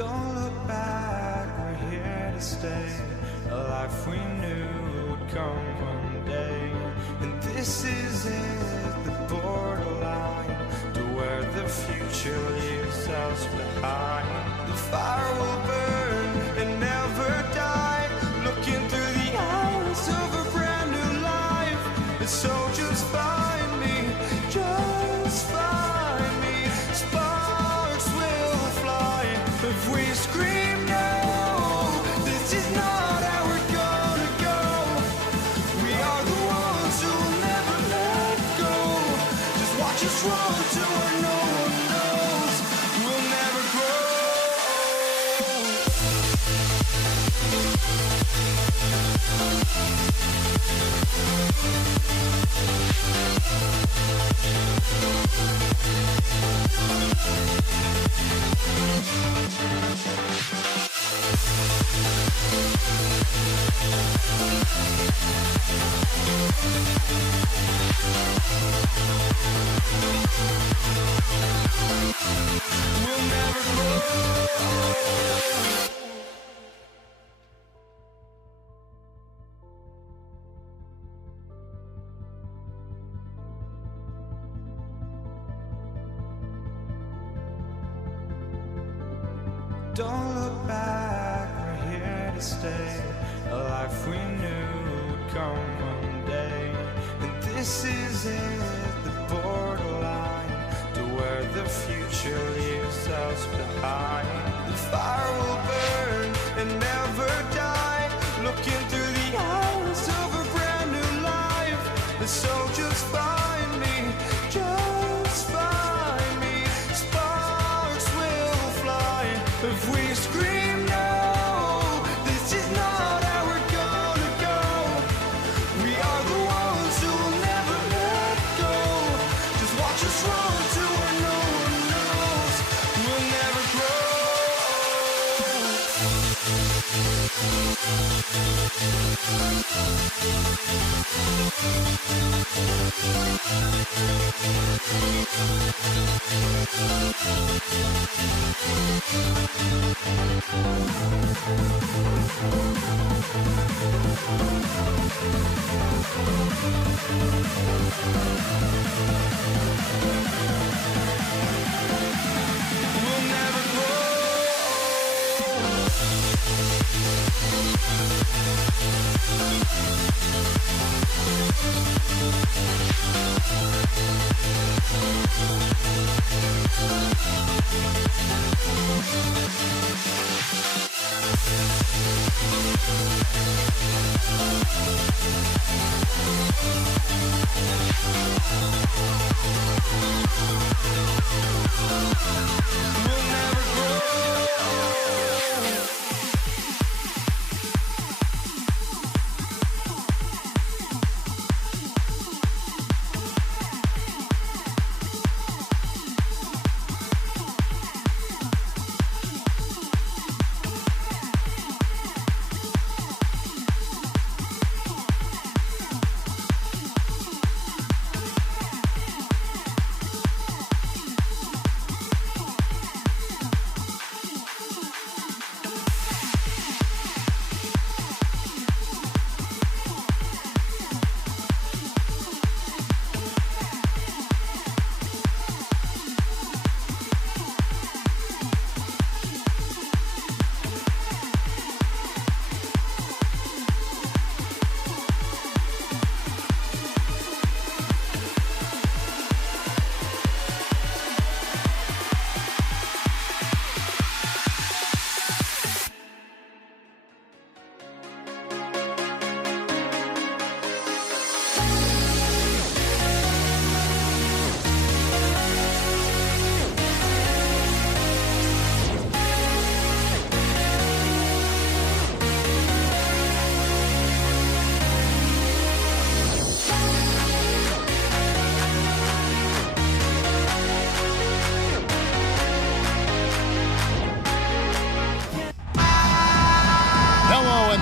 Don't look back, we're here to stay. A life we knew would come one day. And this is it, the borderline to where the future leaves us behind. The fire will burn and never die, looking through the eyes of a brand new life. And so just find me, just find me. Sparks will fly if we scream no. This is not how we're gonna go. We are the ones who will never let go. Just watch us run to where no one knows. We'll never grow. We'll never grow. Don't look back, we're here to stay. A life we knew would come one day. And this is it, the borderline to where the future leaves us behind. The fire will burn and never die, looking through the eyes of a brand new life. And so just find me, just find me. Sparks will fly if we scream no. This is not how we're gonna go. We are the ones who will never let go. Just watch us run to where no one knows. We'll never grow. We'll never grow. We'll never grow.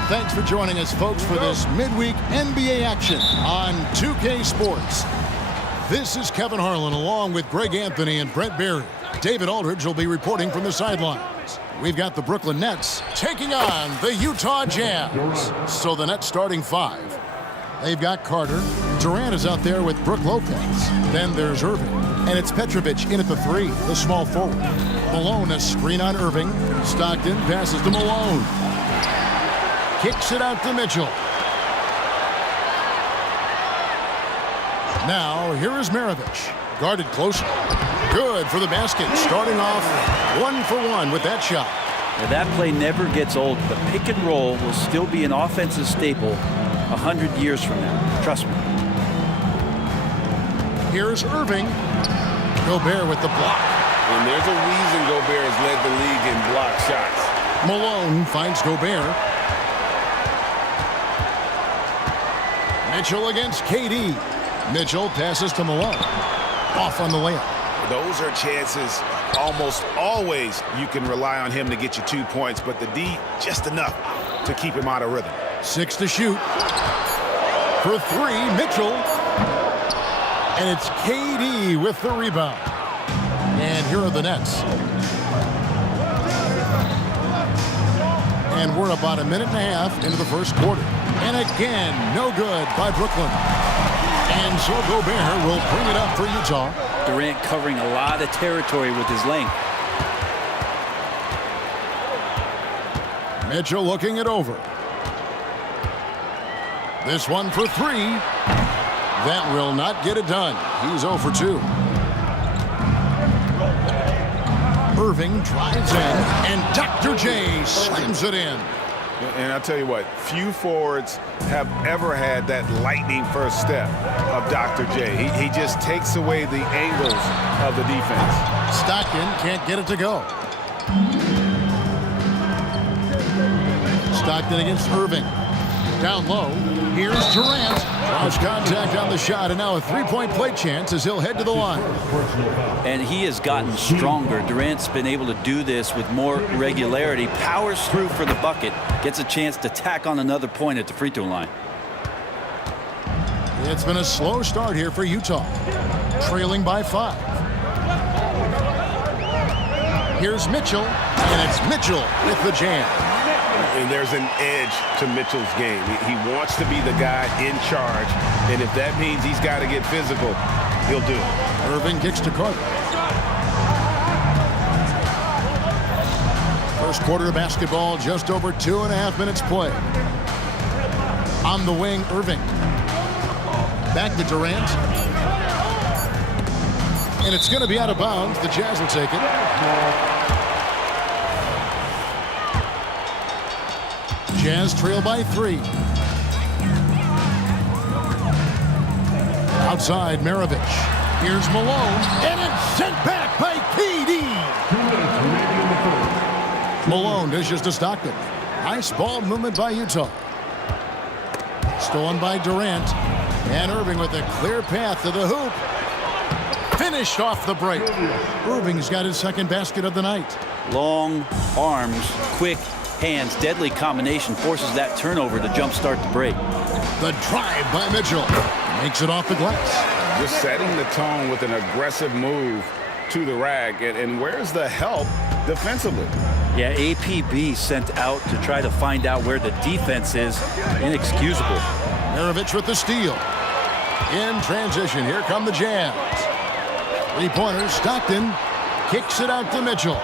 Thanks for joining us, folks, for this midweek NBA action on 2K Sports. This is Kevin Harlan along with Greg Anthony and Brent Barry. David Aldridge will be reporting from the sidelines. We've got the Brooklyn Nets taking on the Utah Jazz. So the Nets starting 5. They've got Carter. Durant is out there with Brook Lopez. Then there's Irving. And it's Petrovic in at the 3, the small forward. Malone, a screen on Irving. Stockton passes to Malone. Kicks it out to Mitchell. Now, here is Maravich. Guarded closely. Good for the basket. Starting off 1 for 1 with that shot. Now, that play never gets old. The pick and roll will still be an offensive staple 100 years from now. Trust me. Here's Irving. Gobert with the block. And there's a reason Gobert has led the league in block shots. Malone finds Gobert. Mitchell against KD. Mitchell passes to Malone. Off on the layup. Those are chances almost always you can rely on him to get you 2 points, but the D just enough to keep him out of rhythm. 6 to shoot. For 3, Mitchell. And it's KD with the rebound. And here are the Nets. And we're about a minute and a half into the first quarter. And again, no good by Brooklyn. And so Gobert will bring it up for Utah. Durant covering a lot of territory with his length. Mitchell looking it over. This one for 3. That will not get it done. He's 0 for 2. Irving drives in, and Dr. J slams it in. And I'll tell you what, few forwards have ever had that lightning first step of Dr. J. He just takes away the angles of the defense. Stockton can't get it to go. Stockton against Irving. Down low, here's Durant. Draws contact on the shot, and now a three-point play chance as he'll head to the line. And he has gotten stronger. Durant's been able to do this with more regularity. Powers through for the bucket. Gets a chance to tack on another point at the free throw line. It's been a slow start here for Utah. Trailing by 5. Here's Mitchell, and it's Mitchell with the jam. And there's an edge to Mitchell's game. He wants to be the guy in charge, and if that means he's got to get physical, he'll do it. Irving kicks to Carter. First quarter of basketball, just over 2.5 minutes play. On the wing, Irving. Back to Durant. And it's going to be out of bounds. The Jazz will take it. Jazz trail by 3. Outside, Maravich. Here's Malone, and it's sent back by KD. Malone dishes to Stockton. Nice ball movement by Utah. Stolen by Durant. And Irving with a clear path to the hoop. Finished off the break. Irving's got his second basket of the night. Long arms, quick hands, deadly combination forces that turnover to jumpstart the break. The drive by Mitchell makes it off the glass. Just setting the tone with an aggressive move to the rack. And where's the help defensively? Yeah, APB sent out to try to find out where the defense is. Inexcusable. Maravich with the steal. In transition, here come the Jazz. Three-pointer, Stockton kicks it out to Mitchell.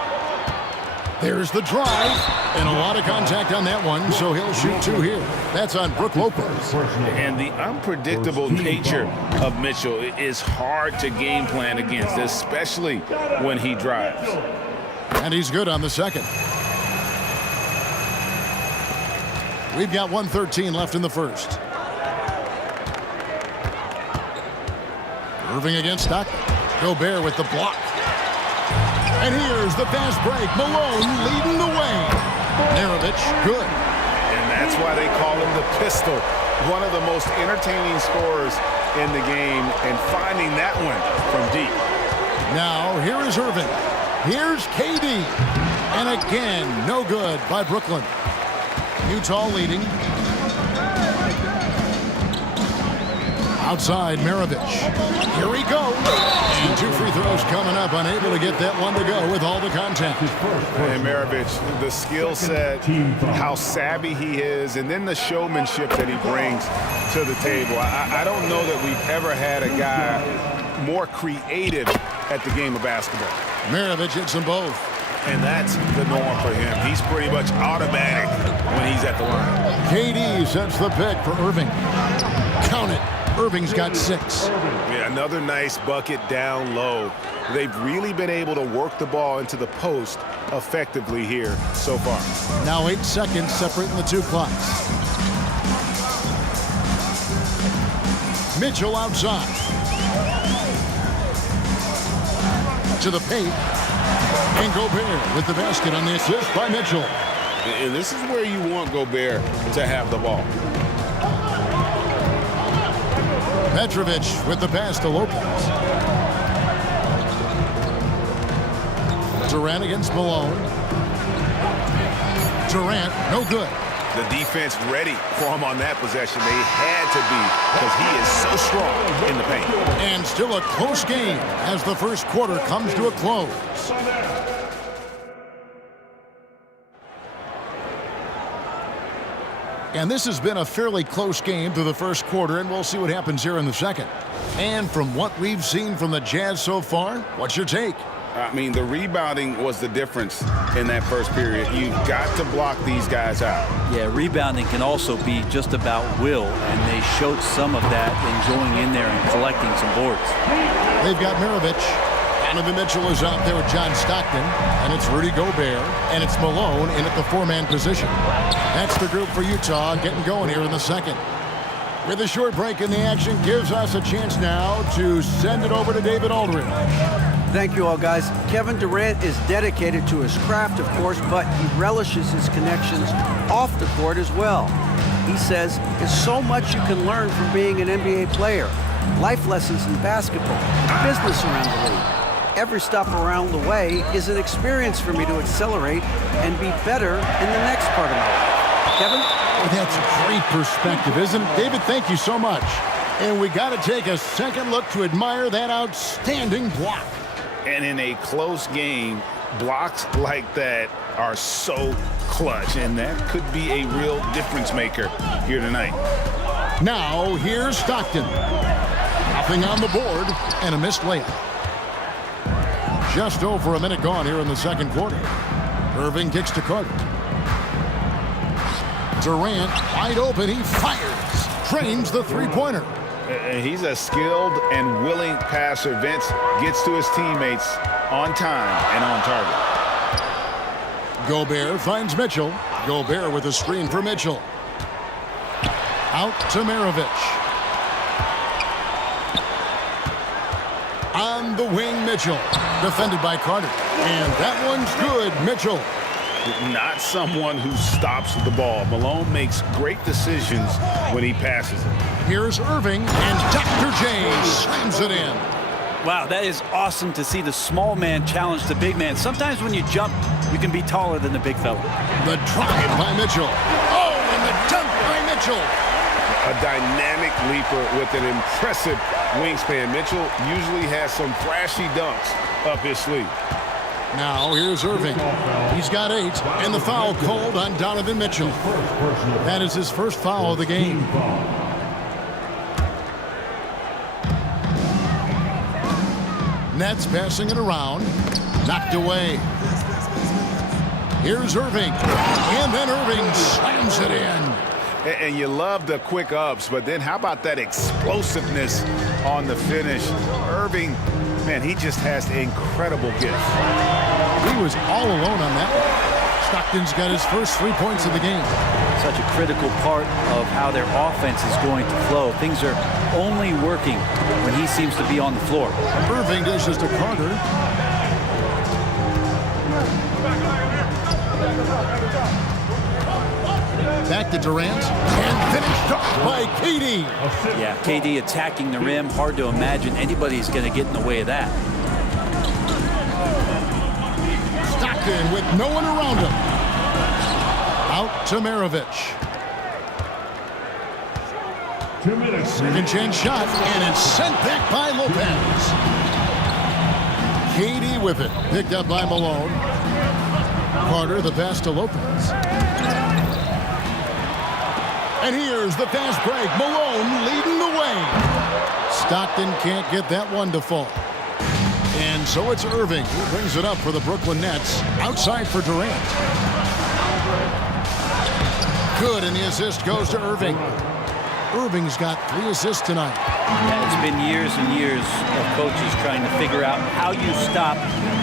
There's the drive, and a lot of contact on that one, so he'll shoot 2 here. That's on Brook Lopez. And the unpredictable nature of Mitchell is hard to game plan against, especially when he drives. And he's good on the second. We've got 1:13 left in the first. Irving against Stockton. Gobert with the block. And here's the fast break. Malone leading the way. Maravich, good. And that's why they call him the pistol. One of the most entertaining scorers in the game, and finding that one from deep. Now, here is Irving. Here's KD. And again, no good by Brooklyn. Utah leading. Outside, Maravich. Here he goes. And 2 free throws coming up, unable to get that one to go with all the contact. And Maravich, the skill set, how savvy he is, and then the showmanship that he brings to the table. I don't know that we've ever had a guy more creative at the game of basketball. Maravich hits them both. And that's the norm for him. He's pretty much automatic when he's at the line. KD sets the pick for Irving. Count it. Irving's got 6. Yeah, another nice bucket down low. They've really been able to work the ball into the post effectively here so far. Now 8 seconds separating the 2 clocks. Mitchell outside. To the paint. And Gobert with the basket on the assist by Mitchell. And this is where you want Gobert to have the ball. Petrovic with the pass to Lopez. Durant against Malone. Durant, no good. The defense ready for him on that possession. They had to be because he is so strong in the paint. And still a close game as the first quarter comes to a close. And this has been a fairly close game through the first quarter, and we'll see what happens here in the second. And from what we've seen from the Jazz so far, what's your take? I mean, the rebounding was the difference in that first period. You've got to block these guys out. Yeah, rebounding can also be just about will, and they showed some of that in going in there and collecting some boards. They've got Maravich. Donovan Mitchell is out there with John Stockton, and it's Rudy Gobert, and it's Malone in at the 4-man position. That's the group for Utah getting going here in the second. With a short break in the action, gives us a chance now to send it over to David Aldridge. Thank you all, guys. Kevin Durant is dedicated to his craft, of course, but he relishes his connections off the court as well. He says there's so much you can learn from being an NBA player. Life lessons in basketball, business around the league. Every stop around the way is an experience for me to accelerate and be better in the next part of my life. Kevin? Well, that's a great perspective, isn't it? David, thank you so much. And we got to take a second look to admire that outstanding block. And in a close game, blocks like that are so clutch, and that could be a real difference maker here tonight. Now, here's Stockton. Nothing on the board and a missed layup. Just over a minute gone here in the second quarter. Irving kicks to Carter. Durant, wide open, he fires. Drains the three-pointer. He's a skilled and willing passer. Vince gets to his teammates on time and on target. Gobert finds Mitchell. Gobert with a screen for Mitchell. Out to Maravich. On the wing, Mitchell. Defended by Carter. And that one's good, Mitchell. Not someone who stops the ball. Malone makes great decisions when he passes it. Here's Irving, and Dr. J slams it in. Wow, that is awesome to see the small man challenge the big man. Sometimes when you jump, you can be taller than the big fella. The drive by Mitchell. Oh, and the dunk by Mitchell. A dynamic leaper with an impressive wingspan. Mitchell usually has some flashy dunks up his sleeve. Now here's Irving. He's got 8, and the foul called on Donovan Mitchell. That is his first foul of the game. Nets passing it around. Knocked away. Here's Irving. And then Irving slams it in. And you love the quick ups, but then how about that explosiveness on the finish? Irving, man, he just has incredible gifts. He was all alone on that one. Stockton's got his first 3 points of the game. Such a critical part of how their offense is going to flow. Things are only working when he seems to be on the floor. Irving dishes to Carter. Back to Durant, and finished off by KD. Yeah, KD attacking the rim. Hard to imagine anybody's going to get in the way of that. Stockton with no one around him. Out to Maravich. 2 minutes. Second chance shot, and it's sent back by Lopez. Katie with it. Picked up by Malone. Carter, the pass to Lopez. And here's the fast break. Malone leading the way. Stockton can't get that one to fall. And so it's Irving who brings it up for the Brooklyn Nets. Outside for Durant. Good, and the assist goes to Irving. Irving's got 3 assists tonight. Yeah, it's been years and years of coaches trying to figure out how you stop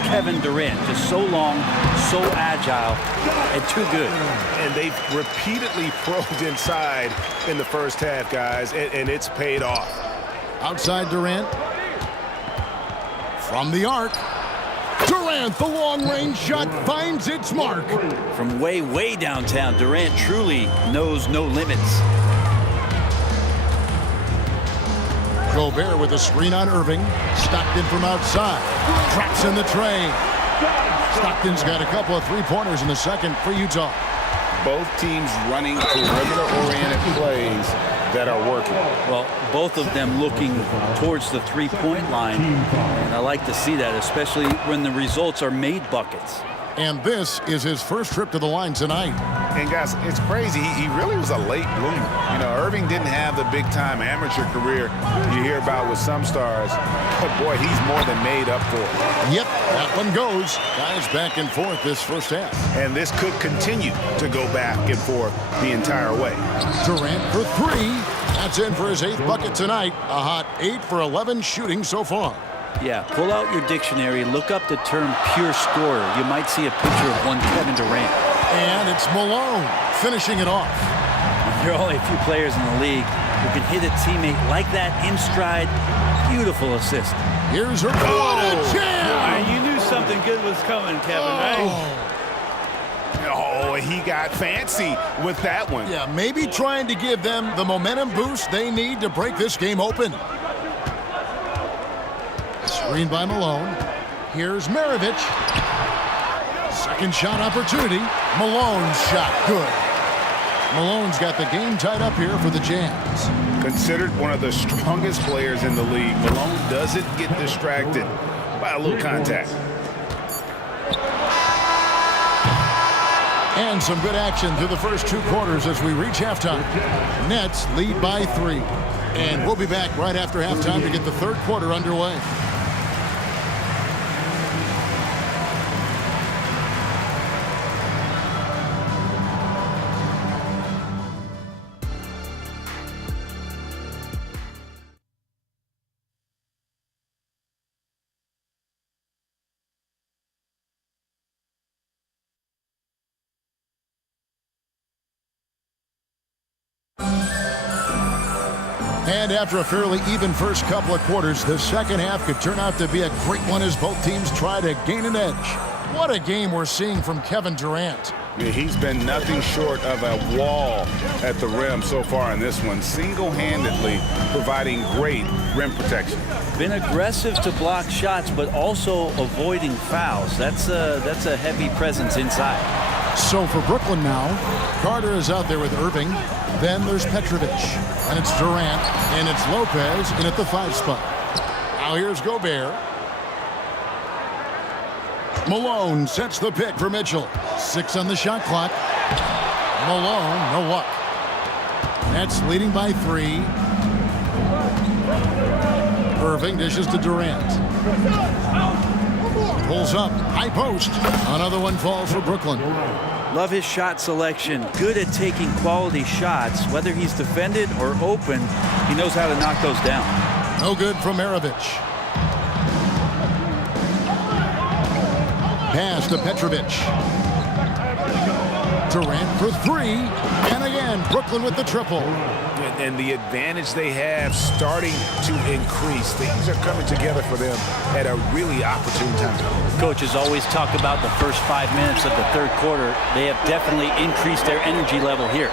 Kevin Durant. Just so long, so agile, and too good. And they've repeatedly probed inside in the first half, guys, and it's paid off. Outside Durant. From the arc. Durant, the long-range shot, finds its mark. From way, way downtown, Durant truly knows no limits. Gobert with a screen on Irving. Stockton from outside. Traps in the train. Stockton's got a couple of three-pointers in the second for Utah. Both teams running perimeter-oriented plays that are working. Well, both of them looking towards the three-point line, and I like to see that, especially when the results are made buckets. And this is his first trip to the line tonight. And guys, it's crazy. He really was a late bloomer. You know, Irving didn't have the big-time amateur career you hear about with some stars. But boy, he's more than made up for it. Yep, that one goes. Guys back and forth this first half. And this could continue to go back and forth the entire way. Durant for 3. That's in for his 8th bucket tonight. A hot 8 for 11 shooting so far. Yeah, pull out your dictionary, look up the term pure scorer. You might see a picture of one Kevin Durant. And it's Malone finishing it off. There are only a few players in the league who can hit a teammate like that in stride. Beautiful assist. Here's her. What a jam! You knew something good was coming, Kevin, right? Oh, he got fancy with that one. Yeah, maybe trying to give them the momentum boost they need to break this game open. Screen by Malone. Here's Maravich. Second shot opportunity. Malone's shot good. Malone's got the game tied up here for the Jazz. Considered one of the strongest players in the league, Malone doesn't get distracted by a little contact. And some good action through the first 2 quarters as we reach halftime. Nets lead by 3. And we'll be back right after halftime to get the third quarter underway. And after a fairly even first couple of quarters, the second half could turn out to be a great one as both teams try to gain an edge. What a game we're seeing from Kevin Durant. Yeah, he's been nothing short of a wall at the rim so far in this one, single-handedly providing great rim protection. Been aggressive to block shots, but also avoiding fouls. That's a heavy presence inside. So for Brooklyn now, Carter is out there with Irving. Then there's Petrovic, and it's Durant, and it's Lopez in at the 5 spot. Now here's Gobert. Malone sets the pick for Mitchell. 6 on the shot clock. Malone, no luck. Nets leading by 3. Irving dishes to Durant. Pulls up, high post. Another one falls for Brooklyn. Love his shot selection. Good at taking quality shots. Whether he's defended or open, he knows how to knock those down. No good from Maravich. Pass to Petrovic. Durant for 3. And again, Brooklyn with the triple. And the advantage they have starting to increase. Things are coming together for them at a really opportune time. Coaches always talk about the first 5 minutes of the third quarter. They have definitely increased their energy level here.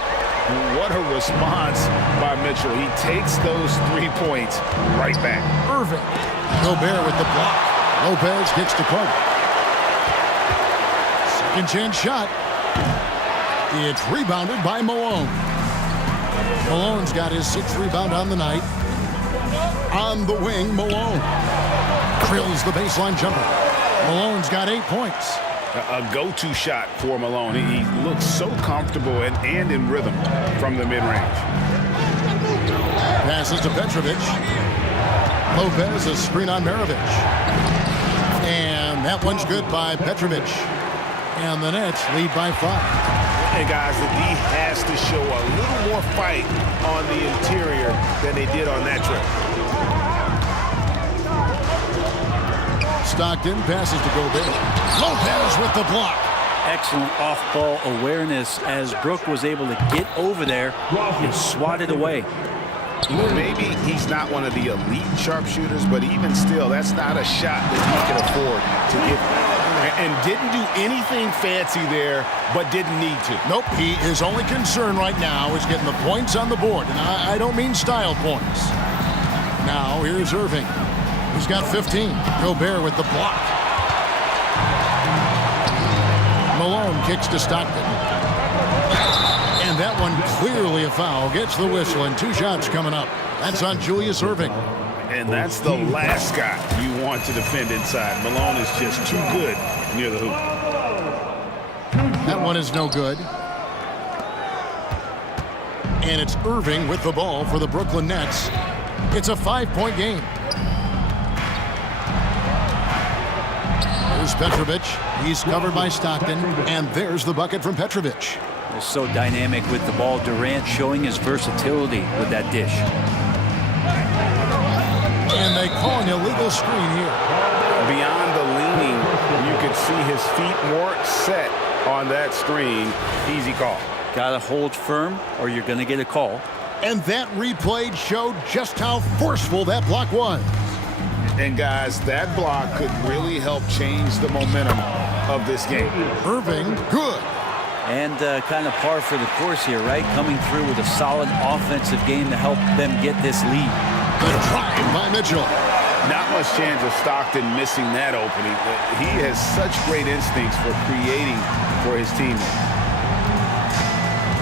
What a response by Mitchell. He takes those 3 points right back. Irving. Gobert with the block. Lopez gets to Carter. Second chance shot. It's rebounded by Malone. Malone's got his 6th rebound on the night. On the wing, Malone. Drills the baseline jumper. Malone's got 8 points. A go-to shot for Malone. He looks so comfortable and in rhythm from the mid-range. Passes to Petrovic. Lopez, a screen on Maravich. And that one's good by Petrovic. And the Nets lead by 5. And guys, the D has to show a little more fight on the interior than they did on that trip. Stockton passes to Gobert. Lopez with the block. Excellent off-ball awareness as Brook was able to get over there and swat it away. Maybe he's not one of the elite sharpshooters, but even still, that's not a shot that he can afford to give. And didn't do anything fancy there, but didn't need to. Nope, his only concern right now is getting the points on the board. And I don't mean style points. Now, here's Irving. He's got 15. Gobert with the block. Malone kicks to Stockton. And that one clearly a foul. Gets the whistle, and 2 shots coming up. That's on Julius Irving. And that's the last guy you want to defend inside. Malone is just too good near the hoop. That one is no good. And it's Irving with the ball for the Brooklyn Nets. It's a 5-point game. There's Petrovic. He's covered by Stockton. And there's the bucket from Petrovic. They're so dynamic with the ball. Durant showing his versatility with that dish. And they call an illegal screen here. Beyond the leaning, you could see his feet more set on that screen. Easy call. Got to hold firm or you're going to get a call. And that replay showed just how forceful that block was. And guys, that block could really help change the momentum of this game. Irving, good. And kind of par for the course here, right? Coming through with a solid offensive game to help them get this lead. The drive by Mitchell. Not much chance of Stockton missing that opening. He has such great instincts for creating for his teammates.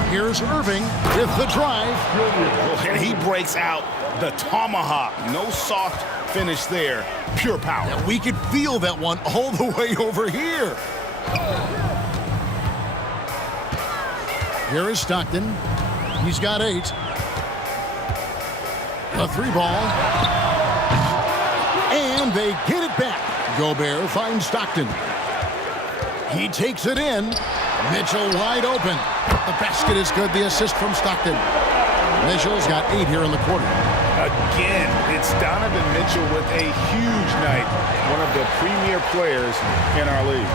Here's Irving with the drive. And he breaks out the tomahawk. No soft finish there. Pure power. And we could feel that one all the way over here. Here is Stockton. He's got 8. A 3 ball. And they get it back. Gobert finds Stockton. He takes it in. Mitchell wide open. The basket is good. The assist from Stockton. Mitchell's got 8 here in the quarter. Again, it's Donovan Mitchell with a huge night. One of the premier players in our league.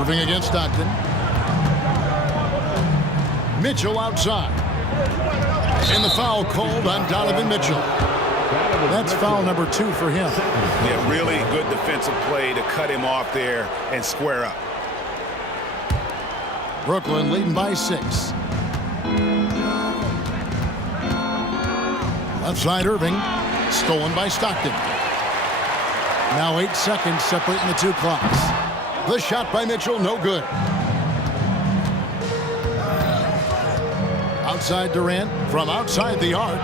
Irving against Stockton. Mitchell outside. And the foul called on Donovan Mitchell. That's foul number 2 for him. Yeah, really good defensive play to cut him off there and square up. Brooklyn leading by 6. Left side Irving. Stolen by Stockton. Now 8 seconds separating the 2 clocks. The shot by Mitchell, no good. Outside Durant, from outside the arc.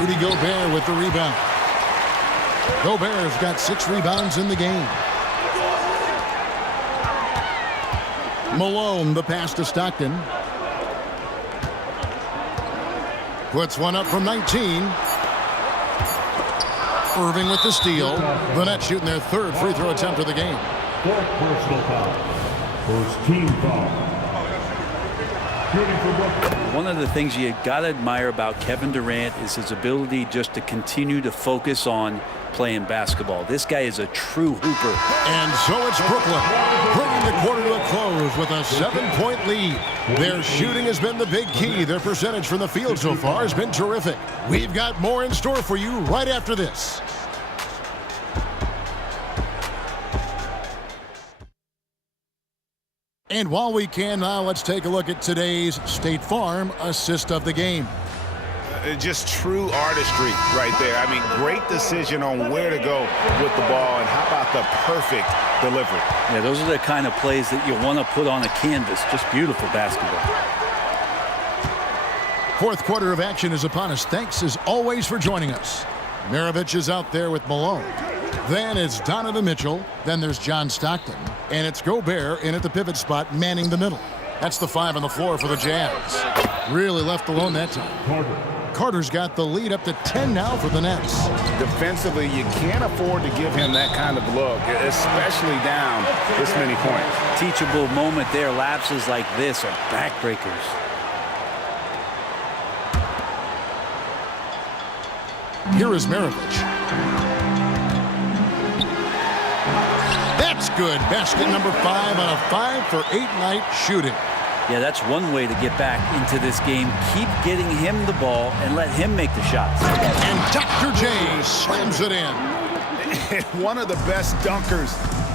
Rudy Gobert with the rebound. Gobert's got 6 rebounds in the game. Malone, the pass to Stockton. Puts one up from 19. Irving with the steal. The Nets shooting their 3rd free throw attempt of the game. 4th personal foul. First team foul. One of the things you got to admire about Kevin Durant is his ability just to continue to focus on playing basketball. This guy is a true hooper. And so it's Brooklyn, bringing the quarter to a close with a 7-point lead. Their shooting has been the big key. Their percentage from the field so far has been terrific. We've got more in store for you right after this. And while we can now, let's take a look at today's State Farm assist of the game. Just true artistry right there. I mean, great decision on where to go with the ball, and how about the perfect delivery? Yeah, those are the kind of plays that you want to put on a canvas. Just beautiful basketball. Fourth quarter of action is upon us. Thanks as always for joining us. Maravich is out there with Malone. Then it's Donovan Mitchell. Then there's John Stockton. And it's Gobert in at the pivot spot, manning the middle. That's the 5 on the floor for the Jazz. Really left alone that time. Carter's got the lead up to 10 now for the Nets. Defensively, you can't afford to give him that kind of look, especially down this many points. Teachable moment there. Lapses like this are backbreakers. Here is Maravich. That's good. Basket number 5 on a 5-for-8 night shooting. Yeah, that's one way to get back into this game. Keep getting him the ball and let him make the shots. And Dr. J slams it in. One of the best dunkers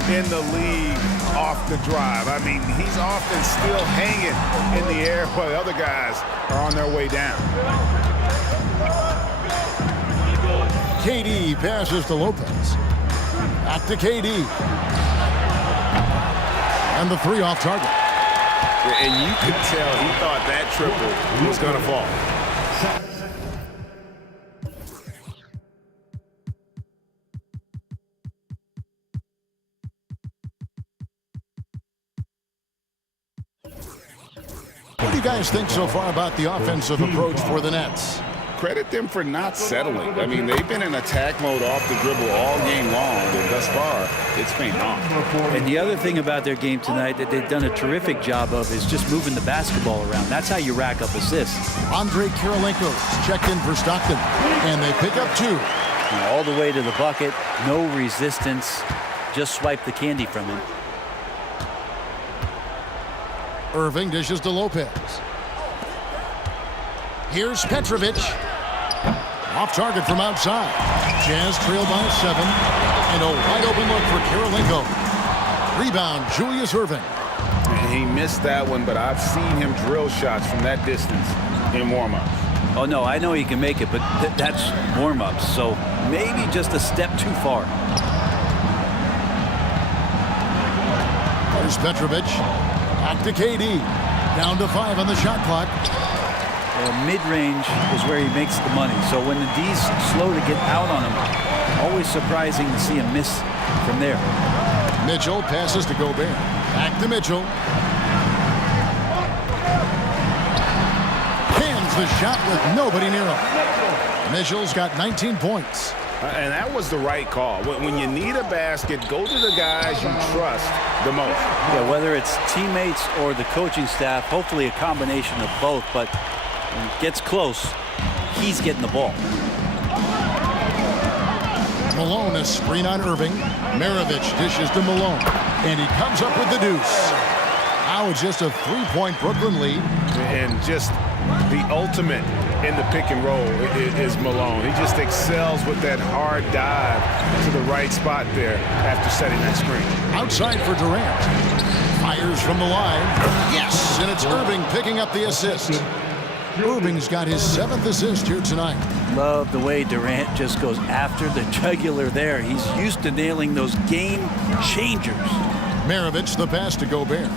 in the league off the drive. I mean, he's often still hanging in the air while the other guys are on their way down. KD passes to Lopez. Back to KD. And the 3 off target. And you could tell he thought that triple was going to fall. What do you guys think so far about the offensive approach for the Nets? Credit them for not settling. I mean, they've been in attack mode off the dribble all game long, and thus far, it's paying off. And the other thing about their game tonight that they've done a terrific job of is just moving the basketball around. That's how you rack up assists. Andre Kirilenko checked in for Stockton, and they pick up 2. And all the way to the bucket, no resistance, just swipe the candy from him. Irving dishes to Lopez. Here's Petrovic. Off target from outside. Jazz trail by 7. And a wide open look for Kirilenko. Rebound, Julius Irving. He missed that one, but I've seen him drill shots from that distance in warm-ups. Oh, no, I know he can make it, but that's warm-ups, so maybe just a step too far. There's Petrovic. Back to KD. Down to 5 on the shot clock. Mid-range is where he makes the money. So when the D's slow to get out on him, always surprising to see him miss from there. Mitchell passes to Gobert. Back to Mitchell. Hands the shot with nobody near him. Mitchell's got 19 points. And that was the right call. When you need a basket, go to the guys you trust the most. Yeah, whether it's teammates or the coaching staff, hopefully a combination of both, but when it gets close, he's getting the ball. Malone, a screen on Irving. Maravich dishes to Malone. And he comes up with the deuce. Now it's just a 3-point Brooklyn lead. And just the ultimate in the pick and roll is Malone. He just excels with that hard dive to the right spot there after setting that screen. Outside for Durant. Fires from the line. Yes! And it's Irving picking up the assist. Irving's got his 7th assist here tonight. Love the way Durant just goes after the jugular there. He's used to nailing those game changers. Maravich the pass to Gobert.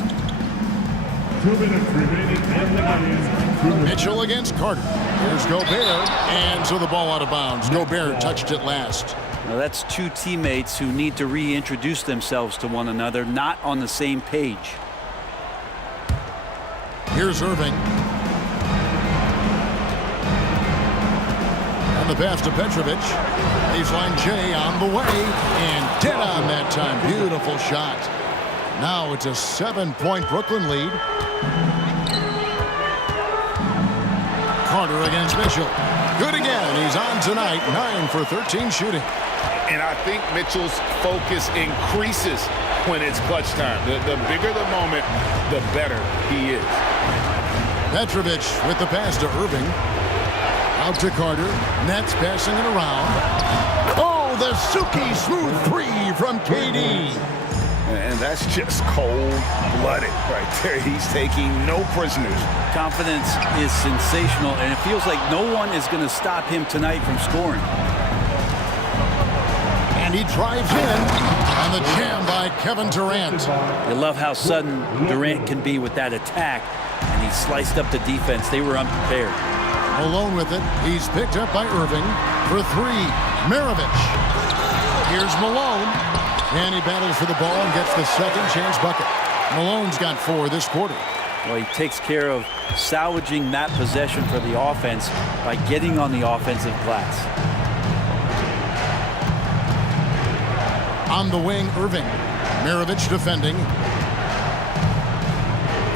2 minutes remaining in the game. Mitchell against Carter. Here's Gobert. And so the ball out of bounds. Gobert touched it last. Now that's 2 teammates who need to reintroduce themselves to one another, not on the same page. Here's Irving. And the pass to Petrovic. Baseline J on the way. And dead on that time. Beautiful shot. Now it's a 7-point Brooklyn lead. Carter against Mitchell. Good again. He's on tonight. 9 for 13 shooting. And I think Mitchell's focus increases when it's clutch time. The bigger the moment, the better he is. Petrovic with the pass to Irving. Out to Carter. Nets passing it around. Oh, the Suki smooth 3 from KD. And that's just cold-blooded right there. He's taking no prisoners. Confidence is sensational, and it feels like no one is going to stop him tonight from scoring. And he drives in on the jam by Kevin Durant. You love how sudden Durant can be with that attack, and he sliced up the defense. They were unprepared. Malone with it. He's picked up by Irving for three. Maravich. Here's Malone. And he battles for the ball and gets the second chance bucket. Malone's got 4 this quarter. Well, he takes care of salvaging that possession for the offense by getting on the offensive glass. On the wing, Irving. Maravich defending.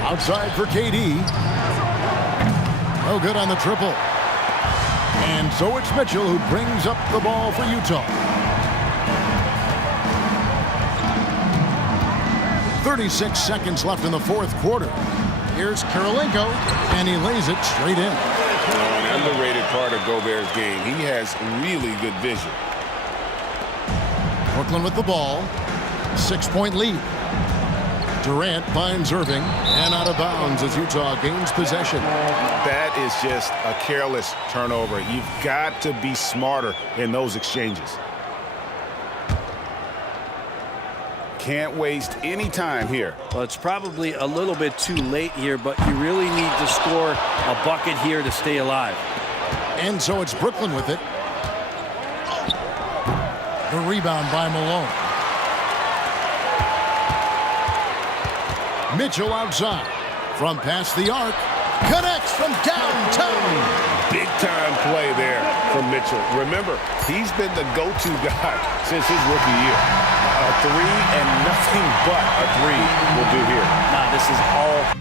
Outside for KD. No good on the triple. And so it's Mitchell who brings up the ball for Utah. 36 seconds left in the fourth quarter. Here's Kirilenko, and he lays it straight in. An underrated part of Gobert's game. He has really good vision. Brooklyn with the ball. 6-point lead. Durant finds Irving, and out of bounds as Utah gains possession. That is just a careless turnover. You've got to be smarter in those exchanges. Can't waste any time here. Well, it's probably a little bit too late here, but you really need to score a bucket here to stay alive. And so it's Brooklyn with it. The rebound by Malone. Mitchell outside. From past the arc. Connects from downtown. Big-time play there from Mitchell. Remember, he's been the go-to guy since his rookie year. A 3 and nothing but a 3 will do here. Now, this is all...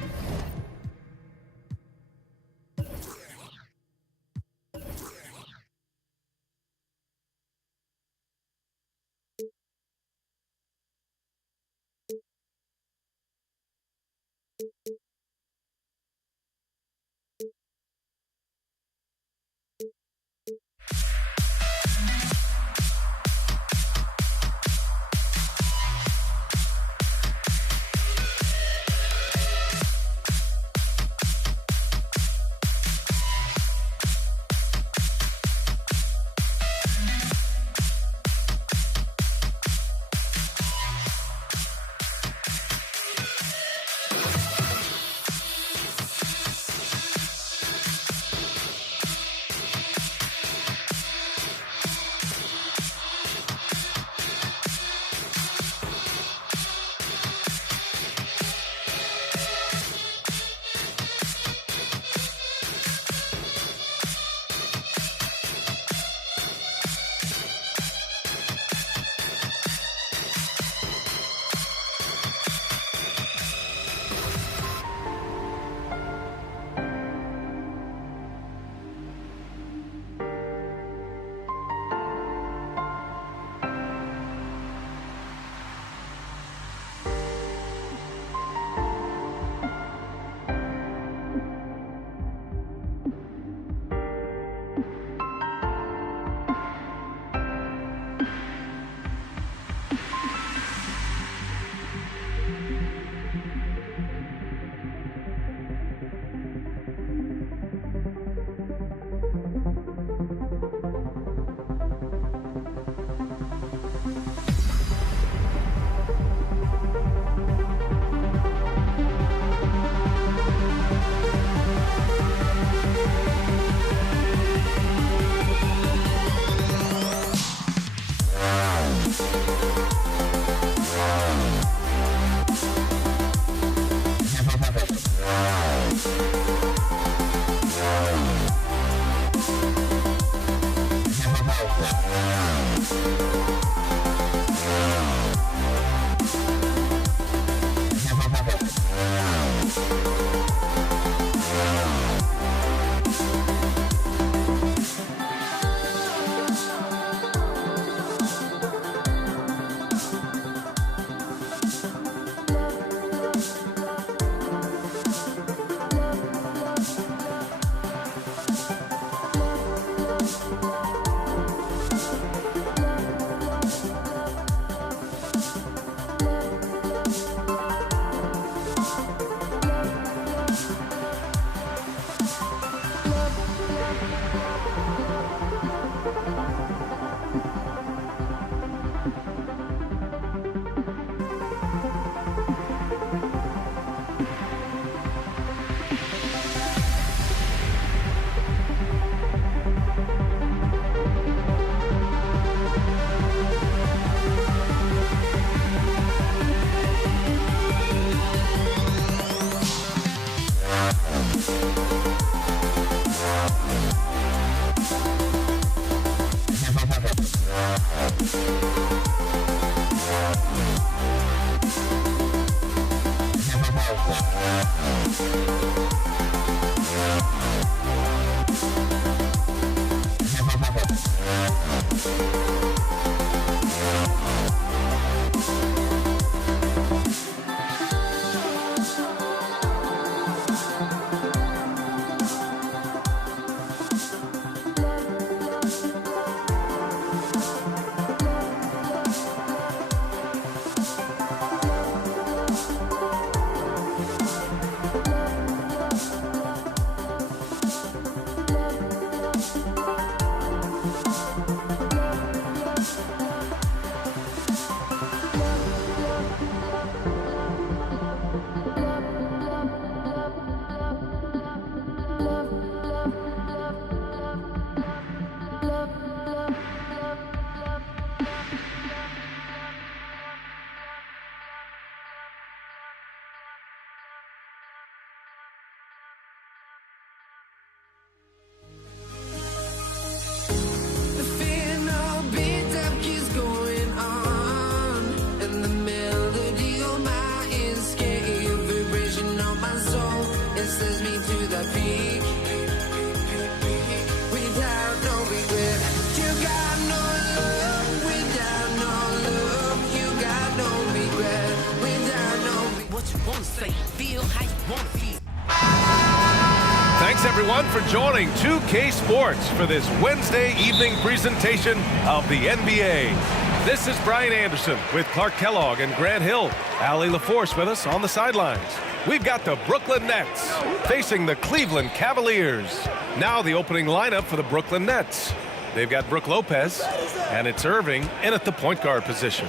Thanks everyone for joining 2K Sports for this Wednesday evening presentation of the NBA. This is Brian Anderson with Clark Kellogg and Grant Hill. Allie LaForce with us on the sidelines. We've got the Brooklyn Nets facing the Cleveland Cavaliers. Now the opening lineup for the Brooklyn Nets. They've got Brook Lopez, and it's Irving in at the point guard position.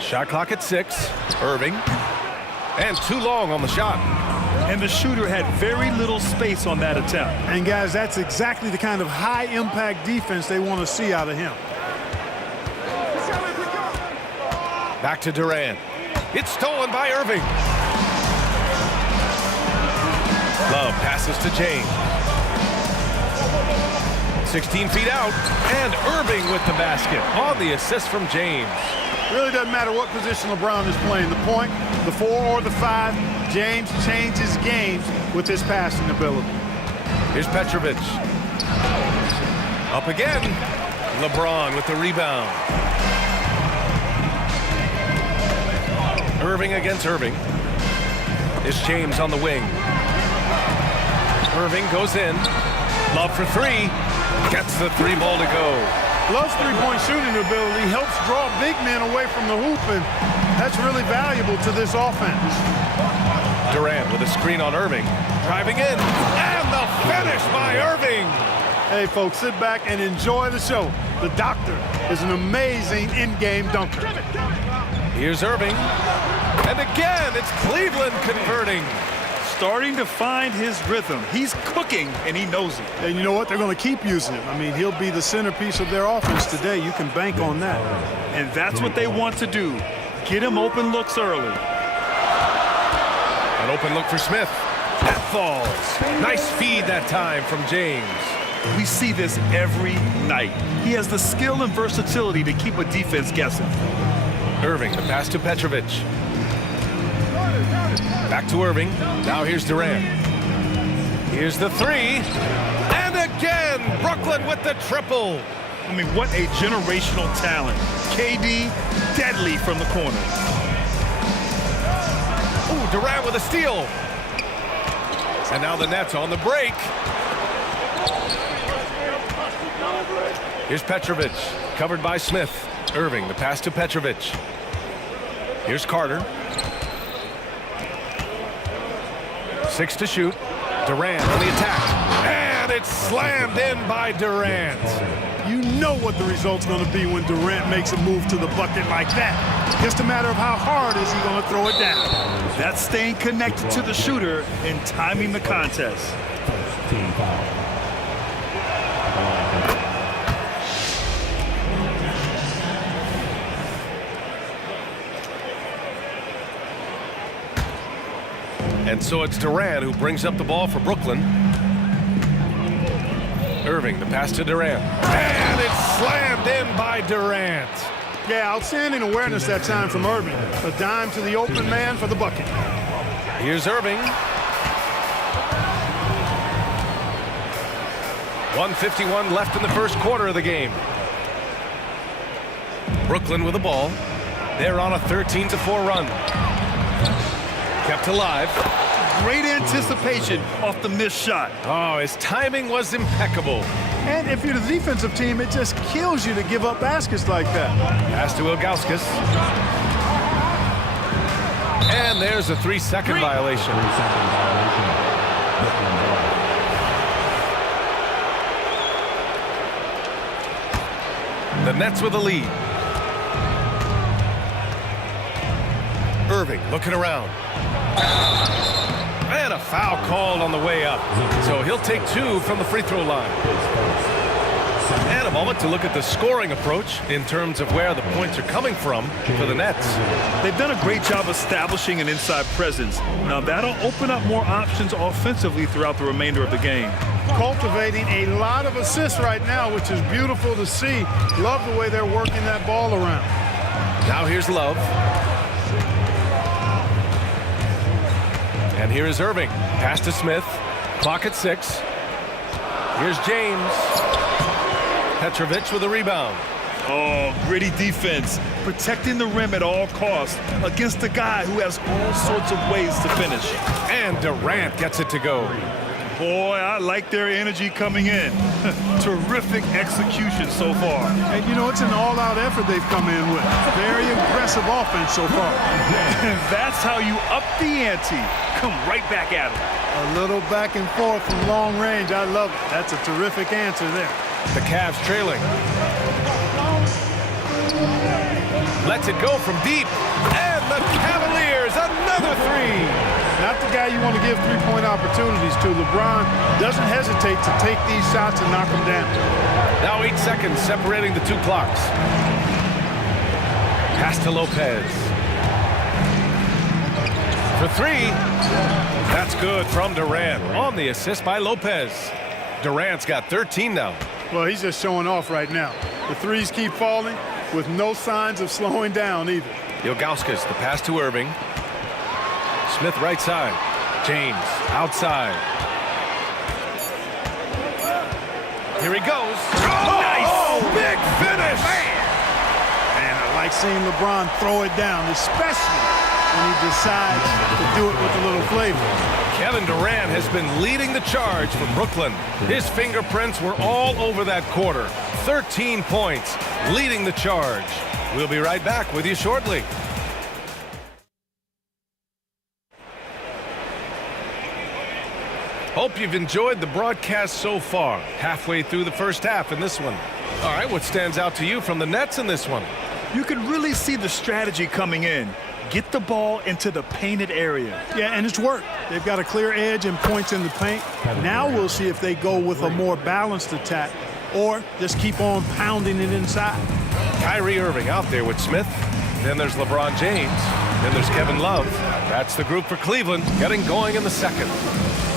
Shot clock at 6. Irving. And too long on the shot. And the shooter had very little space on that attempt. And guys, that's exactly the kind of high-impact defense they want to see out of him. Back to Durant. It's stolen by Irving. Love passes to James. 16 feet out, and Irving with the basket on the assist from James. Really doesn't matter what position LeBron is playing, the point, the 4 or the 5, James changes games with his passing ability. Here's Petrovic. Up again. LeBron with the rebound. Irving against Irving. It's James on the wing. Irving goes in. Love for 3. Gets the 3 ball to go. Love's three-point shooting ability helps draw big men away from the hoop, and that's really valuable to this offense. Durant with a screen on Irving. Driving in. And the finish by Irving. Hey, folks, sit back and enjoy the show. The doctor is an amazing in-game dunker. Here's Irving. And again, it's Cleveland converting. Starting to find his rhythm. He's cooking, and he knows it. And you know what? They're going to keep using him. I mean, he'll be the centerpiece of their offense today. You can bank on that. And that's what they want to do. Get him open looks early. An open look for Smith. That falls. Nice feed that time from James. We see this every night. He has the skill and versatility to keep a defense guessing. Irving, the pass to Petrovic. Back to Irving. Now here's Durant. Here's the 3. And again, Brooklyn with the triple. I mean, what a generational talent. KD, deadly from the corner. Ooh, Durant with a steal. And now the Nets on the break. Here's Petrovic, covered by Smith. Irving, the pass to Petrovic. Here's Carter. 6 to shoot. Durant on the attack. And it's slammed in by Durant. You know what the result's going to be when Durant makes a move to the bucket like that. Just a matter of how hard is he going to throw it down. That's staying connected to the shooter and timing the contest. And so it's Durant who brings up the ball for Brooklyn. Irving, the pass to Durant. And it's slammed in by Durant. Yeah, outstanding awareness that time from Irving. A dime to the open man for the bucket. Here's Irving. 1:51 left in the first quarter of the game. Brooklyn with the ball. They're on a 13-4 run. Kept alive. Great anticipation off the missed shot. Oh, his timing was impeccable. And if you're the defensive team, it just kills you to give up baskets like that. Pass to Ilgauskas. And there's a 3-second violation. The Nets with the lead. Irving looking around. And a foul called on the way up. So he'll take 2 from the free throw line. And a moment to look at the scoring approach in terms of where the points are coming from for the Nets. They've done a great job establishing an inside presence. Now that'll open up more options offensively throughout the remainder of the game. Cultivating a lot of assists right now, which is beautiful to see. Love the way they're working that ball around. Now here's Love. And here is Irving. Pass to Smith. Clock at 6. Here's James. Petrovic with a rebound. Oh, gritty defense. Protecting the rim at all costs against a guy who has all sorts of ways to finish. And Durant gets it to go. Boy, I like their energy coming in. Terrific execution so far. And, you know, it's an all-out effort they've come in with. Very aggressive offense so far. And that's how you up the ante. Come right back at it. A little back and forth from long range. I love it. That's a terrific answer there. The Cavs trailing. Lets it go from deep. And the Cavaliers, another 3. Not the guy you want to give three-point opportunities to. LeBron doesn't hesitate to take these shots and knock them down. Now 8 seconds separating the 2 clocks. Pass to Lopez. For 3. That's good from Durant on the assist by Lopez. Durant's got 13 now. Well, he's just showing off right now. The threes keep falling with no signs of slowing down either. Ilgauskas, the pass to Irving. Smith right side. James outside. Here he goes. Oh, nice! Oh, big finish! Man, I like seeing LeBron throw it down, especially when he decides to do it with a little flavor. Kevin Durant has been leading the charge for Brooklyn. His fingerprints were all over that quarter. 13 points, leading the charge. We'll be right back with you shortly. Hope you've enjoyed the broadcast so far. Halfway through the first half in this one. All right, what stands out to you from the Nets in this one? You can really see the strategy coming in. Get the ball into the painted area. Yeah, and it's worked. They've got a clear edge and points in the paint. Now we'll see if they go with a more balanced attack or just keep on pounding it inside. Kyrie Irving out there with Smith. Then there's LeBron James. Then there's Kevin Love. That's the group for Cleveland, getting going in the second.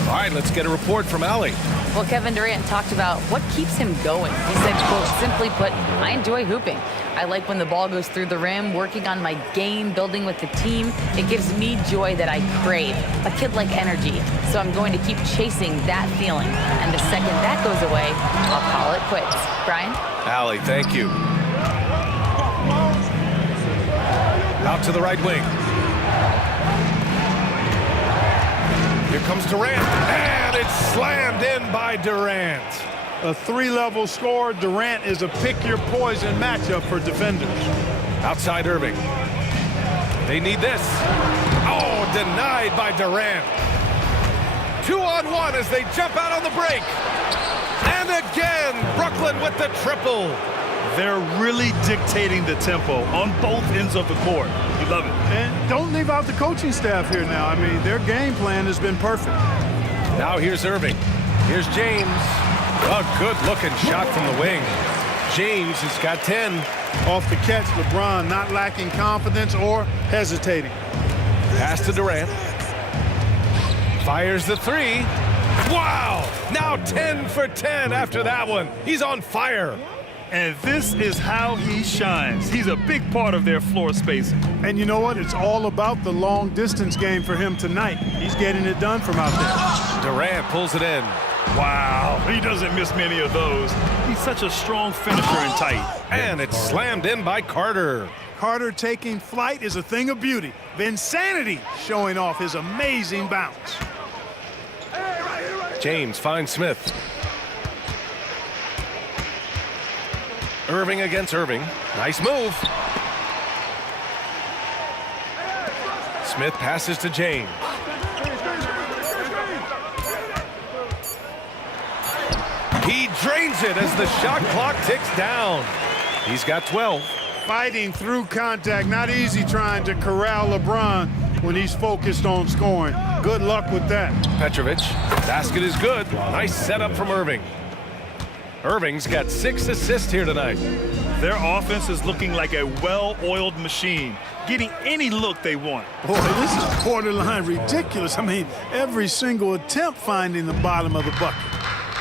All right, let's get a report from Allie. Well, Kevin Durant talked about what keeps him going. He said, quote, simply put, I enjoy hooping. I like when the ball goes through the rim, working on my game, building with the team. It gives me joy that I crave, a kid-like energy. So I'm going to keep chasing that feeling. And the second that goes away, I'll call it quits. Brian? Allie, thank you. Out to the right wing. Here comes Durant, and it's slammed in by Durant. A three-level score. Durant is a pick-your-poison matchup for defenders. Outside Irving. They need this. Oh, denied by Durant. 2-on-1 as they jump out on the break. And again, Brooklyn with the triple. They're really dictating the tempo on both ends of the court. You love it. And don't leave out the coaching staff here now. I mean, their game plan has been perfect. Now here's Irving. Here's James. A good-looking shot from the wing. James has got 10. Off the catch, LeBron not lacking confidence or hesitating. Pass to Durant. Fires the 3. Wow! Now 10 for 10 after that one. He's on fire. And this is how he shines. He's a big part of their floor spacing. And you know what? It's all about the long-distance game for him tonight. He's getting it done from out there. Durant pulls it in. Wow, he doesn't miss many of those. He's such a strong finisher and tight. And it's slammed in by Carter. Carter taking flight is a thing of beauty. Vinsanity showing off his amazing bounce. James finds Smith. Irving against Irving. Nice move. Smith passes to James. He drains it as the shot clock ticks down. He's got 12. Fighting through contact. Not easy trying to corral LeBron when he's focused on scoring. Good luck with that. Petrovic. Basket is good. Nice setup from Irving. Irving's got 6 assists here tonight. Their offense is looking like a well-oiled machine, getting any look they want. Boy, this is borderline ridiculous. I mean, every single attempt finding the bottom of the bucket.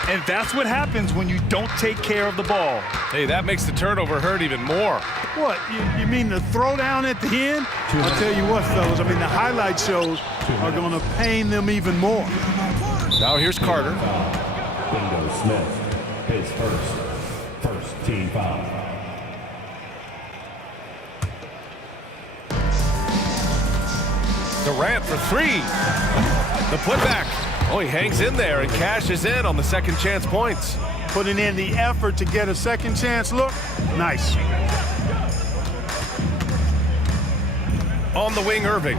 And that's what happens when you don't take care of the ball. Hey, that makes the turnover hurt even more. What, you mean the throwdown at the end? I'll tell you what, fellas, I mean, the highlight shows are going to pain them even more. Now here's Carter. Bingo Smith, his first team foul. Durant for 3. The putback. Oh, he hangs in there and cashes in on the second chance points. Putting in the effort to get a second chance look. Nice. On the wing, Irving.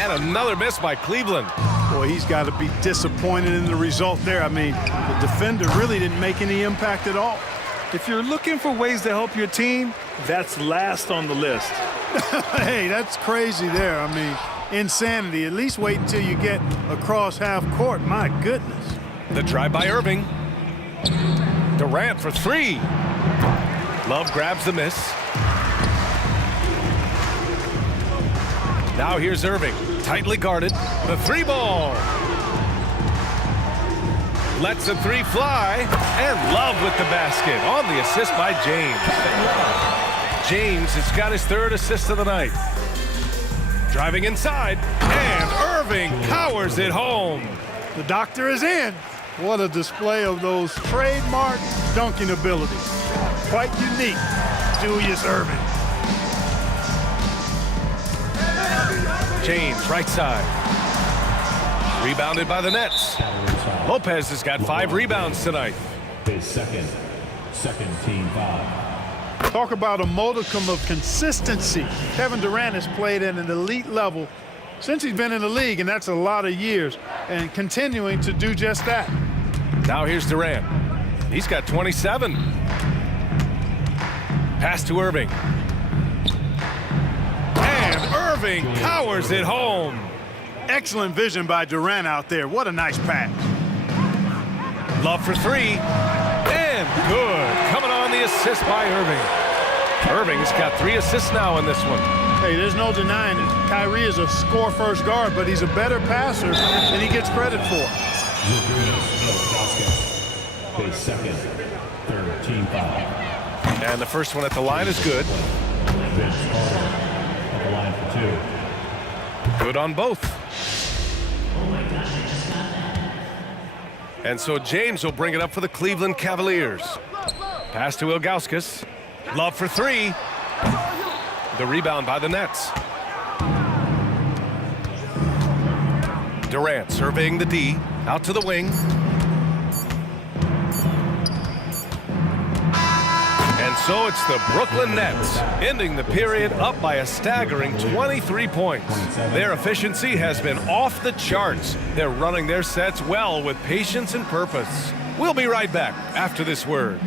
And another miss by Cleveland. Boy, he's got to be disappointed in the result there. I mean, the defender really didn't make any impact at all. If you're looking for ways to help your team, that's last on the list. Hey, that's crazy there. I mean, insanity. At least wait until you get across half court. My goodness. The drive by Irving. Durant for 3. Love grabs the miss. Now here's Irving, tightly guarded. The 3-ball. Lets the 3 fly, and Love with the basket on the assist by James. James has got his 3rd assist of the night. Driving inside, and Irving powers it home. The doctor is in. What a display of those trademark dunking abilities. Quite unique, Julius Irving. James, right side. Rebounded by the Nets. Lopez has got 5 rebounds tonight. His second team foul. Talk about a modicum of consistency. Kevin Durant has played at an elite level since he's been in the league, and that's a lot of years, and continuing to do just that. Now here's Durant. He's got 27. Pass to Irving. And Irving powers it home. Excellent vision by Durant out there. What a nice pass. Love for 3. And good. Coming on the assist by Irving. Irving's got 3 assists now in this one. Hey, there's no denying it. Kyrie is a score-first guard, but he's a better passer than he gets credit for. His second, 3rd team foul. And the first one at the line is good. Vince Carter at the line for 2. Good on both. And so James will bring it up for the Cleveland Cavaliers. Pass to Ilgauskas. Love for 3. The rebound by the Nets. Durant surveying the D. Out to the wing. And so it's the Brooklyn Nets ending the period up by a staggering 23 points. Their efficiency has been off the charts. They're running their sets well with patience and purpose. We'll be right back after this word.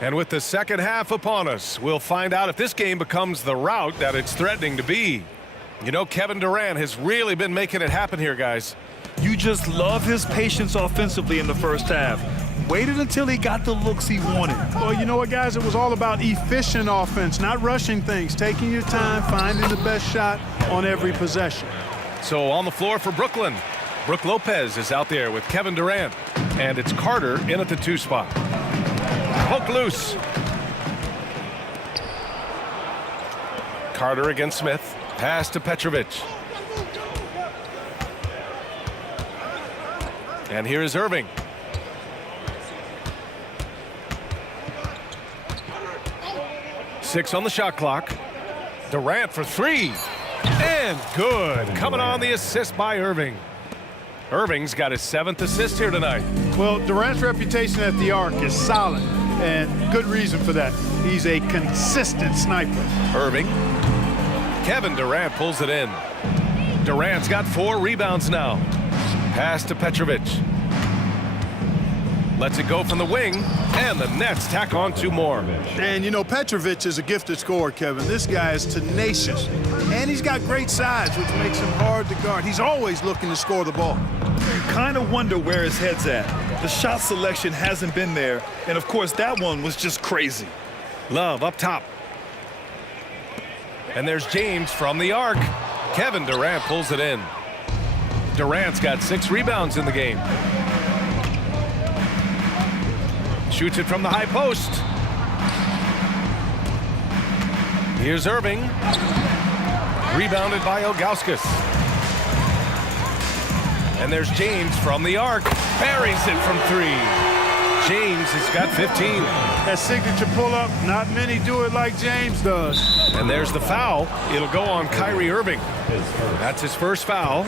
And with the second half upon us, we'll find out if this game becomes the rout that it's threatening to be. You know, Kevin Durant has really been making it happen here, guys. You just love his patience offensively in the first half. Waited until he got the looks he wanted. Well, you know what, guys? It was all about efficient offense, not rushing things, taking your time, finding the best shot on every possession. So on the floor for Brooklyn, Brook Lopez is out there with Kevin Durant. And it's Carter in at the 2 spot. Poke loose. Carter against Smith. Pass to Petrovic. And here is Irving. Six on the shot clock. Durant for 3. And good. Coming on the assist by Irving. Irving's got his 7th assist here tonight. Well, Durant's reputation at the arc is solid, and good reason for that. He's a consistent sniper. Irving. Kevin Durant pulls it in. Durant's got 4 rebounds now. Pass to Petrovic. Lets it go from the wing, and the Nets tack on 2 more. And, you know, Petrovic is a gifted scorer, Kevin. This guy is tenacious, and he's got great size, which makes him hard to guard. He's always looking to score the ball. You kind of wonder where his head's at. The shot selection hasn't been there, and, of course, that one was just crazy. Love up top. And there's James from the arc. Kevin Durant pulls it in. Durant's got 6 rebounds in the game. Shoots it from the high post. Here's Irving. Rebounded by Ilgauskas. And there's James from the arc. Buries it from 3. James has got 15. That signature pull-up, not many do it like James does. And there's the foul. It'll go on Kyrie Irving. That's his first foul.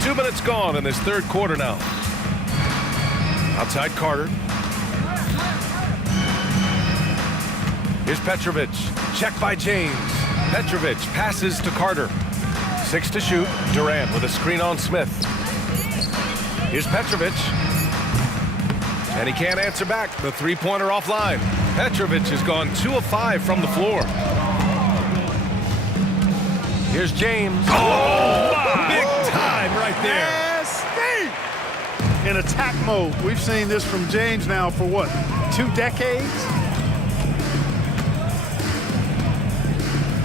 2 minutes gone in this 3rd quarter now. Outside Carter. Here's Petrovic. Check by James. Petrovic passes to Carter. 6 to shoot. Durant with a screen on Smith. Here's Petrovic. And he can't answer back. The 3-pointer offline. Petrovic has gone 2 of 5 from the floor. Here's James. Oh, big time right there. Yes, in attack mode. We've seen this from James now for what, 2 decades?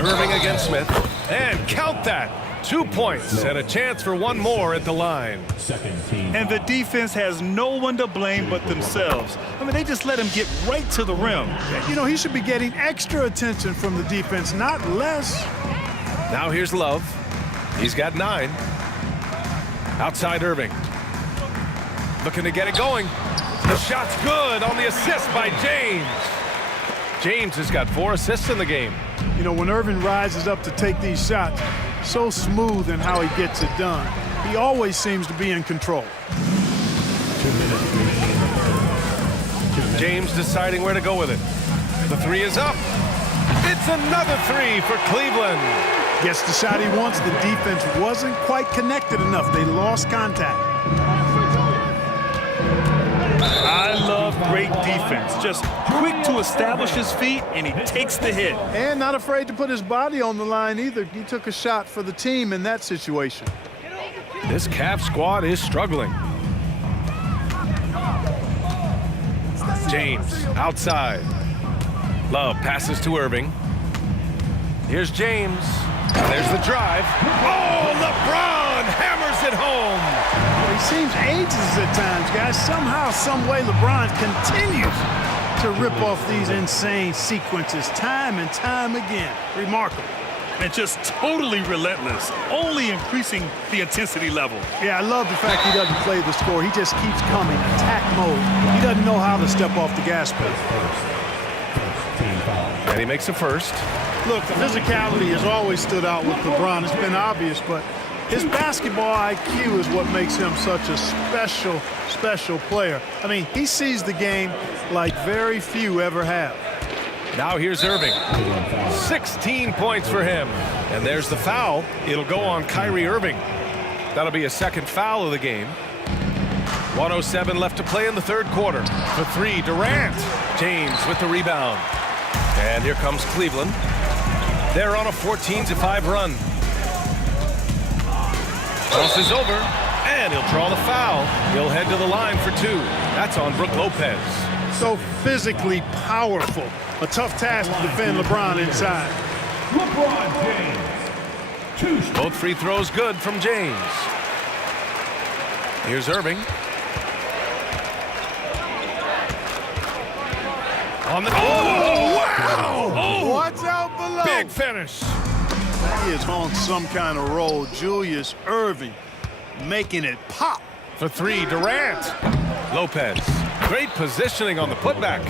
Irving against Smith. And count that. 2 points and a chance for 1 more at the line. And the defense has no one to blame but themselves. I mean, they just let him get right to the rim. You know, he should be getting extra attention from the defense, not less. Now here's Love. He's got 9. Outside Irving. Looking to get it going. The shot's good on the assist by James. James has got 4 assists in the game. You know, when Irving rises up to take these shots, so smooth in how he gets it done. He always seems to be in control. James deciding where to go with it. The 3 is up. It's another 3 for Cleveland. Gets the shot he wants. The defense wasn't quite connected enough. They lost contact. I love great defense. Just quick to establish his feet, and he takes the hit. And not afraid to put his body on the line either. He took a shot for the team in that situation. This Cavs squad is struggling. James outside. Love passes to Irving. Here's James. There's the drive. Oh, LeBron hammers it home. He seems ages at times, guys. Somehow, some way, LeBron continues to rip off these insane sequences time and time again. Remarkable. And just totally relentless, only increasing the intensity level. Yeah, I love the fact he doesn't play the score. He just keeps coming, attack mode. He doesn't know how to step off the gas pedal. And he makes a first. Look, the physicality has always stood out with LeBron. It's been obvious, but his basketball IQ is what makes him such a special, special player. I mean, he sees the game like very few ever have. Now here's Irving. 16 points for him. And there's the foul. It'll go on Kyrie Irving. That'll be a 2nd foul of the game. 1:07 left to play in the 3rd quarter. For 3, Durant. James with the rebound. And here comes Cleveland. They're on a 14-5 run. Crosses over, and he'll draw the foul. He'll head to the line for 2. That's on Brook Lopez. So physically powerful. A tough task to defend LeBron inside. LeBron James. Both free throws good from James. Here's Irving. On the... Oh, wow! Oh, watch out below. Big finish. He is on some kind of roll. Julius Erving making it pop. For three, Durant. Lopez. Great positioning on the putback.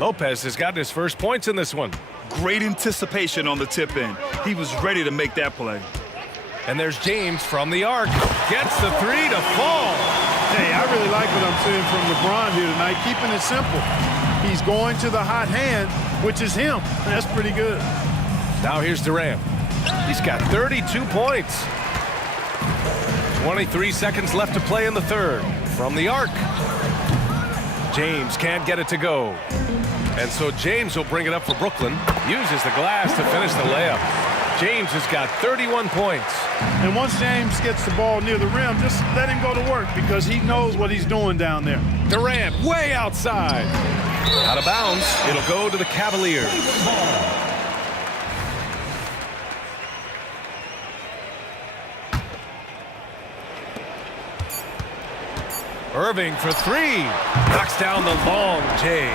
Lopez has gotten his first points in this one. Great anticipation on the tip in. He was ready to make that play. And there's James from the arc. Gets the three to fall. Hey, I really like what I'm seeing from LeBron here tonight, keeping it simple. He's going to the hot hand, which is him. That's pretty good. Now here's Durant. He's got 32 points. 23 seconds left to play in the third. From the arc. James can't get it to go. And so James will bring it up for Brooklyn. Uses the glass to finish the layup. James has got 31 points. And once James gets the ball near the rim, just let him go to work because he knows what he's doing down there. Durant way outside. Out of bounds. It'll go to the Cavaliers. Irving for three. Knocks down the long J.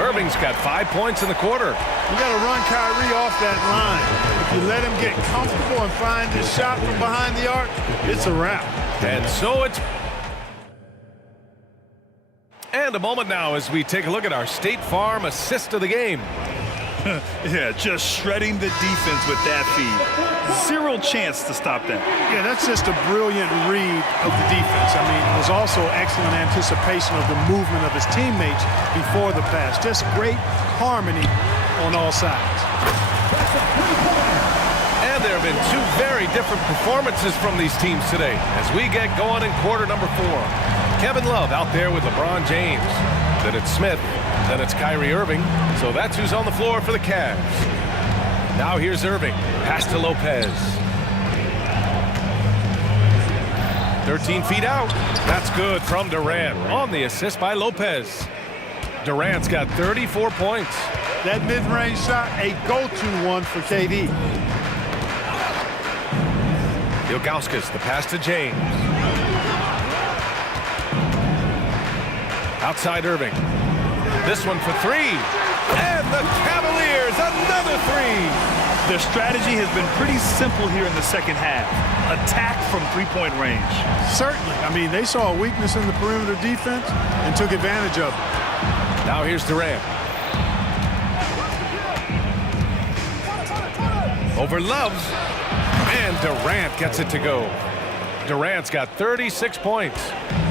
Irving's got 5 points in the quarter. You got to run Kyrie off that line. If you let him get comfortable and find his shot from behind the arc, it's a wrap. And so it's... And a moment now as we take a look at our State Farm assist of the game. Yeah, just shredding the defense with that feed. Zero chance to stop that. Yeah, that's just a brilliant read of the defense. I mean, it was also excellent anticipation of the movement of his teammates before the pass. Just great harmony on all sides. And there have been two very different performances from these teams today as we get going in quarter number 4. Kevin Love out there with LeBron James. Then it's Smith. Then it's Kyrie Irving. So that's who's on the floor for the Cavs. Now here's Irving. Pass to Lopez. 13 feet out. That's good from Durant on the assist by Lopez. Durant's got 34 points. That mid-range shot, a go-to one for KD. Ilgauskas, the pass to James. Outside Irving. This one for three. And the Cavaliers, another three. Their strategy has been pretty simple here in the second half. Attack from three-point range. Certainly. I mean, they saw a weakness in the perimeter defense and took advantage of it. Now here's Durant. Over Love. And Durant gets it to go. Durant's got 36 points.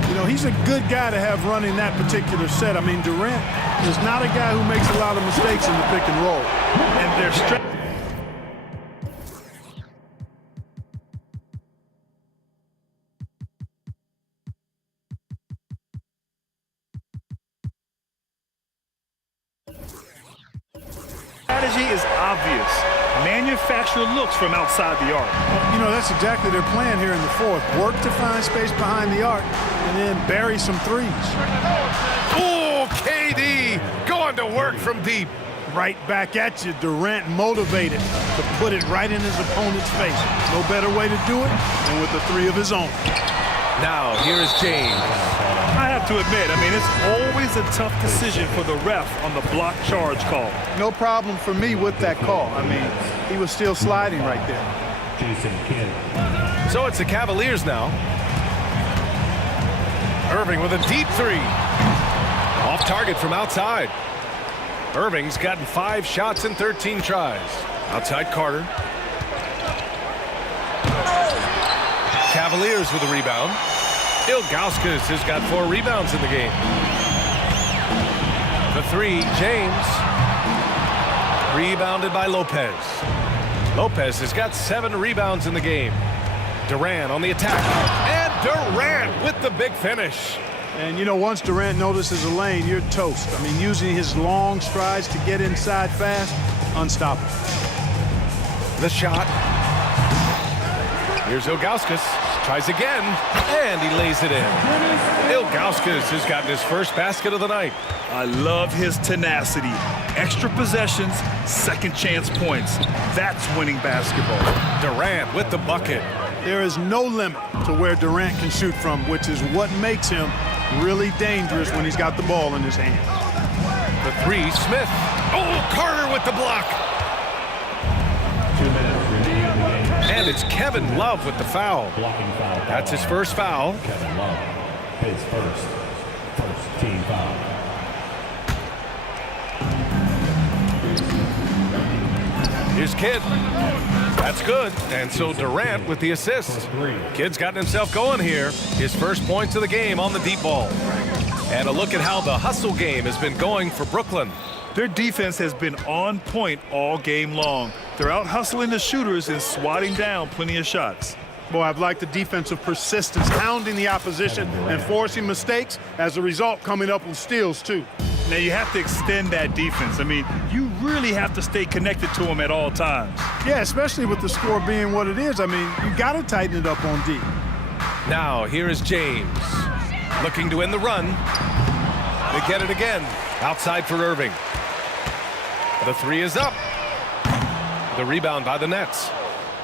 You know, he's a good guy to have running that particular set. I mean, Durant is not a guy who makes a lot of mistakes in the pick and roll. And their strategy. Is obvious. Manufacture looks from outside the arc. You know, that's exactly their plan here in the fourth. Work to find space behind the arc and then bury some threes. Oh, KD going to work from deep. Right back at you. Durant motivated to put it right in his opponent's face. No better way to do it than with the three of his own. Now, here's James. I have to admit, I mean, it's always a tough decision for the ref on the block charge call. No problem for me with that call. I mean, he was still sliding right there. Jason Kidd. So it's the Cavaliers now. Irving with a deep three. Off target from outside. Irving's gotten 5 shots in 13 tries. Outside Carter. Cavaliers with a rebound. Ilgauskas has got 4 rebounds in the game. The three, James. Rebounded by Lopez. Lopez has got 7 rebounds in the game. Durant on the attack. And Durant with the big finish. And, you know, once Durant notices a lane, you're toast. I mean, using his long strides to get inside fast, unstoppable. The shot. Here's Ilgauskas. Tries again, and he lays it in. Ilgauskas has gotten his first basket of the night. I love his tenacity. Extra possessions, second chance points. That's winning basketball. Durant with the bucket. There is no limit to where Durant can shoot from, which is what makes him really dangerous when he's got the ball in his hand. The three, Smith. Oh, Carter with the block. 2 minutes remaining in the game. And it's Kevin Love with the foul. Blocking foul. That's his first foul. Kevin Love, his first team foul. Here's Kidd. That's good. And so Durant with the assist. Kidd's gotten himself going here. His first points of the game on the deep ball. And a look at how the hustle game has been going for Brooklyn. Their defense has been on point all game long. They're out hustling the shooters and swatting down plenty of shots. Boy, I've liked the defensive persistence, hounding the opposition and forcing mistakes. As a result, coming up with steals, too. Now, you have to extend that defense. I mean, you really have to stay connected to them at all times. Yeah, especially with the score being what it is. I mean, you got to tighten it up on D. Now, here is James. Looking to end the run. They get it again. Outside for Irving. The three is up. The rebound by the Nets.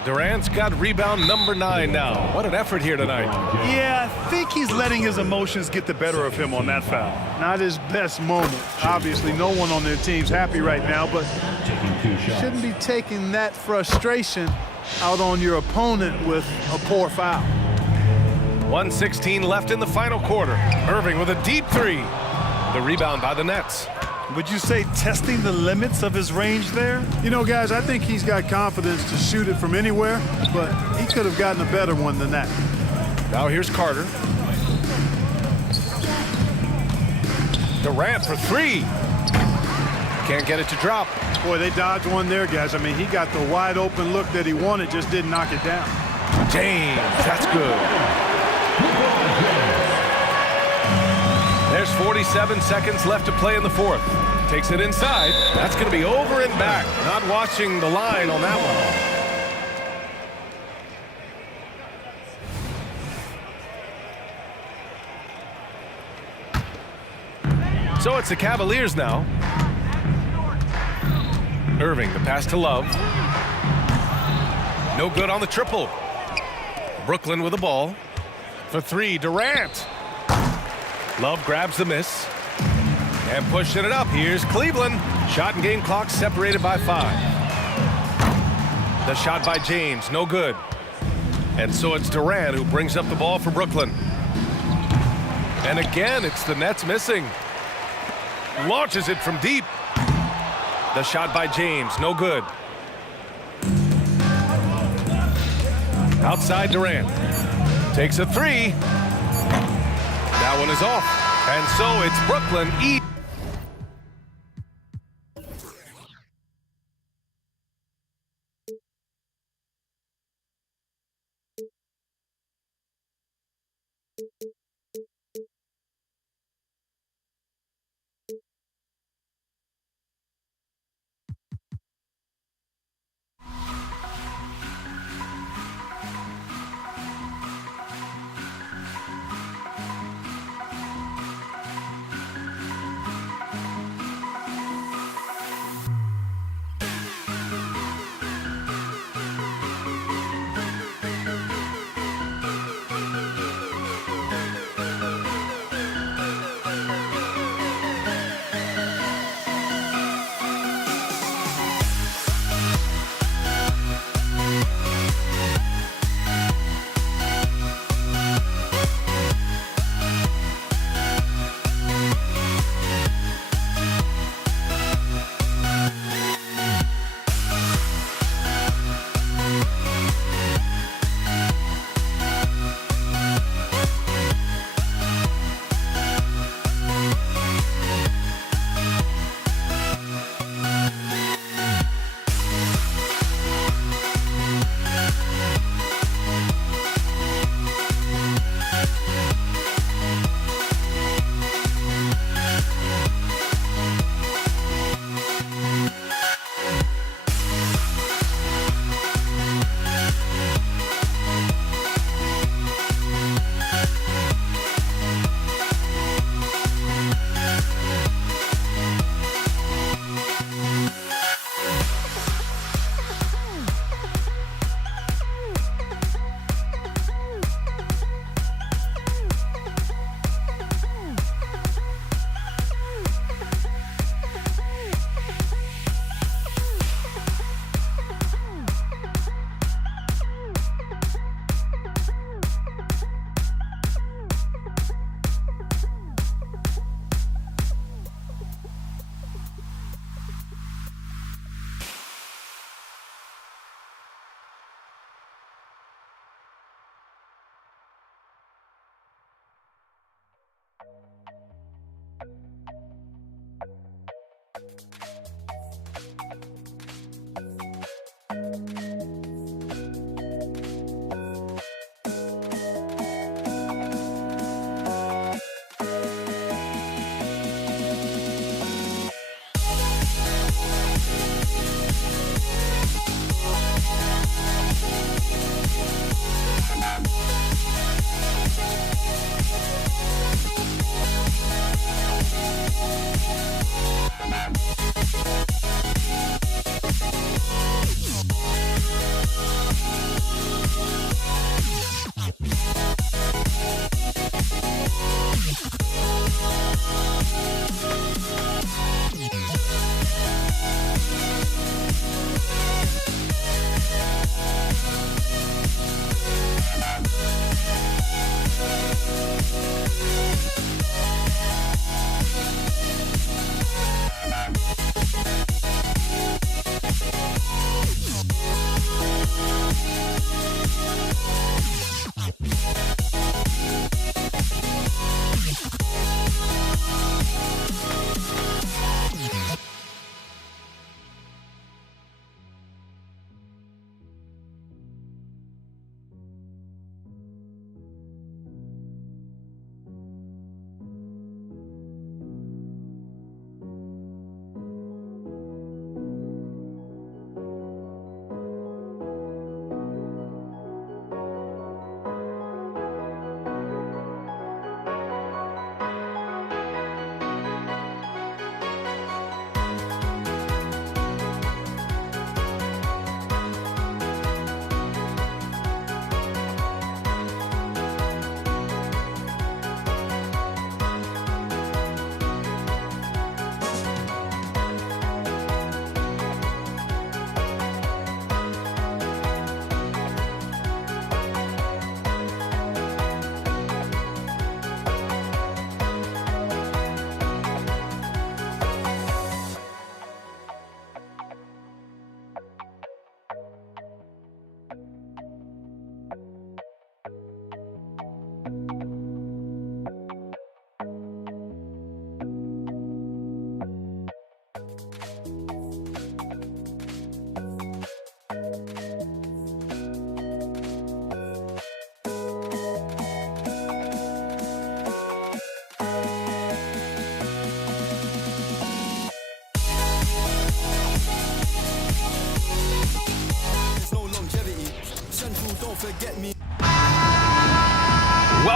Durant's got rebound number 9 now. What an effort here tonight. Yeah, I think he's letting his emotions get the better of him on that foul. Not his best moment. Obviously, no one on their team's happy right now, but shouldn't be taking that frustration out on your opponent with a poor foul. 1:16 left in the final quarter. Irving with a deep three. The rebound by the Nets. Would you say testing the limits of his range there? You know, guys, I think he's got confidence to shoot it from anywhere, but he could have gotten a better one than that. Now here's Carter. Durant for 3. Can't get it to drop. Boy, they dodged one there, guys. I mean, he got the wide open look that he wanted, just didn't knock it down. James, that's good. There's 47 seconds left to play in the fourth. Takes it inside. That's going to be over and back. Not watching the line on that one. So it's the Cavaliers now. Irving, the pass to Love. No good on the triple. Brooklyn with the ball. For 3, Durant. Love grabs the miss. And pushing it up. Here's Cleveland. Shot and game clock separated by 5. The shot by James, no good. And so it's Durant who brings up the ball for Brooklyn. And again, it's the Nets missing. Launches it from deep. The shot by James, no good. Outside Durant. Takes a 3. That one is off. And so it's Brooklyn.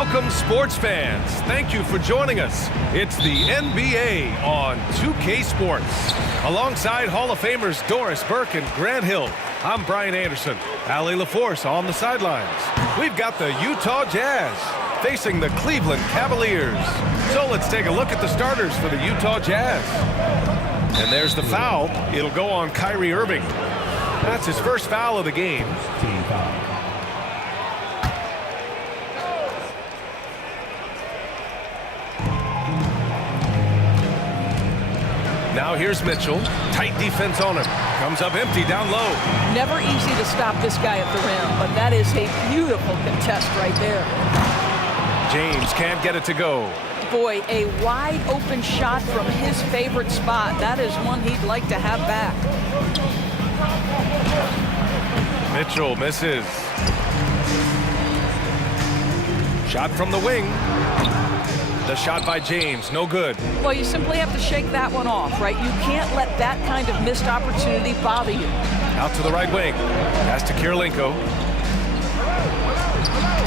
Welcome, sports fans. Thank you for joining us. It's the NBA on 2K Sports. Alongside Hall of Famers Doris Burke and Grant Hill, I'm Brian Anderson. Allie LaForce on the sidelines. We've got the Utah Jazz facing the Cleveland Cavaliers. So let's take a look at the starters for the Utah Jazz. And there's the foul. It'll go on Kyrie Irving. That's his first foul of the game. Now here's Mitchell. Tight defense on him. Comes up empty down low. Never easy to stop this guy at the rim, but that is a beautiful contest right there. James can't get it to go. Boy, a wide open shot from his favorite spot. That is one he'd like to have back. Mitchell misses. Shot from the wing. The shot by James, no good. Well, you simply have to shake that one off, right? You can't let that kind of missed opportunity bother you. Out to the right wing. Pass to Kirilenko.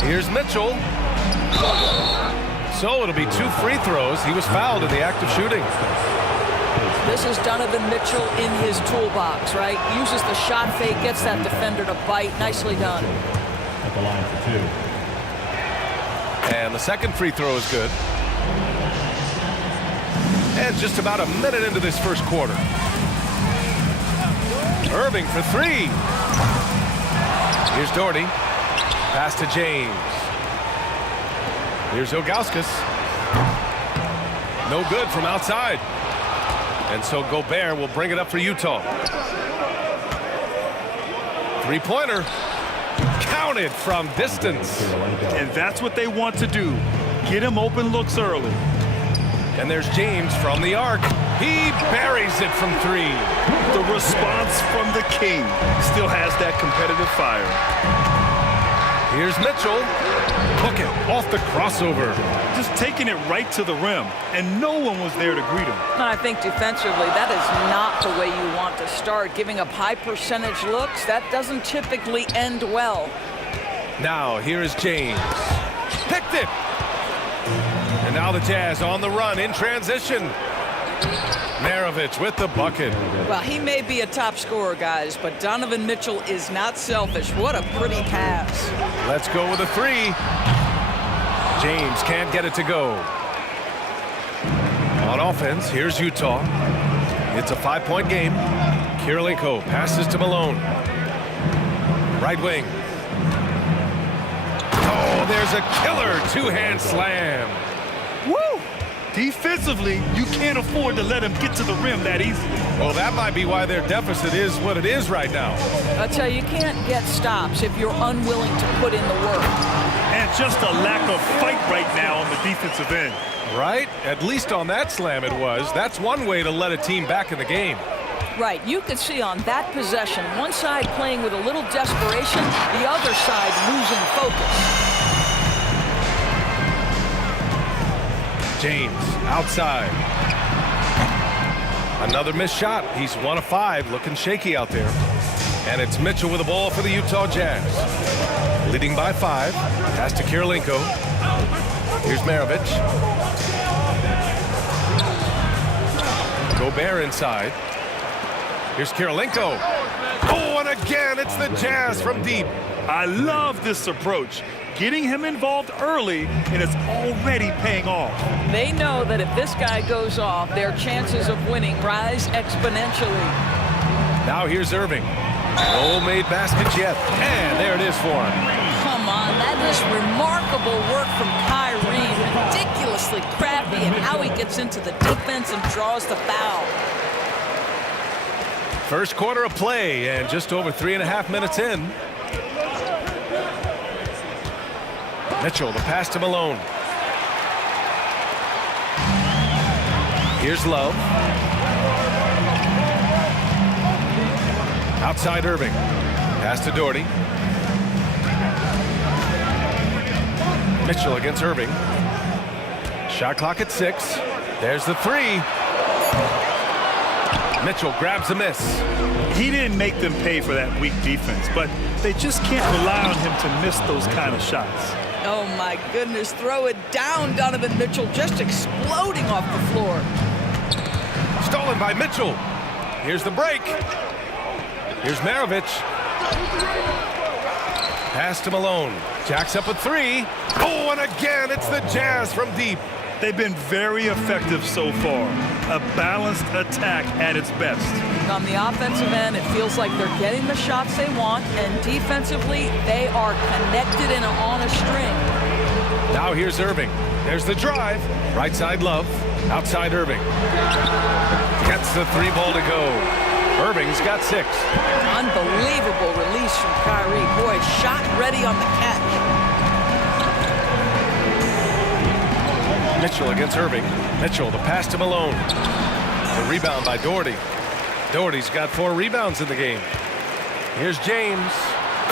Here's Mitchell. So it'll be 2 free throws. He was fouled in the act of shooting. This is Donovan Mitchell in his toolbox, right? Uses the shot fake, gets that defender to bite. Nicely done. At the line for 2. And the second free throw is good. And just about a minute into this first quarter. Irving for 3. Here's Doherty. Pass to James. Here's Ilgauskas. No good from outside. And so Gobert will bring it up for Utah. Three-pointer. Counted from distance. And that's what they want to do. Get him open looks early. And there's James from the arc. He buries it from 3. The response from the king still has that competitive fire. Here's Mitchell. Hook it off the crossover. Just taking it right to the rim, and no one was there to greet him. And I think defensively, that is not the way you want to start. Giving up high percentage looks, that doesn't typically end well. Now, here is James. Picked it. And now the Jazz on the run in transition. Maravich with the bucket. Well, he may be a top scorer, guys, but Donovan Mitchell is not selfish. What a pretty pass. Let's go with a 3. James can't get it to go. On offense, here's Utah. It's a 5-point game. Kirilenko passes to Malone. Right wing. Oh, there's a killer 2-hand slam. Woo! Defensively, you can't afford to let him get to the rim that easily. Well, that might be why their deficit is what it is right now. I tell you, you can't get stops if you're unwilling to put in the work. And just a lack of fight right now on the defensive end. Right? At least on that slam it was. That's one way to let a team back in the game. Right. You could see on that possession, one side playing with a little desperation, the other side losing focus. James outside. Another missed shot. He's 1 of 5, looking shaky out there. And it's Mitchell with the ball for the Utah Jazz. Leading by 5. Pass to Kirilenko. Here's Maravich. Gobert inside. Here's Kirilenko. Oh, and again, it's the Jazz from deep. I love this approach. Getting him involved early, and it's already paying off. They know that if this guy goes off, their chances of winning rise exponentially. Now here's Irving. No made baskets yet. And there it is for him. Come on, that is remarkable work from Kyrie. Ridiculously crafty in how he gets into the defense and draws the foul. First quarter of play and just over 3.5 minutes in. Mitchell, the pass to Malone. Here's Love. Outside Irving. Pass to Doherty. Mitchell against Irving. Shot clock at 6. There's the 3. Mitchell grabs a miss. He didn't make them pay for that weak defense, but they just can't rely on him to miss those kind of shots. Oh, my goodness. Throw it down. Donovan Mitchell just exploding off the floor. Stolen by Mitchell. Here's the break. Here's Maravich. Pass to Malone. Jacks up a three. Oh, and again, it's the Jazz from deep. They've been very effective so far. A balanced attack at its best. On the offensive end, it feels like they're getting the shots they want, and defensively, they are connected and on a string. Now here's Irving. There's the drive. Right side Love. Outside Irving. Gets the three ball to go. Irving's got 6. Unbelievable release from Kyrie. Boy, shot ready on the catch. Mitchell against Irving. Mitchell, the pass to Malone. The rebound by Doherty. Doherty's got 4 rebounds in the game. Here's James.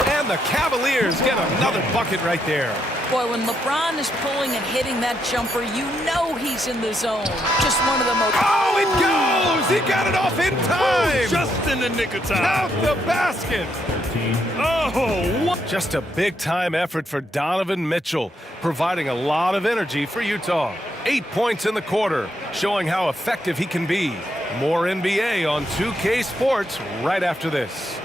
And the Cavaliers get another bucket right there. Boy, when LeBron is pulling and hitting that jumper, you know he's in the zone. Just one of the most... Oh, it goes! He got it off in time! Just in the nick of time. Count the basket! Oh, what? Just a big-time effort for Donovan Mitchell, providing a lot of energy for Utah. 8 points in the quarter, showing how effective he can be. More NBA on 2K Sports right after this.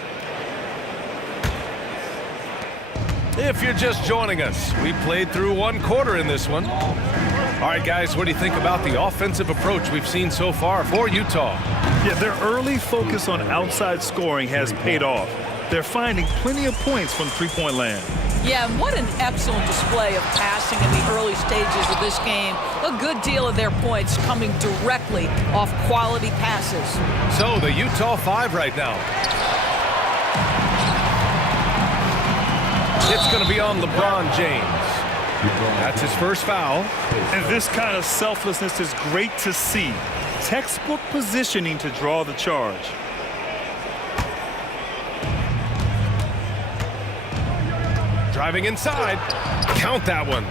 If you're just joining us, we played through 1 quarter in this one. All right, guys, what do you think about the offensive approach we've seen so far for Utah? Yeah, their early focus on outside scoring has paid off. They're finding plenty of points from three-point land. Yeah, and what an excellent display of passing in the early stages of this game. A good deal of their points coming directly off quality passes. So the Utah 5 right now. It's going to be on LeBron James. That's his first foul. And this kind of selflessness is great to see. Textbook positioning to draw the charge. Driving inside. Count that one.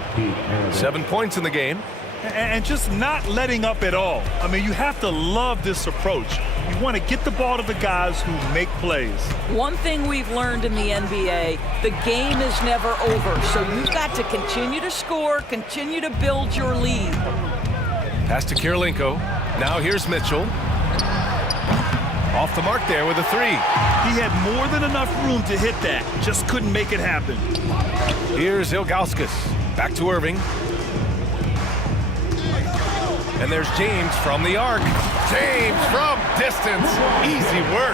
7 points in the game. And just not letting up at all. I mean, you have to love this approach. You want to get the ball to the guys who make plays. One thing we've learned in the NBA, the game is never over. So you've got to continue to score, continue to build your lead. Pass to Kirilenko. Now here's Mitchell. Off the mark there with a 3. He had more than enough room to hit that. Just couldn't make it happen. Here's Ilgauskas. Back to Irving. And there's James from the arc. James from distance. Easy work.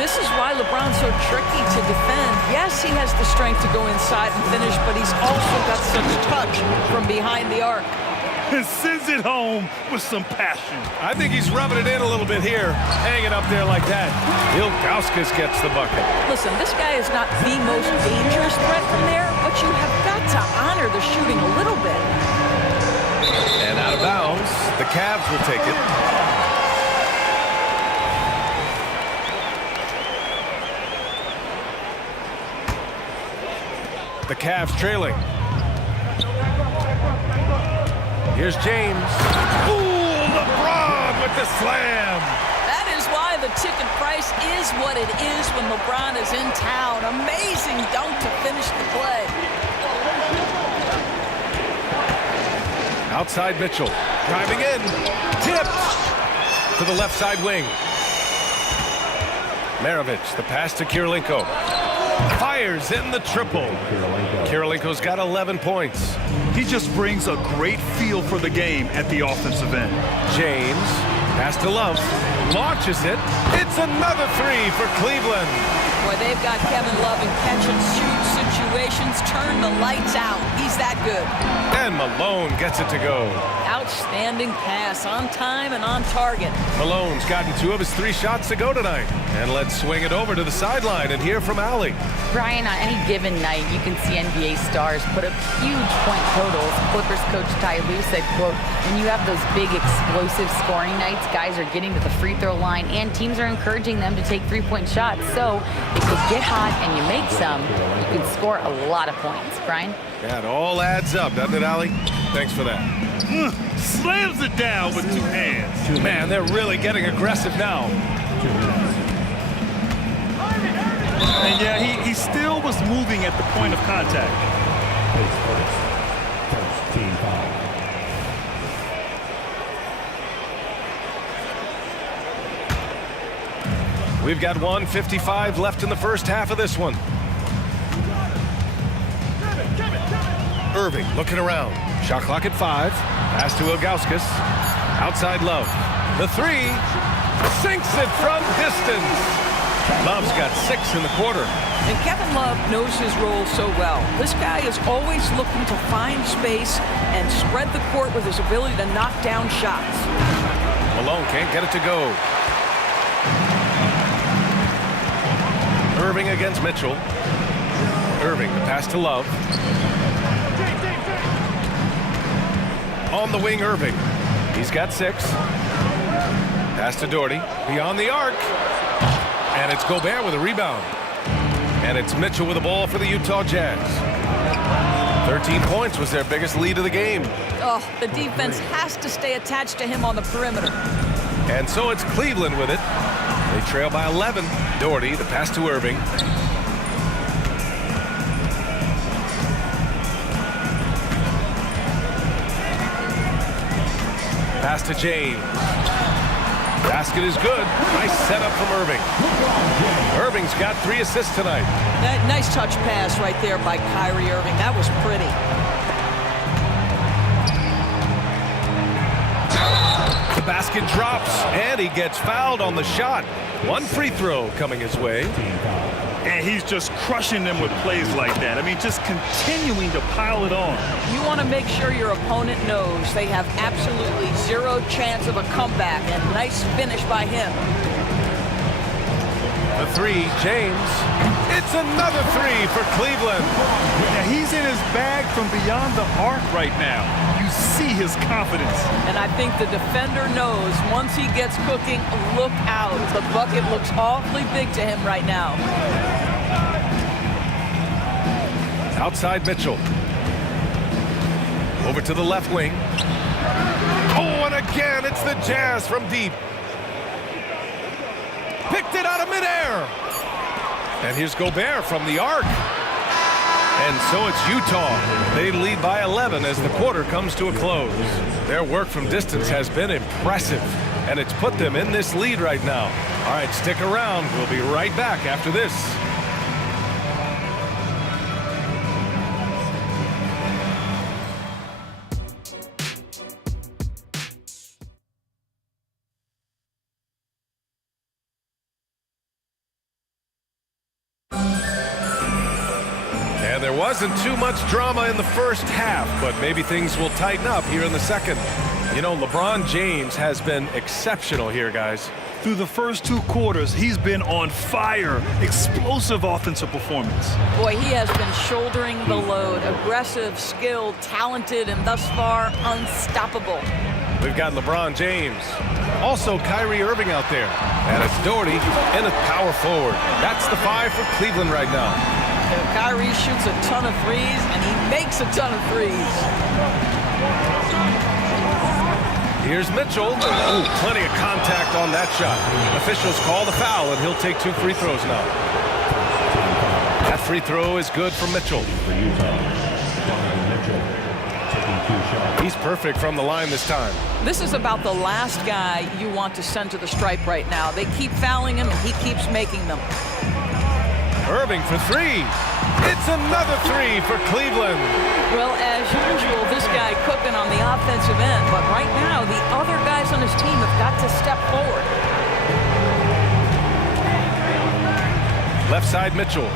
This is why LeBron's so tricky to defend. Yes, he has the strength to go inside and finish, but he's also got such touch from behind the arc. And sends it home with some passion. I think he's rubbing it in a little bit here. Hanging up there like that. Ilgauskas gets the bucket. Listen, this guy is not the most dangerous threat from there, but you have got to honor the shooting a little bit. And out of bounds, the Cavs will take it. The Cavs trailing. Here's James. Ooh, LeBron with the slam. That is why the ticket price is what it is when LeBron is in town. Amazing dunk to finish the play. Outside Mitchell. Driving in. Tipped to the left side wing. Maravich, the pass to Kirilenko. Fires in the triple. Kirilenko's got 11 points. He just brings a great feel for the game at the offensive end. James, pass to Love. Launches it. It's another 3 for Cleveland. Boy, they've got Kevin Love in catch-and-shoot situations. Turn the lights out. He's that good. And Malone gets it to go. Outstanding pass, on time and on target. Malone's gotten 2 of his 3 shots to go tonight. And let's swing it over to the sideline and hear from Allie. Brian, on any given night, you can see NBA stars put up huge point totals. Clippers coach Ty Lue said, quote, when you have those big explosive scoring nights, guys are getting to the free throw line and teams are encouraging them to take 3-point shots. So if you get hot and you make some, you can score a lot of points. Brian? Yeah, it all adds up, doesn't it, Allie? Thanks for that. Slams it down with 2 hands. Man, they're really getting aggressive now. And yeah, he still was moving at the point of contact. Team foul. We've got 1:55 left in the first half of this one. Irving looking around. Shot clock at 5. Pass to Ilgauskas. Outside Love. The 3. Sinks it from distance. Love's got 6 in the quarter. And Kevin Love knows his role so well. This guy is always looking to find space and spread the court with his ability to knock down shots. Malone can't get it to go. Irving against Mitchell. Irving, the pass to Love. On the wing, Irving. He's got 6. Pass to Doherty. Beyond the arc. And it's Gobert with a rebound. And it's Mitchell with the ball for the Utah Jazz. 13 points was their biggest lead of the game. Oh, the defense has to stay attached to him on the perimeter. And so it's Cleveland with it. They trail by 11. Doherty, the pass to Irving. Pass to James. Basket is good. Nice setup from Irving. Irving's got 3 assists tonight. That nice touch pass right there by Kyrie Irving. That was pretty. The basket drops, and he gets fouled on the shot. 1 free throw coming his way. And he's just crushing them with plays like that. I mean, just continuing to pile it on. You want to make sure your opponent knows they have absolutely 0 chance of a comeback. And nice finish by him. The 3, James. It's another 3 for Cleveland. Now, he's in his bag from beyond the arc right now. You see his confidence. And I think the defender knows once he gets cooking, look out. The bucket looks awfully big to him right now. Outside Mitchell. Over to the left wing. Oh, and again, it's the Jazz from deep. Picked it out of midair. And here's Gobert from the arc. And so it's Utah. They lead by 11 as the quarter comes to a close. Their work from distance has been impressive, and it's put them in this lead right now. All right, stick around. We'll be right back after this. There wasn't too much drama in the first half, but maybe things will tighten up here in the second. You know, LeBron James has been exceptional here, guys. Through the first 2 quarters, he's been on fire. Explosive offensive performance. Boy, he has been shouldering the load. Aggressive, skilled, talented, and thus far, unstoppable. We've got LeBron James. Also Kyrie Irving out there. And it's Doherty in a power forward. That's the 5 for Cleveland right now. Kyrie shoots a ton of threes, and he makes a ton of threes. Here's Mitchell. Ooh, plenty of contact on that shot. Officials call the foul, and he'll take 2 free throws now. That free throw is good for Mitchell. He's perfect from the line this time. This is about the last guy you want to send to the stripe right now. They keep fouling him, and he keeps making them. Irving for 3. It's another 3 for Cleveland. Well, as usual, this guy cooking on the offensive end. But right now, the other guys on his team have got to step forward. Left side, Mitchell.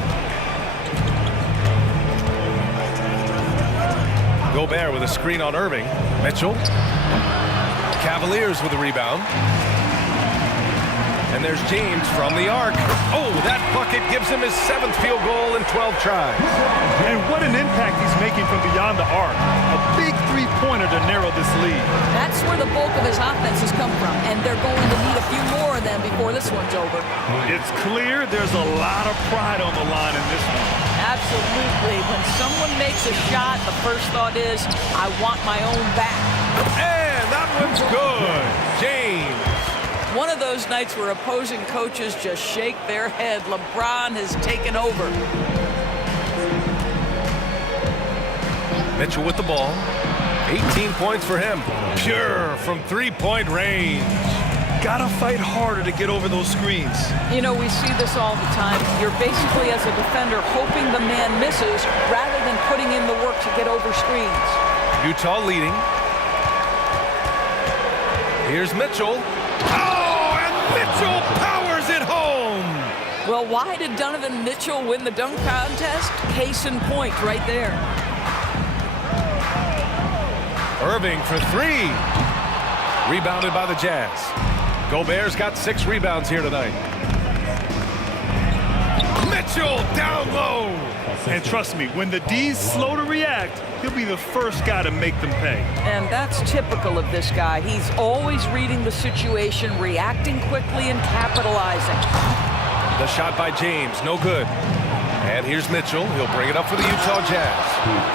Gobert with a screen on Irving. Mitchell. Cavaliers with a rebound. And there's James from the arc. Oh, that bucket gives him his 7th field goal in 12 tries. And what an impact he's making from beyond the arc. A big 3-pointer to narrow this lead. That's where the bulk of his offense has come from, and they're going to need a few more of them before this one's over. It's clear there's a lot of pride on the line in this one. Absolutely. When someone makes a shot, the first thought is, I want my own back. And that one's good. James. One of those nights where opposing coaches just shake their head. LeBron has taken over. Mitchell with the ball. 18 points for him. Pure from three-point range. Gotta fight harder to get over those screens. You know, we see this all the time. You're basically, as a defender, hoping the man misses rather than putting in the work to get over screens. Utah leading. Here's Mitchell. Oh, and Mitchell powers it home. Well, why did Donovan Mitchell win the dunk contest? Case in point right there. Irving for three. Rebounded by the Jazz. Gobert's got 6 rebounds here tonight. Mitchell down low. And trust me, when the D's slow to react, he'll be the first guy to make them pay. And that's typical of this guy. He's always reading the situation, reacting quickly, and capitalizing. The shot by James, no good. And here's Mitchell. He'll bring it up for the Utah Jazz.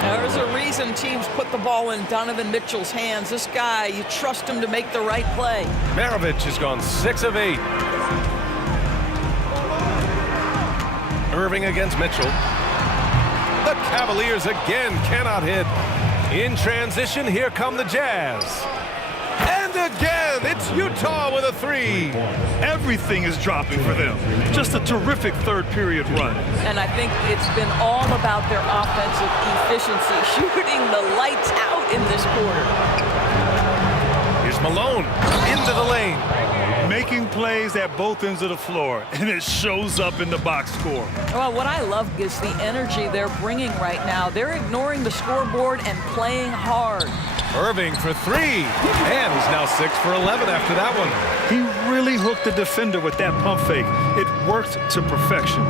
There's a reason teams put the ball in Donovan Mitchell's hands. This guy, you trust him to make the right play. Maravich has gone 6 of 8. Irving against Mitchell. The Cavaliers again cannot hit. In transition, here come the Jazz. And again, it's Utah with a 3. Everything is dropping for them. Just a terrific third-period run. And I think it's been all about their offensive efficiency, shooting the lights out in this quarter. Here's Malone into the lane. Making plays at both ends of the floor, and it shows up in the box score. Well, what I love is the energy they're bringing right now. They're ignoring the scoreboard and playing hard. Irving for 3. And he's now 6 for 11 after that one. He really hooked the defender with that pump fake. It worked to perfection.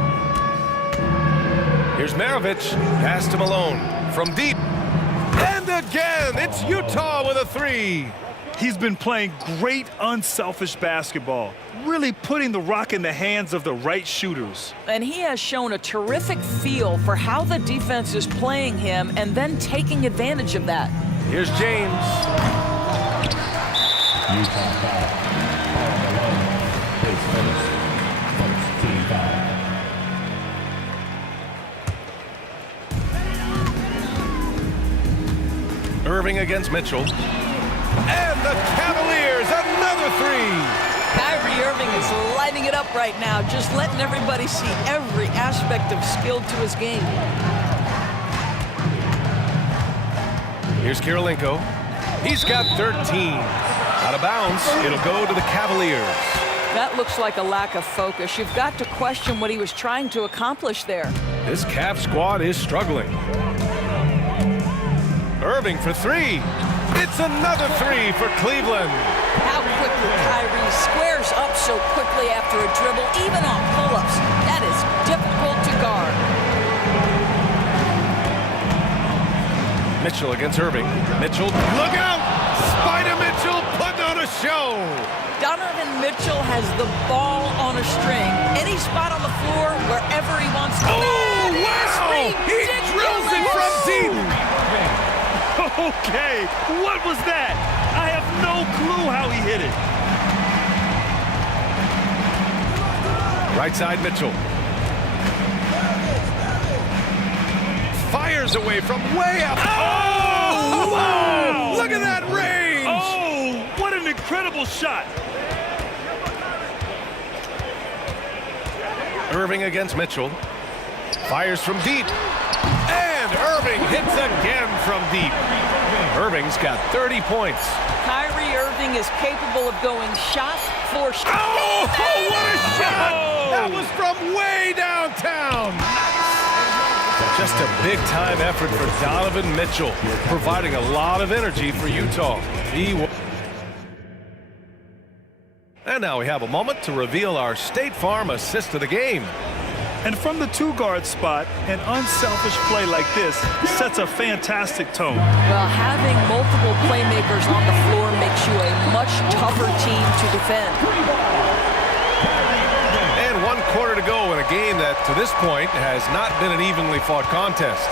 Here's Maravich. Pass to Malone from deep. And again, it's Utah with a 3. He's been playing great, unselfish basketball, really putting the rock in the hands of the right shooters. And he has shown a terrific feel for how the defense is playing him and then taking advantage of that. Here's James. Utah foul. Base first. Team foul. Irving against Mitchell. And the Cavaliers, another 3. Kyrie Irving is lighting it up right now, just letting everybody see every aspect of skill to his game. Here's Kirilenko. He's got 13. Out of bounds, it'll go to the Cavaliers. That looks like a lack of focus. You've got to question what he was trying to accomplish there. This Cav squad is struggling. Irving for 3. It's another 3 for Cleveland. How quickly Kyrie squares up so quickly after a dribble, even on pull-ups. That is difficult to guard. Mitchell against Irving. Mitchell, look out! Spider Mitchell putting on a show. Donovan Mitchell has the ball on a string. Any spot on the floor, wherever he wants to. Oh, wow! He drills it from deep. Okay, what was that? I have no clue how he hit it. Right side, Mitchell. Fires away from way up. Oh, wow! Look at that range! Oh, what an incredible shot. Irving against Mitchell. Fires from deep. And Irving hits again from deep. Irving's got 30 points. Kyrie Irving is capable of going shot for shot. Oh, what a shot! That was from way downtown. Just a big-time effort for Donovan Mitchell, providing a lot of energy for Utah. And now we have a moment to reveal our State Farm assist of the game. And from the two-guard spot, an unselfish play like this sets a fantastic tone. Well, having multiple playmakers on the floor makes you a much tougher team to defend. And 1 quarter to go in a game that, to this point, has not been an evenly fought contest.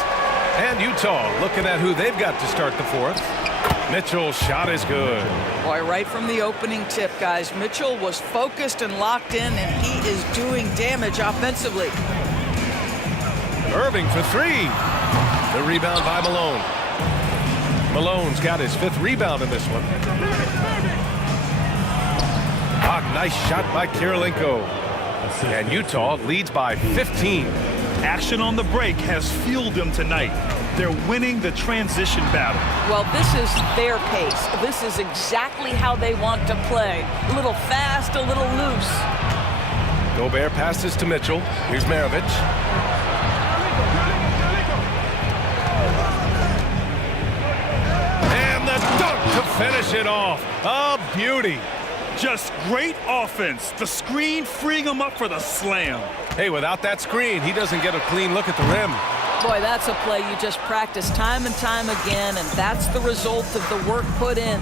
And Utah looking at who they've got to start the 4th. Mitchell's shot is good. Boy, right from the opening tip, guys, Mitchell was focused and locked in, and he is doing damage offensively. Irving for 3. The rebound by Malone. Malone's got his 5th rebound in this one. Nice shot by Kirilenko. And Utah leads by 15. Action on the break has fueled them tonight. They're winning the transition battle. Well, this is their pace. This is exactly how they want to play. A little fast, a little loose. Gobert passes to Mitchell. Here's Maravich. And the dunk to finish it off. A beauty. Just great offense. The screen freeing him up for the slam. Hey, without that screen, he doesn't get a clean look at the rim. Boy, that's a play you just practice time and time again, and that's the result of the work put in.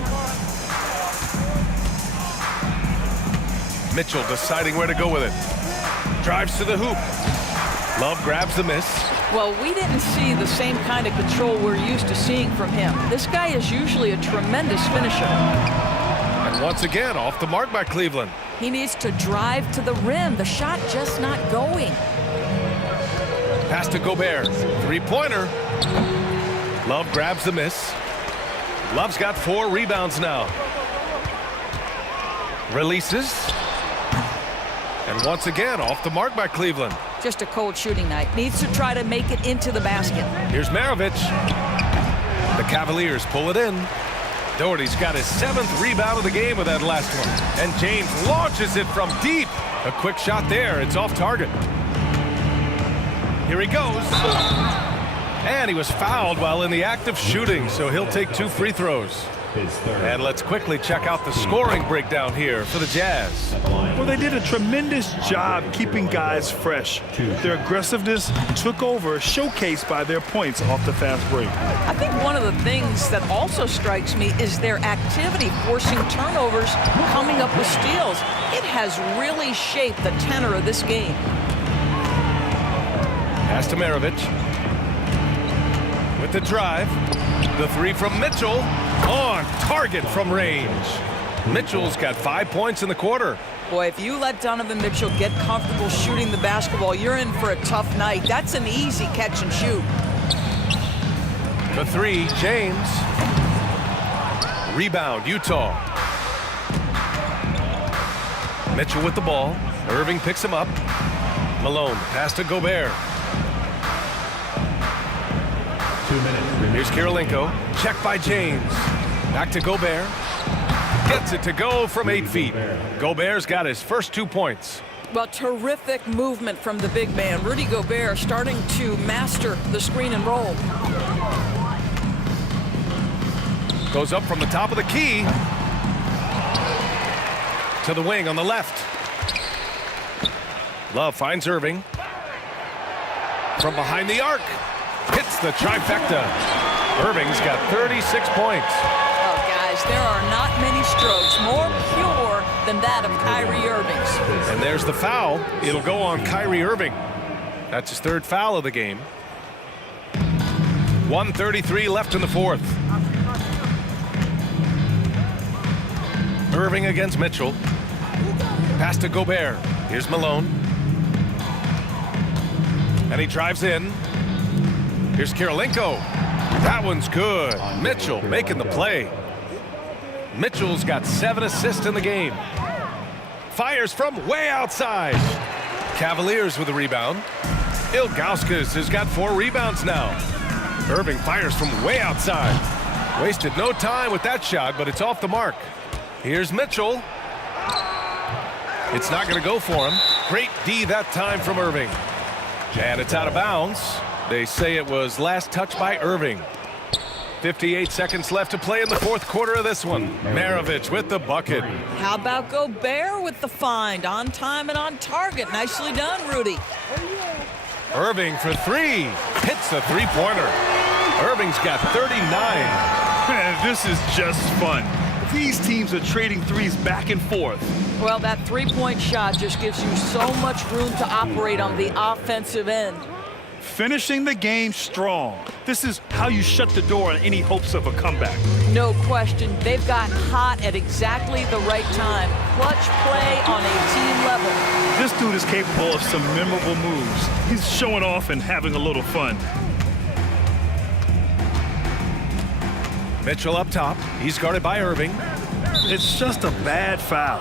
Mitchell deciding where to go with it. Drives to the hoop. Love grabs the miss. Well, we didn't see the same kind of control we're used to seeing from him. This guy is usually a tremendous finisher. And once again, off the mark by Cleveland. He needs to drive to the rim. The shot just not going. Pass to Gobert. 3-pointer. Love grabs the miss. Love's got 4 rebounds now. Releases. And once again, off the mark by Cleveland. Just a cold shooting night. Needs to try to make it into the basket. Here's Maravich. The Cavaliers pull it in. Doherty's got his 7th rebound of the game with that last one. And James launches it from deep. A quick shot there. It's off target. Here he goes. And he was fouled while in the act of shooting, so he'll take 2 free throws. And let's quickly check out the scoring breakdown here for the Jazz. Well, they did a tremendous job keeping guys fresh. Their aggressiveness took over, showcased by their points off the fast break. I think one of the things that also strikes me is their activity, forcing turnovers, coming up with steals. It has really shaped the tenor of this game. Pass to Maravich. With the drive. The 3 from Mitchell. On target from range. Mitchell's got 5 points in the quarter. Boy, if you let Donovan Mitchell get comfortable shooting the basketball, you're in for a tough night. That's an easy catch and shoot. The 3, James. Rebound, Utah. Mitchell with the ball. Irving picks him up. Malone, pass to Gobert. 2 minutes. Here's Kirilenko. Check by James. Back to Gobert. Gets it to go from 8 feet. Gobert's got his first 2 points. Well, terrific movement from the big man. Rudy Gobert starting to master the screen and roll. Goes up from the top of the key. To the wing on the left. Love finds Irving. From behind the arc. Hits the trifecta. Irving's got 36 points. Oh, guys, there are not many strokes more pure than that of Kyrie Irving's. And there's the foul. It'll go on Kyrie Irving. That's his 3rd foul of the game. 1:33 left in the 4th. Irving against Mitchell. Pass to Gobert. Here's Malone. And he drives in. Here's Kirilenko. That one's good. Mitchell making the play. Mitchell's got 7 assists in the game. Fires from way outside. Cavaliers with a rebound. Ilgauskas has got 4 rebounds now. Irving fires from way outside. Wasted no time with that shot, but it's off the mark. Here's Mitchell. It's not going to go for him. Great D that time from Irving. And it's out of bounds. They say it was last touched by Irving. 58 seconds left to play in the 4th quarter of this one. Maravich with the bucket. How about Gobert with the find? On time and on target. Nicely done, Rudy. Irving for 3. Hits the 3-pointer. Irving's got 39. Man, this is just fun. These teams are trading threes back and forth. Well, that 3-point shot just gives you so much room to operate on the offensive end. Finishing the game strong. This is how you shut the door on any hopes of a comeback. No question. They've gotten hot at exactly the right time. Clutch play on a team level. This dude is capable of some memorable moves. He's showing off and having a little fun. Mitchell up top. He's guarded by Irving. It's just a bad foul.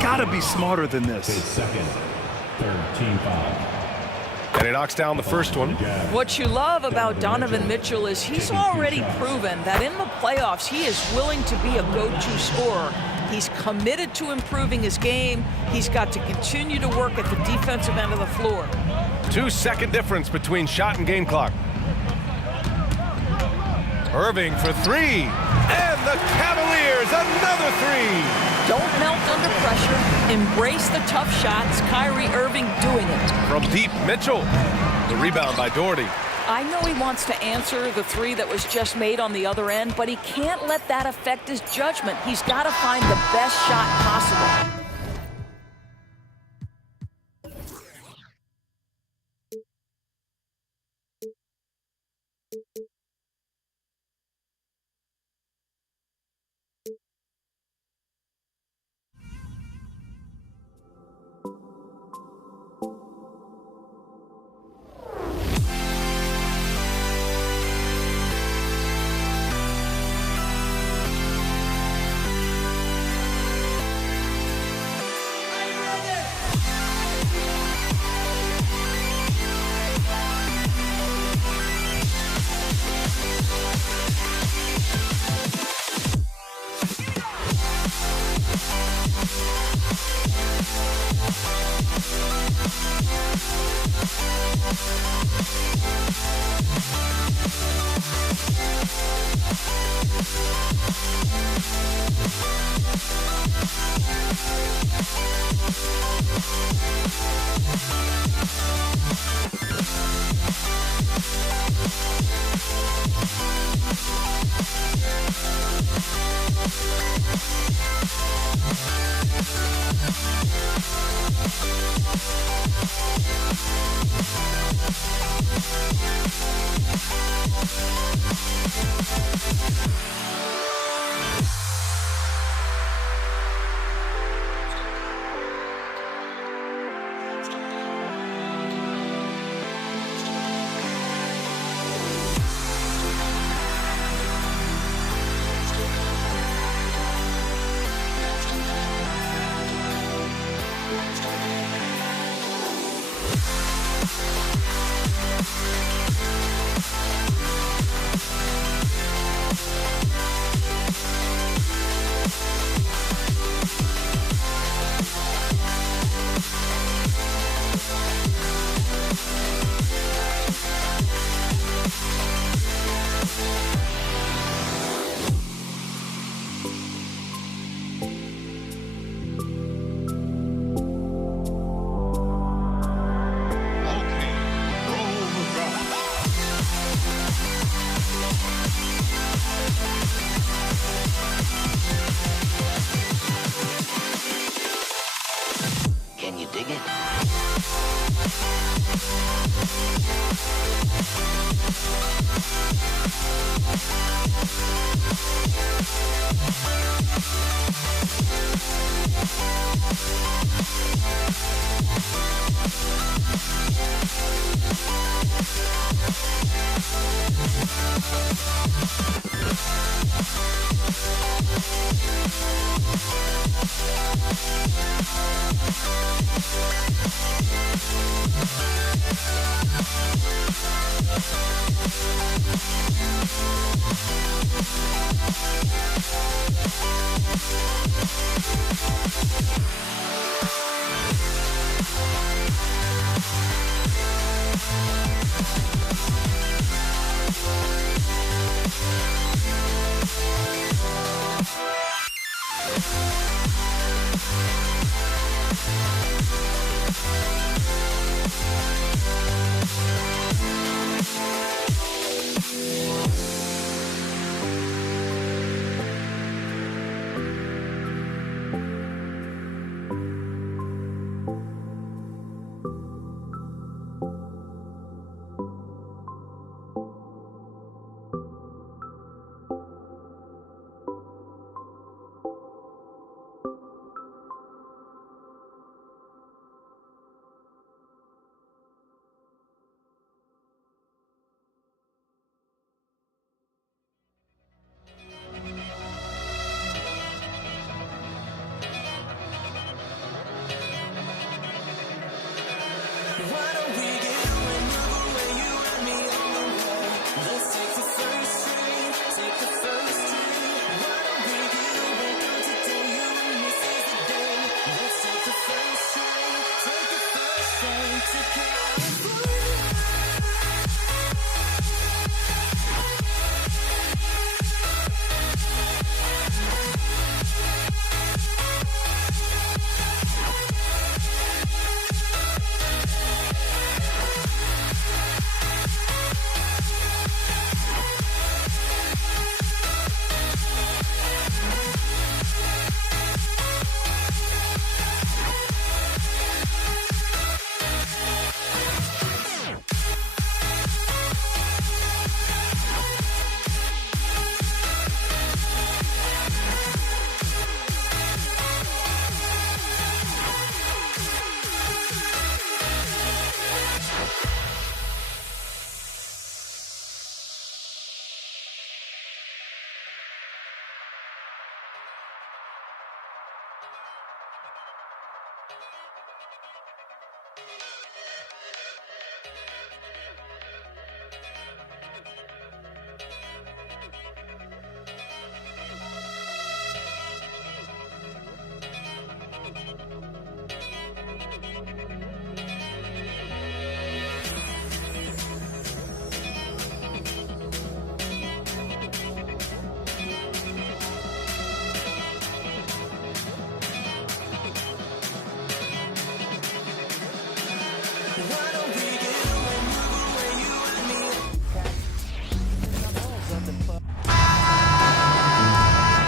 Gotta be smarter than this. Second, third team foul. And he knocks down the first one. What you love about Donovan Mitchell is he's already proven that in the playoffs he is willing to be a go-to scorer. He's committed to improving his game. He's got to continue to work at the defensive end of the floor. 2-second difference between shot and game clock. Irving for three. And the Cavaliers, another three. Don't melt under pressure. Embrace the tough shots. Kyrie Irving doing it. From deep, Mitchell. The rebound by Doherty. I know he wants to answer the three that was just made on the other end, but he can't let that affect his judgment. He's got to find the best shot possible.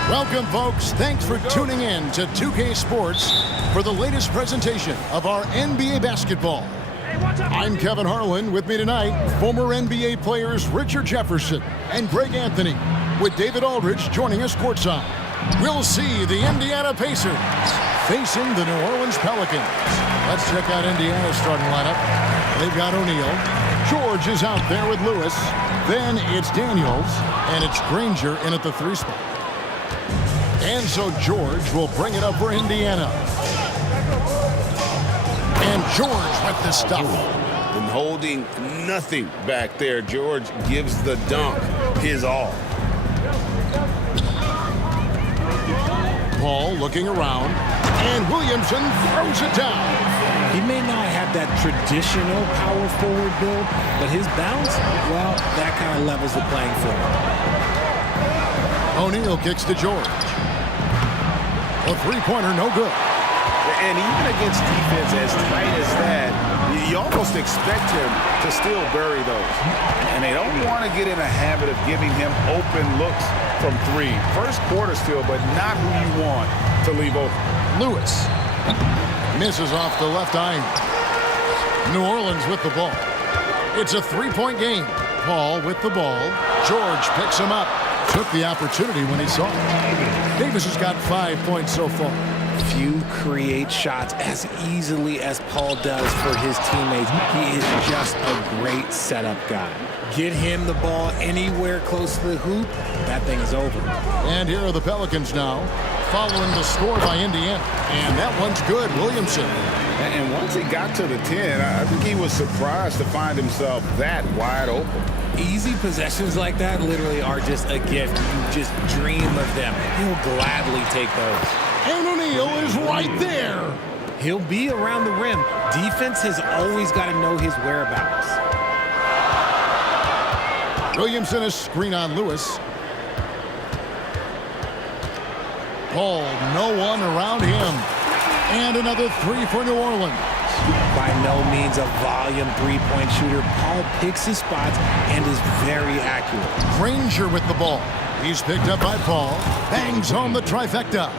Welcome, folks. Thanks for tuning in to 2K Sports for the latest presentation of our NBA basketball. I'm Kevin Harlan. With me tonight, former NBA players Richard Jefferson and Greg Anthony, with David Aldridge joining us courtside. We'll see the Indiana Pacers facing the New Orleans Pelicans. Let's check out Indiana's starting lineup. They've got O'Neal. George is out there with Lewis. Then it's Daniels, and it's Granger in at the 3 spot. And so George will bring it up for Indiana. And George with the stuff. And holding nothing back there. George gives the dunk his all. Paul looking around. And Williamson throws it down. He may not have that traditional power forward build, but his bounce, well, that kind of levels the playing field. O'Neal kicks to George. A three-pointer, no good. And even against defense as tight as that, you almost expect him to still bury those. And they don't want to get in a habit of giving him open looks from 3. First quarter still, but not who you want to leave open. Lewis misses off the left iron. New Orleans with the ball. It's a 3-point game. Paul with the ball. George picks him up. Took the opportunity when he saw it. Davis has got 5 points so far. Few create shots as easily as Paul does for his teammates. He is just a great setup guy. Get him the ball anywhere close to the hoop, that thing is over. And here are the Pelicans now, following the score by Indiana. And that one's good, Williamson. And once he got to the 10, I think he was surprised to find himself that wide open. Easy possessions like that literally are just a gift. You just dream of them. He'll gladly take those. And O'Neal is right there. He'll be around the rim. Defense has always got to know his whereabouts. Williamson is screen on Lewis. Paul, no one around him. And another 3 for New Orleans. By no means a volume three-point shooter, Paul picks his spots and is very accurate. Granger with the ball. He's picked up by Paul. Bangs home the trifecta.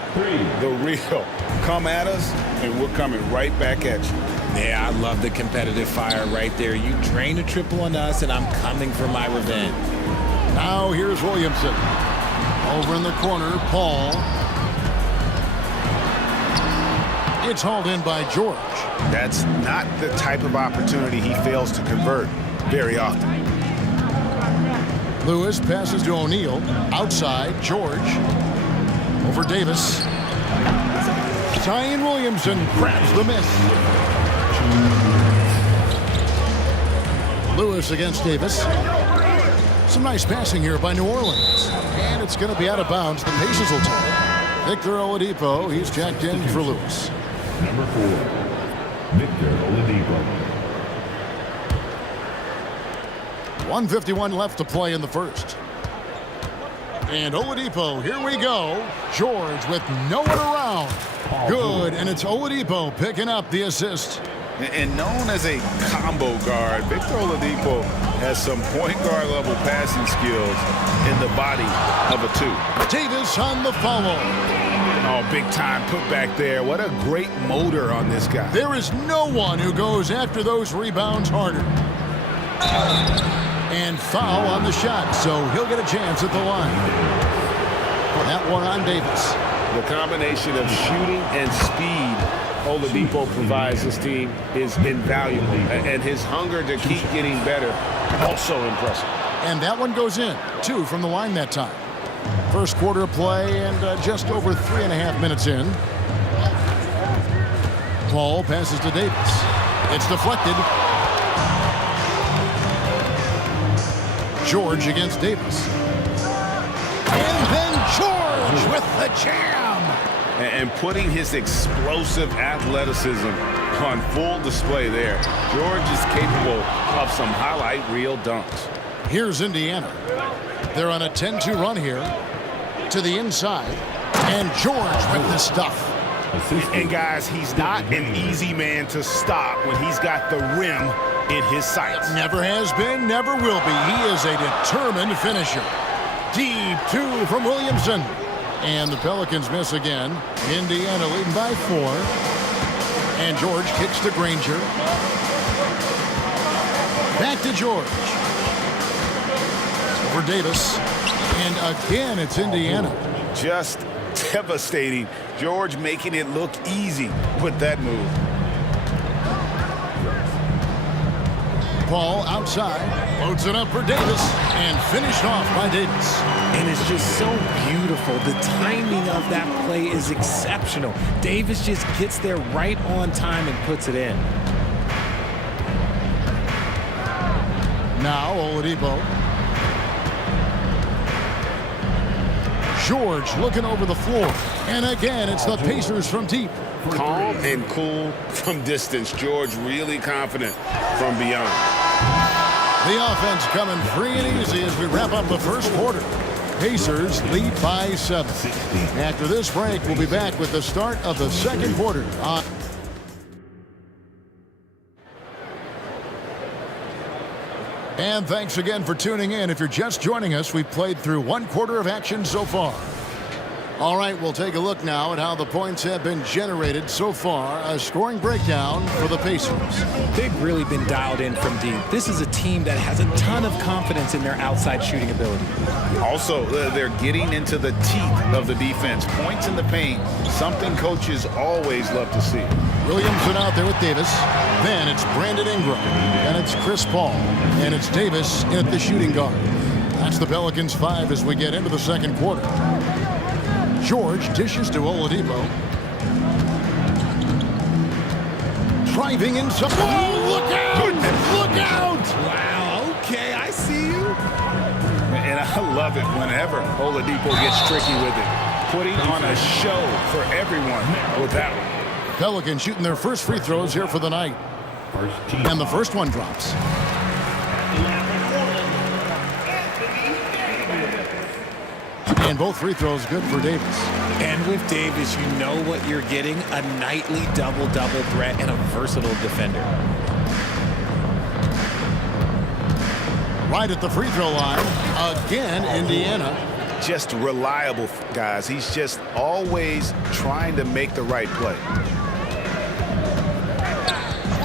The real. Come at us, and we're coming right back at you. Yeah, I love the competitive fire right there. You drain a triple on us, and I'm coming for my revenge. Now here's Williamson. Over in the corner, Paul. It's hauled in by George. That's not the type of opportunity he fails to convert very often. Lewis passes to O'Neal. Outside, George. Over Davis. Zion Williamson grabs the miss. Lewis against Davis. Some nice passing here by New Orleans. And it's going to be out of bounds. The Pacers will take it. Victor Oladipo, he's checked in for Lewis. Number 4, Victor Oladipo. 1:51 left to play in the first. And Oladipo, here we go. George with no one around. Good, and it's Oladipo picking up the assist. And known as a combo guard, Victor Oladipo has some point guard level passing skills in the body of a 2. Davis on the follow. Oh, big time put back there. What a great motor on this guy. There is no one who goes after those rebounds harder. And foul on the shot, so he'll get a chance at the line. That one on Davis. The combination of shooting and speed Oladipo provides his team is invaluable. And his hunger to keep getting better, also impressive. And that one goes in. 2 from the line that time. First quarter of play and just over 3.5 minutes in. Paul passes to Davis. It's deflected. George against Davis. And then George with the jam. And putting his explosive athleticism on full display there. George is capable of some highlight reel dunks. Here's Indiana. They're on a 10-2 run here. To the inside. And George with the stuff. And guys, he's not an easy man to stop when he's got the rim in his sights. Never has been, never will be. He is a determined finisher. Deep two from Williamson. And the Pelicans miss again. Indiana leading by 4. And George kicks to Granger. Back to George. For Davis. And again, it's Indiana. Just devastating. George making it look easy with that move. Paul outside. Loads it up for Davis. And finished off by Davis. And it's just so beautiful. The timing of that play is exceptional. Davis just gets there right on time and puts it in. Now Oladipo. George looking over the floor. And again, it's the Pacers from deep. Calm and cool from distance. George really confident from beyond. The offense coming free and easy as we wrap up the first quarter. Pacers lead by 7. After this break, we'll be back with the start of the second quarter. And thanks again for tuning in. If you're just joining us, we've played through 1 quarter of action so far. All right, we'll take a look now at how the points have been generated so far. A scoring breakdown for the Pacers. They've really been dialed in from deep. This is a team that has a ton of confidence in their outside shooting ability. Also, they're getting into the teeth of the defense. Points in the paint, something coaches always love to see. Williamson out there with Davis. Then it's Brandon Ingram. And it's Chris Paul. And it's Davis at the shooting guard. That's the Pelicans 5 as we get into the second quarter. George dishes to Oladipo. Driving inside. Oh, look out! Look out! Wow, okay, I see you. And I love it whenever Oladipo gets tricky with it. Putting on a show for everyone with that one. Pelicans shooting their first free throws here for the night. And the first one drops. And both free throws good for Davis. And with Davis, you know what you're getting, a nightly double-double threat and a versatile defender. Right at the free throw line, again, Indiana. Just reliable, guys. He's just always trying to make the right play.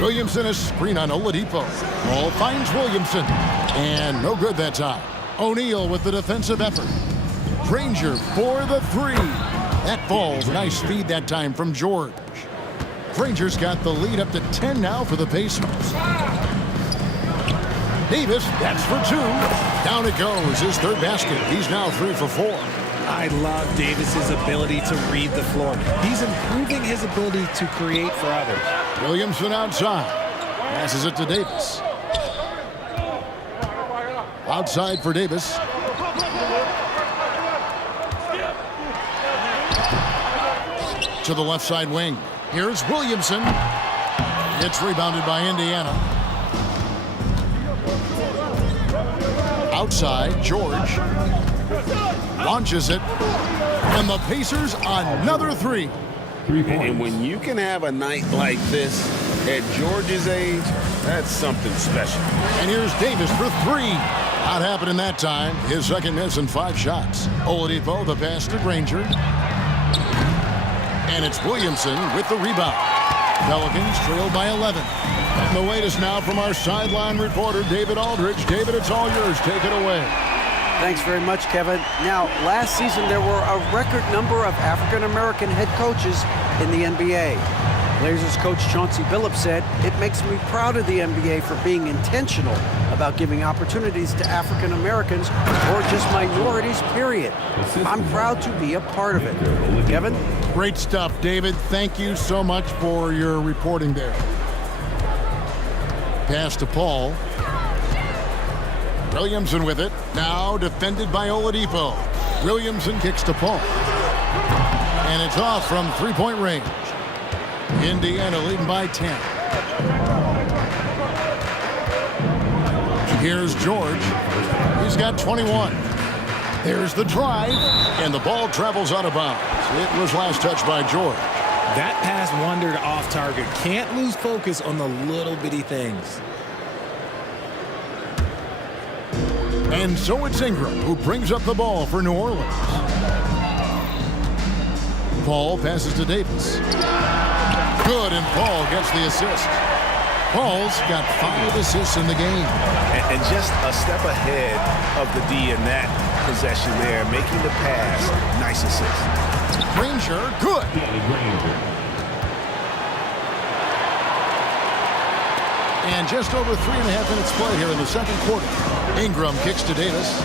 Williamson is screen on Oladipo. Ball finds Williamson. And no good that time. O'Neal with the defensive effort. Granger for the 3. That falls. Nice speed that time from George. Granger's got the lead up to 10 now for the Pacers. Davis, that's for 2. Down it goes. His third basket. He's now 3 for 4. I love Davis's ability to read the floor. He's improving his ability to create for others. Williamson outside. Passes it to Davis. Outside for Davis. To the left side wing. Here's Williamson. It's rebounded by Indiana. Outside, George. Launches it. And the Pacers another 3. And when you can have a night like this at George's age, that's something special. And here's Davis for 3. Not happening that time. His second miss and 5 shots. Oladipo, the pass to Granger. And it's Williamson with the rebound. Pelicans trail by 11. And the latest now from our sideline reporter, David Aldridge. David, it's all yours. Take it away. Thanks very much, Kevin. Now, last season there were a record number of African-American head coaches in the NBA. Blazers coach Chauncey Billups said, "It makes me proud of the NBA for being intentional about giving opportunities to African Americans or just minorities, period. I'm proud to be a part of it." Kevin? Great stuff, David. Thank you so much for your reporting there. Pass to Paul. Williamson with it. Now defended by Oladipo. Williamson kicks to Paul. And it's off from three-point range. Indiana leading by 10. Here's George. He's got 21. There's the drive, and the ball travels out of bounds. It was last touched by George. That pass wandered off target. Can't lose focus on the little bitty things. And so it's Ingram who brings up the ball for New Orleans. Paul passes to Davis. Good, and Paul gets the assist. Paul's got 5 assists in the game. And just a step ahead of the D in that possession there, making the pass. Nice assist. Granger, good. And just over 3.5 minutes played here in the second quarter. Ingram kicks to Davis.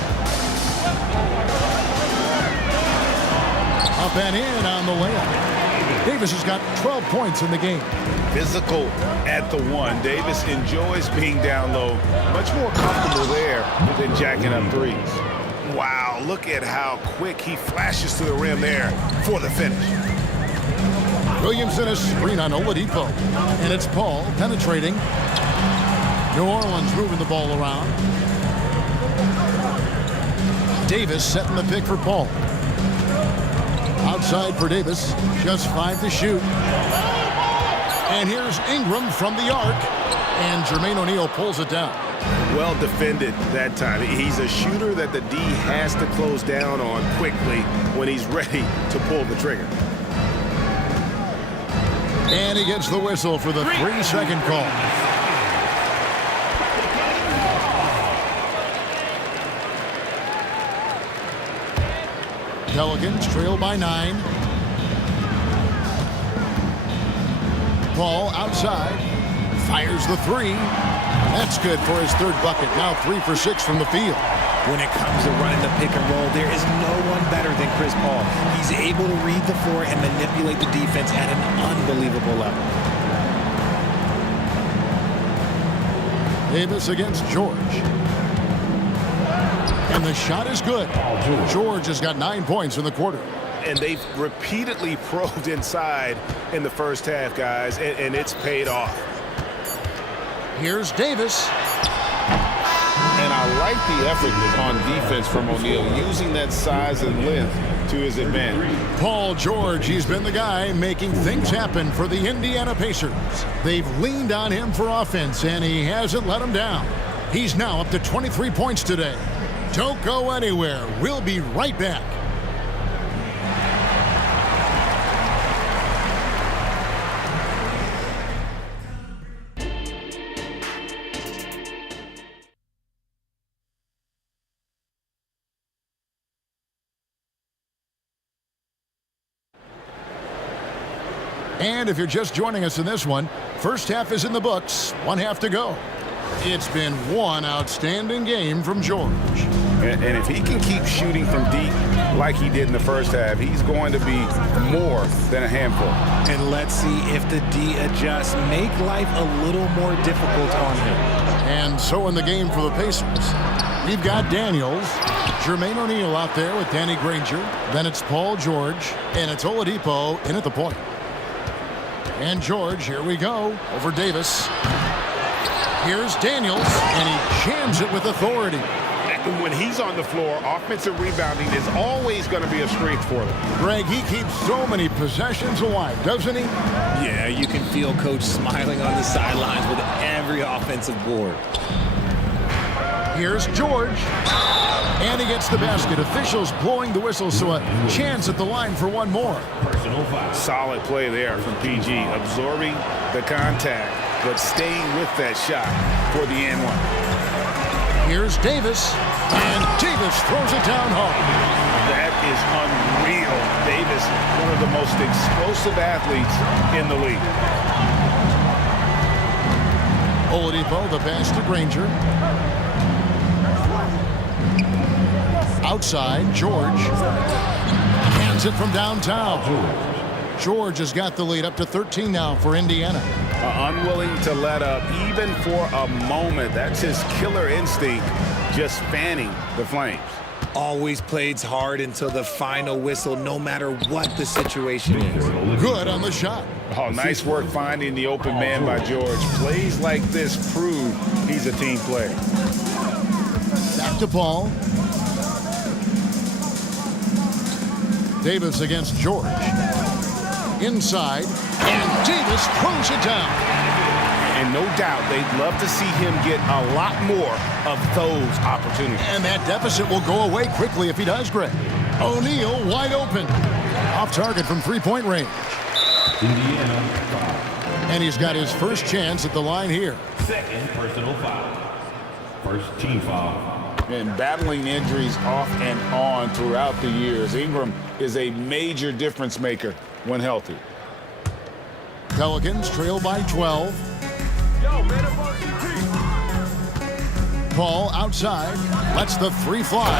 Up and in on the layup. Davis has got 12 points in the game. Physical at the one. Davis enjoys being down low. Much more comfortable there than jacking up threes. Wow, look at how quick he flashes to the rim there for the finish. Williamson is screen on Oladipo. And it's Paul penetrating. New Orleans moving the ball around. Davis setting the pick for Paul. Outside for Davis. Just 5 to shoot. And here's Ingram from the arc. And Jermaine O'Neal pulls it down. Well defended that time. He's a shooter that the D has to close down on quickly when he's ready to pull the trigger. And he gets the whistle for the 3-second call. Pelicans trail by 9. Paul outside. Fires the 3. That's good for his 3rd bucket. Now 3 for 6 from the field. When it comes to running the pick and roll, there is no one better than Chris Paul. He's able to read the floor and manipulate the defense at an unbelievable level. Davis against George. And the shot is good. George has got 9 points in the quarter. And they've repeatedly probed inside in the first half, guys, and it's paid off. Here's Davis. And I like the effort on defense from O'Neal, using that size and length to his advantage. Paul George, he's been the guy making things happen for the Indiana Pacers. They've leaned on him for offense, and he hasn't let them down. He's now up to 23 points today. Don't go anywhere. We'll be right back. And if you're just joining us in this one, first half is in the books, 1 half to go. It's been one outstanding game from George. And if he can keep shooting from deep like he did in the first half, he's going to be more than a handful. And let's see if the D adjusts, make life a little more difficult on him. And so in the game for the Pacers, we've got Daniels, Jermaine O'Neal out there with Danny Granger. Then it's Paul George, and it's Oladipo in at the point. And George, here we go, over Davis. Here's Daniels, and he jams it with authority. When he's on the floor, offensive rebounding is always going to be a strength for them. Greg, he keeps so many possessions alive, doesn't he? Yeah, you can feel Coach smiling on the sidelines with every offensive board. Here's George. And he gets the basket. Officials blowing the whistle, so a chance at the line for one more. Solid play there from PG, absorbing the contact, but staying with that shot for the and one. Here's Davis, and Davis throws it down hard. That is unreal. Davis, one of the most explosive athletes in the league. Oladipo, the pass to Granger. Outside, George. Hands it from downtown. George has got the lead up to 13 now for Indiana. Unwilling to let up even for a moment. That's his killer instinct, just fanning the flames. Always plays hard until the final whistle, no matter what the situation is. Good on the shot. Oh, nice work finding the open man by George. Plays like this prove he's a team player. Back to Paul. Davis against George. Inside, and Davis throws it down. And no doubt they'd love to see him get a lot more of those opportunities. And that deficit will go away quickly if he does, Greg. O'Neal wide open. Off target from three-point range. Indiana. And he's got his first chance at the line here. Second personal foul. First team foul. And battling injuries off and on throughout the years, Ingram is a major difference maker when healthy. Pelicans trail by 12. Paul outside, lets the three fly,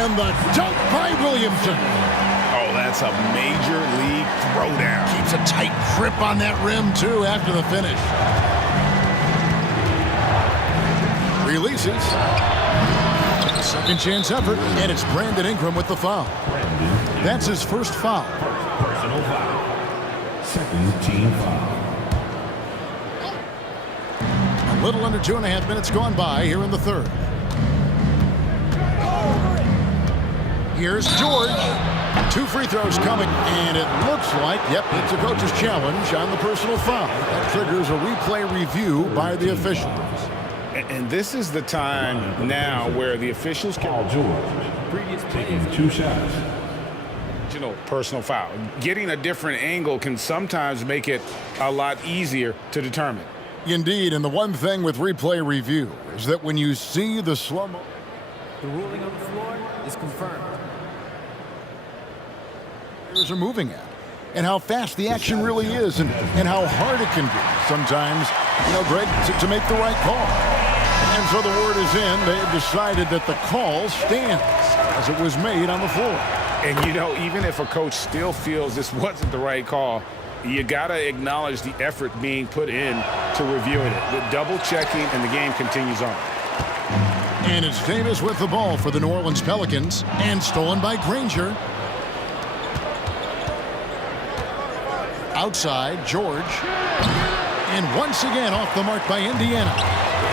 and the dunk by Williamson. Oh, that's a major league throwdown. Keeps a tight grip on that rim, too, after the finish. Releases. Second chance effort, and it's Brandon Ingram with the foul. That's his first foul. Personal foul. Second team foul. A little under 2.5 minutes gone by here in the third. Here's George. 2 free throws coming, and it looks like, yep, it's a coach's challenge on the personal foul. That triggers a replay review by the officials. And this is the time now where the officials can... George. Previous taking 2 shots. Personal foul. Getting a different angle can sometimes make it a lot easier to determine. Indeed, and the one thing with replay review is that when you see the slow-mo... The ruling on the floor is confirmed. ...are moving at, and how fast the action really is, and how hard it can be sometimes, Greg, to make the right call. And so the word is in. They have decided that the call stands as it was made on the floor. And, even if a coach still feels this wasn't the right call, you got to acknowledge the effort being put in to reviewing it. The double-checking, and the game continues on. And it's Davis with the ball for the New Orleans Pelicans, and stolen by Granger. Outside, George. And once again off the mark by Indiana.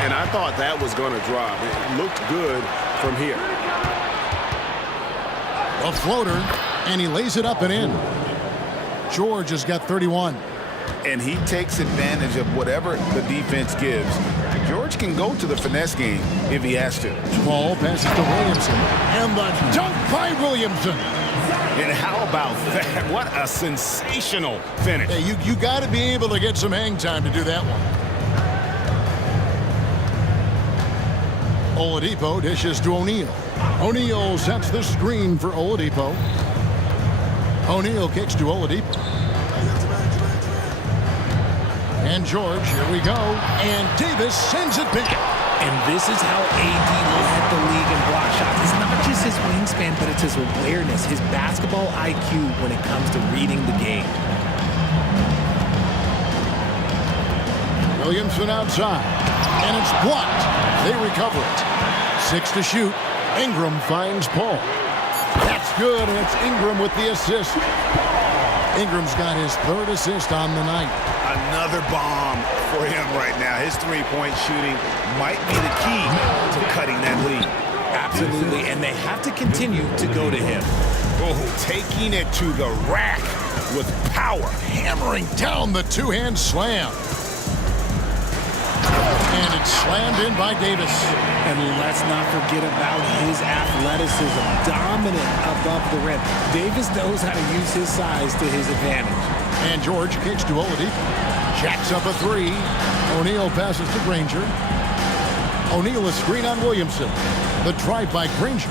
And I thought that was going to drop. It looked good from here. A floater, and he lays it up and in. George has got 31. And he takes advantage of whatever the defense gives. George can go to the finesse game if he has to. Paul passes to Williamson. And the dunk by Williamson. And how about that? What a sensational finish. Hey, you got to be able to get some hang time to do that one. Oladipo dishes to O'Neal. O'Neal sets the screen for Oladipo. O'Neal kicks to Oladipo. And George, here we go. And Davis sends it back. And this is how AD led the league in block shots. It's not just his wingspan, but it's his awareness, his basketball IQ when it comes to reading the game. Williamson outside. And it's blocked. They recover it. 6 to shoot. Ingram finds Paul. That's good, and it's Ingram with the assist. Ingram's got his 3rd assist on the night. Another bomb for him right now. His three-point shooting might be the key to cutting that lead. Absolutely, and they have to continue to go to him. Oh, taking it to the rack with power. Hammering down the two-hand slam. And it's slammed in by Davis. And let's not forget about his athleticism. Dominant above the rim. Davis knows how to use his size to his advantage. And George kicks to Oladipo. Jacks up a 3. O'Neal passes to Granger. O'Neal is screen on Williamson. The drive by Granger.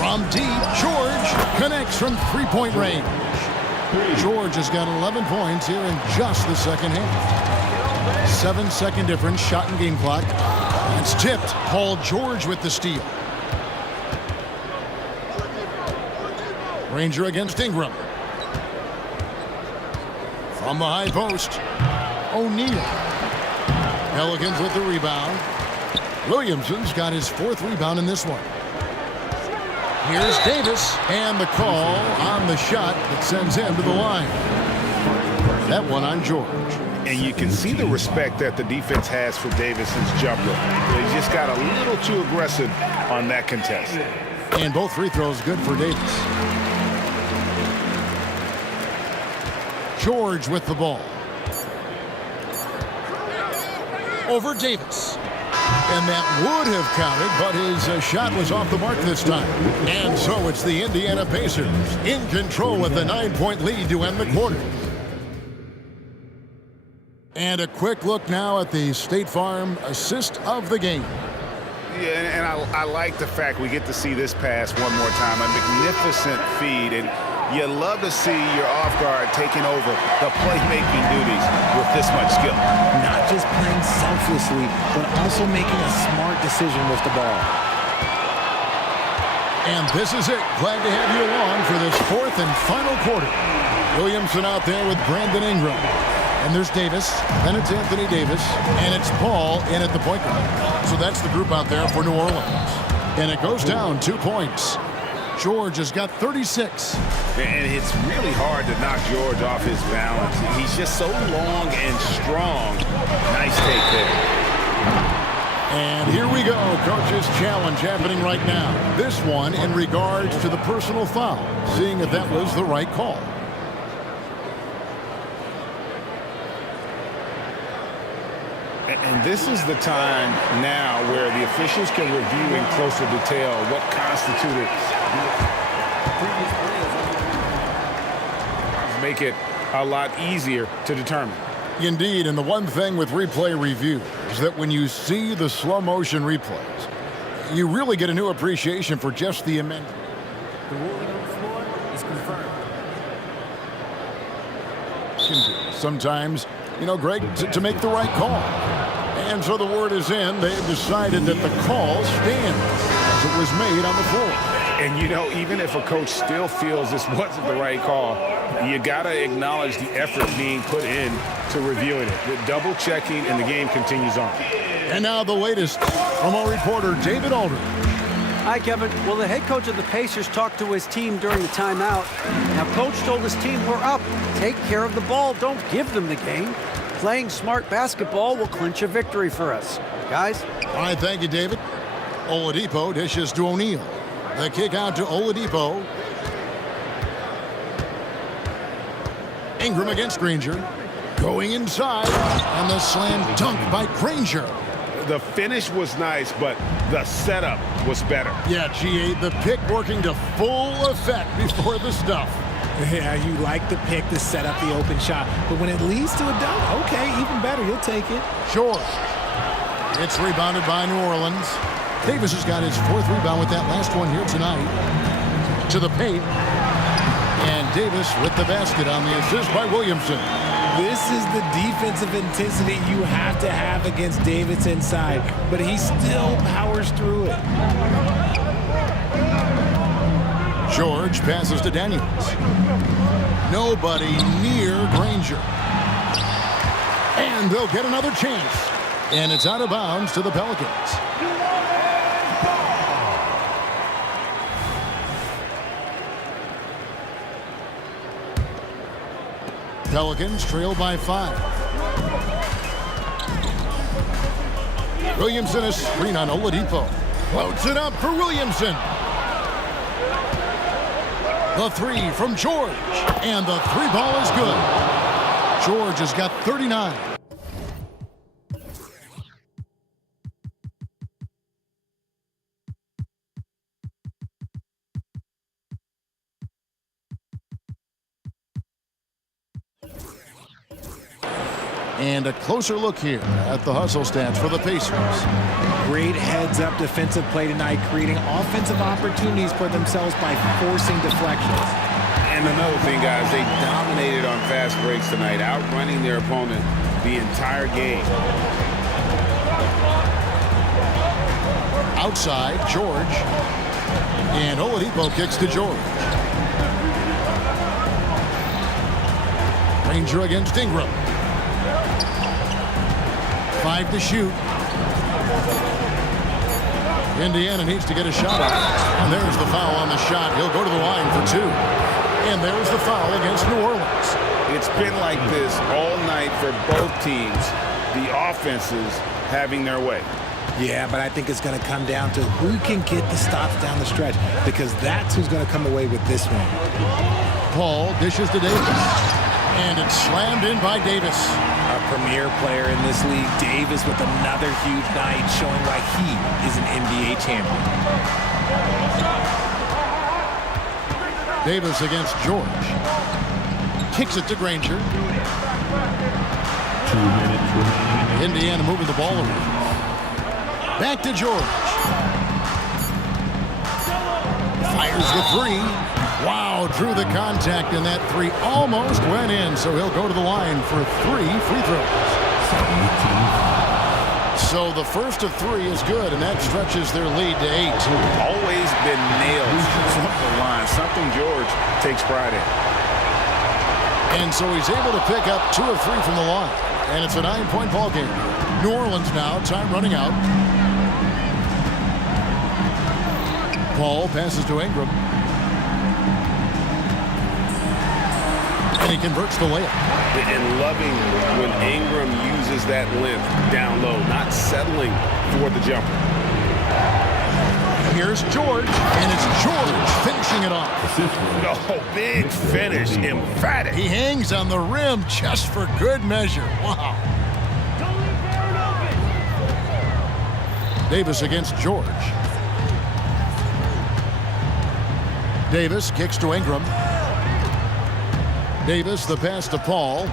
From deep, George connects from three-point range. George has got 11 points here in just the second half. 7-second difference, shot and game clock. It's tipped. Paul George with the steal. Granger against Ingram. From the high post, O'Neal. Pelicans with the rebound. Williamson's got his 4th rebound in this one. Here's Davis, and the call on the shot that sends him to the line. That one on George. And you can see the respect that the defense has for Davis's jumper. They just got a little too aggressive on that contest. And both free throws good for Davis. George with the ball. Over Davis. And that would have counted, but his shot was off the mark this time. And so it's the Indiana Pacers in control with a 9-point lead to end the quarter. And a quick look now at the State Farm assist of the game. Yeah, and I like the fact we get to see this pass one more time. A magnificent feed, and you love to see your off guard taking over the playmaking duties with this much skill. Not just playing selflessly, but also making a smart decision with the ball. And this is it. Glad to have you along for this 4th and final quarter. Williamson out there with Brandon Ingram. And there's Davis, then it's Anthony Davis, and it's Paul in at the point guard. So that's the group out there for New Orleans. And it goes down 2 points. George has got 36. And it's really hard to knock George off his balance. He's just so long and strong. Nice take there. And here we go. Coach's challenge happening right now. This one in regards to the personal foul, seeing if that was the right call. And this is the time now where the officials can review in closer detail what constituted. Make it a lot easier to determine. Indeed, and the one thing with replay review is that when you see the slow motion replays, you really get a new appreciation for just the amendment. The ruling on the floor is confirmed. Sometimes, you know, Greg, to make the right call. And so the word is in. They've decided that the call stands as it was made on the floor. And, you know, even if a coach still feels this wasn't the right call, you got to acknowledge the effort being put in to reviewing it. With double checking, and the game continues on. And now the latest from our reporter, David Aldridge. Hi, Kevin. Well, the head coach of the Pacers talked to his team during the timeout. Now, coach told his team, we're up. Take care of the ball. Don't give them the game. Playing smart basketball will clinch a victory for us. Guys? All right, thank you, David. Oladipo dishes to O'Neal. The kick out to Oladipo. Ingram against Granger. Going inside. And the slam dunk by Granger. The finish was nice, but the setup was better. Yeah, G8, the pick working to full effect before the stuff. Yeah, you like the pick to set up the open shot. But when it leads to a dunk, okay, even better. You'll take it. Sure. It's rebounded by New Orleans. Davis has got his 4th rebound with that last one here tonight. To the paint. And Davis with the basket on the assist by Williamson. This is the defensive intensity you have to have against Davis inside, but he still powers through it. George passes to Daniels. Nobody near Granger. And they'll get another chance. And it's out of bounds to the Pelicans. Pelicans trail by 5. Williamson is screen on Oladipo. Floats it up for Williamson. The 3 from George. And the 3 ball is good. George has got 39. And a closer look here at the hustle stats for the Pacers. Great heads-up defensive play tonight, creating offensive opportunities for themselves by forcing deflections. And another thing, guys, they dominated on fast breaks tonight, outrunning their opponent the entire game. Outside, George. And Oladipo kicks to George. Granger against Ingram. 5 to shoot. Indiana needs to get a shot up. And there's the foul on the shot. He'll go to the line for 2. And there's the foul against New Orleans. It's been like this all night for both teams. The offenses having their way. Yeah, but I think it's going to come down to who can get the stops down the stretch, because that's who's going to come away with this one. Paul dishes to Davis. And it's slammed in by Davis. A premier player in this league, Davis, with another huge night, showing why he is an NBA champion. Davis against George. Kicks it to Granger. 2 minutes remaining. Indiana moving the ball around. Back to George. Fires the 3. Wow, drew the contact, and that 3 almost went in, so he'll go to the line for 3 free throws. So the first of 3 is good, and that stretches their lead to 8. Always been nailed from the line, something George takes pride in. And so he's able to pick up 2 of 3 from the line, and it's a 9-point ball game. New Orleans now, time running out. Paul passes to Ingram. And he converts the layup. And loving when Ingram uses that length down low, not settling for the jumper. Here's George, and it's George finishing it off. No, big finish, emphatic. He hangs on the rim just for good measure. Wow. Davis against George. Davis kicks to Ingram. Davis, the pass to Paul.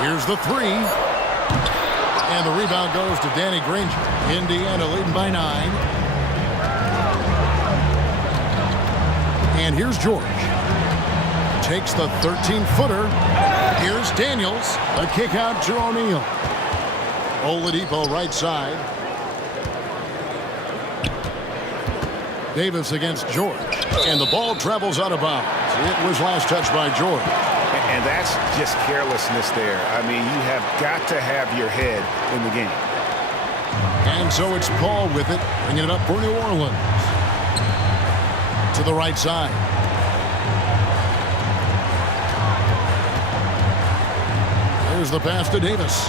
Here's the 3. And the rebound goes to Danny Granger. Indiana leading by 9. And here's George. Takes the 13-footer. Here's Daniels. A kick out to O'Neal. Oladipo right side. Davis against George. And the ball travels out of bounds. It was last touched by George. And that's just carelessness there. I mean, you have got to have your head in the game. And so it's Paul with it, bringing it up for New Orleans. To the right side. There's the pass to Davis.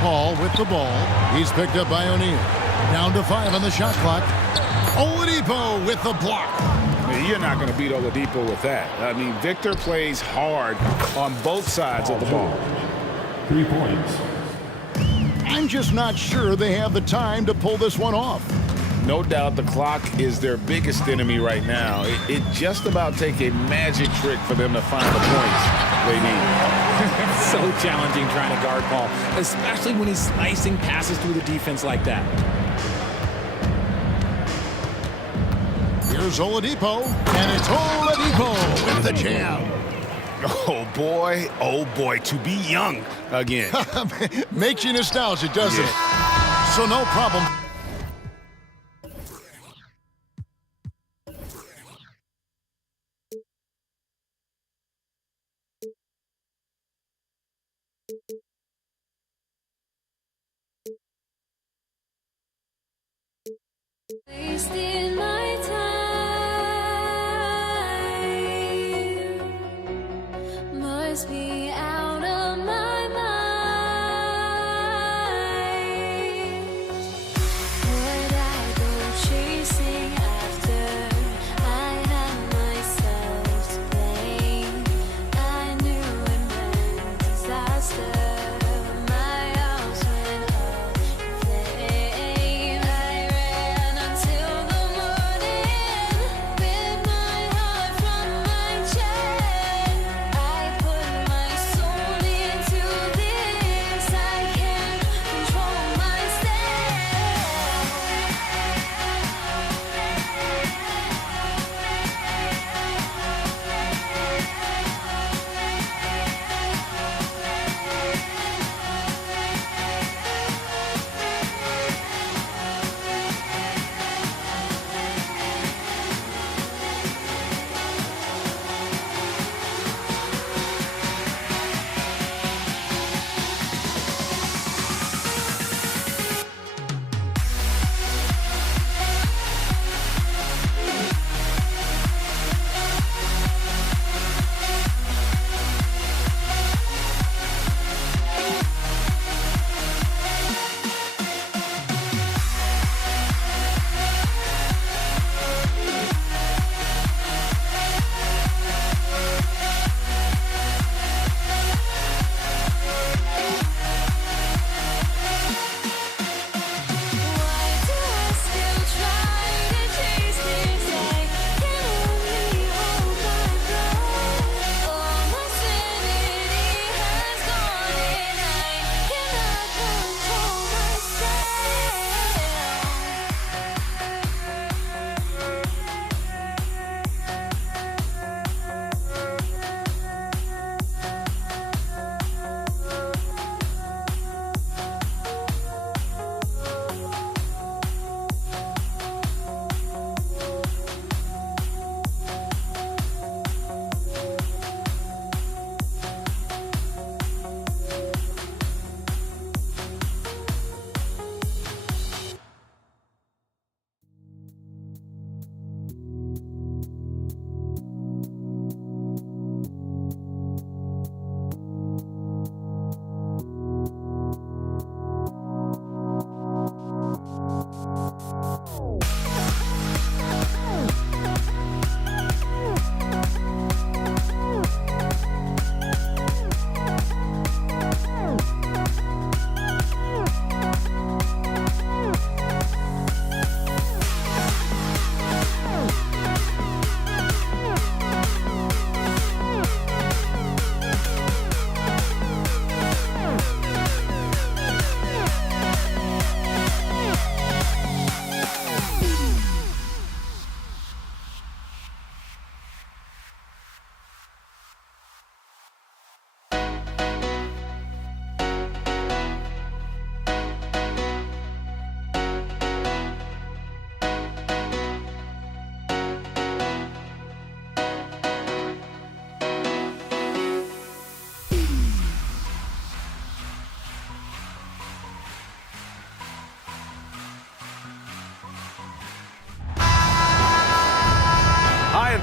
Paul with the ball. He's picked up by O'Neal. Down to 5 on the shot clock. Oladipo with the block. You're not going to beat Oladipo with that. I mean, Victor plays hard on both sides of the ball. 3 points. I'm just not sure they have the time to pull this one off. No doubt the clock is their biggest enemy right now. It just about take a magic trick for them to find the points they need. It's so challenging trying to guard Paul, especially when he's slicing passes through the defense like that. Here's Oladipo, and it's Oladipo with the jam. Oh boy, to be young again. Makes you nostalgic, doesn't it? So no problem. Wasting my time, must be out of my mind.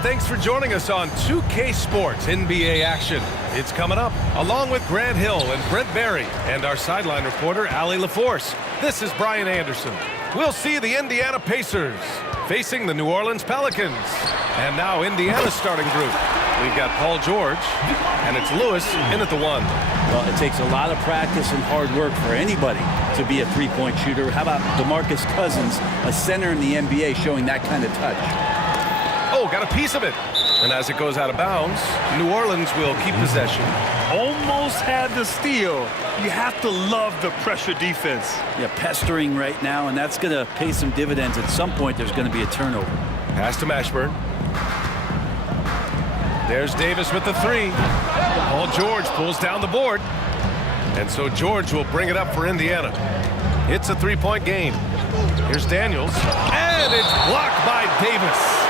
thanks for joining us on 2K Sports NBA action. It's coming up, along with Grant Hill and Brent Barry and our sideline reporter, Allie LaForce. This is Brian Anderson. We'll see the Indiana Pacers facing the New Orleans Pelicans. And now Indiana's starting group. We've got Paul George, and it's Lewis in at the 1. Well, it takes a lot of practice and hard work for anybody to be a three-point shooter. How about DeMarcus Cousins, a center in the NBA, showing that kind of touch? Oh, got a piece of it. And as it goes out of bounds, New Orleans will keep possession. Almost had the steal. You have to love the pressure defense. Yeah, pestering right now, and that's going to pay some dividends. At some point, there's going to be a turnover. Pass to Mashburn. There's Davis with the 3. Paul George pulls down the board. And so George will bring it up for Indiana. It's a 3-point game. Here's Daniels. And it's blocked by Davis.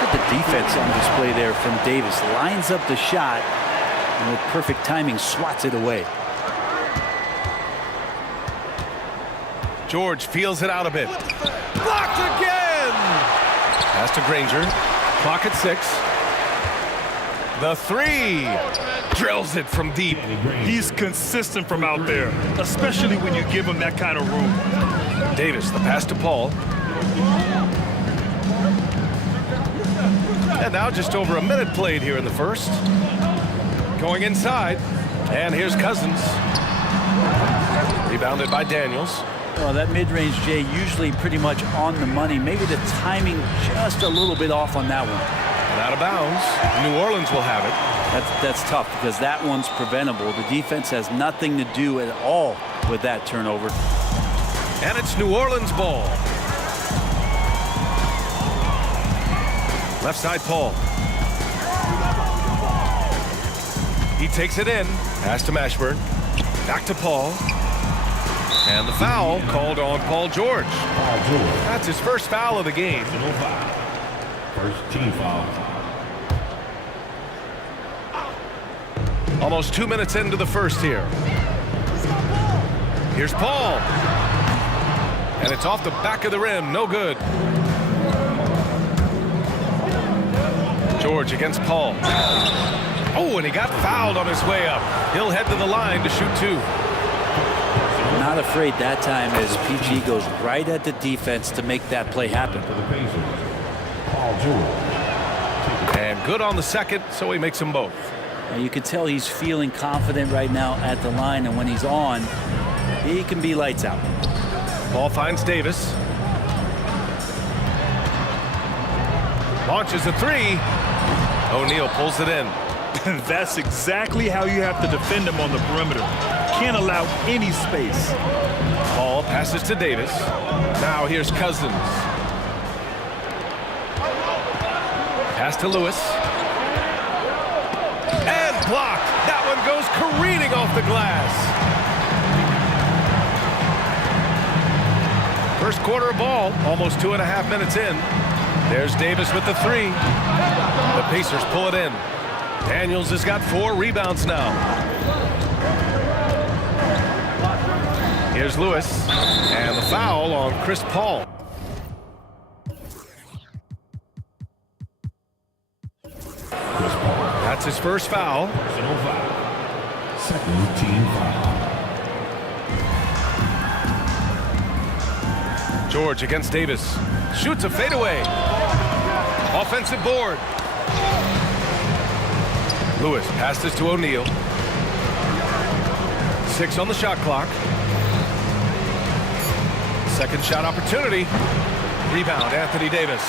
Look at the defense on display there from Davis. Lines up the shot, and with perfect timing, swats it away. George feels it out a bit. Blocked again! Pass to Granger. Clock at 6. The 3. Drills it from deep. He's consistent from out there, especially when you give him that kind of room. Davis, the pass to Paul. And now just over a minute played here in the first. Going inside. And here's Cousins. Rebounded by Daniels. Well, that mid-range, Jay, usually pretty much on the money. Maybe the timing just a little bit off on that one. And out of bounds. New Orleans will have it. That's tough because that one's preventable. The defense has nothing to do at all with that turnover. And it's New Orleans ball. Left side, Paul. He takes it in. Pass to Mashburn. Back to Paul. And the foul called on Paul George. That's his first foul of the game. First team foul. Almost 2 minutes into the first here. Here's Paul. And it's off the back of the rim. No good. George against Paul. Oh, and he got fouled on his way up. He'll head to the line to shoot 2. Not afraid that time as PG goes right at the defense to make that play happen. And good on the second, so he makes them both. Now you can tell he's feeling confident right now at the line, and when he's on, he can be lights out. Paul finds Davis. Launches a 3. O'Neal pulls it in. That's exactly how you have to defend him on the perimeter. Can't allow any space. Paul passes to Davis. Now here's Cousins. Pass to Lewis. And blocked. That one goes careening off the glass. First quarter of ball, almost 2.5 minutes in. There's Davis with the 3. The Pacers pull it in. Daniels has got 4 rebounds now. Here's Lewis. And the foul on Chris Paul. That's his first foul. Second team foul. George against Davis. Shoots a fadeaway. Offensive board. Lewis passes to O'Neal. 6 on the shot clock. Second shot opportunity. Rebound, Anthony Davis.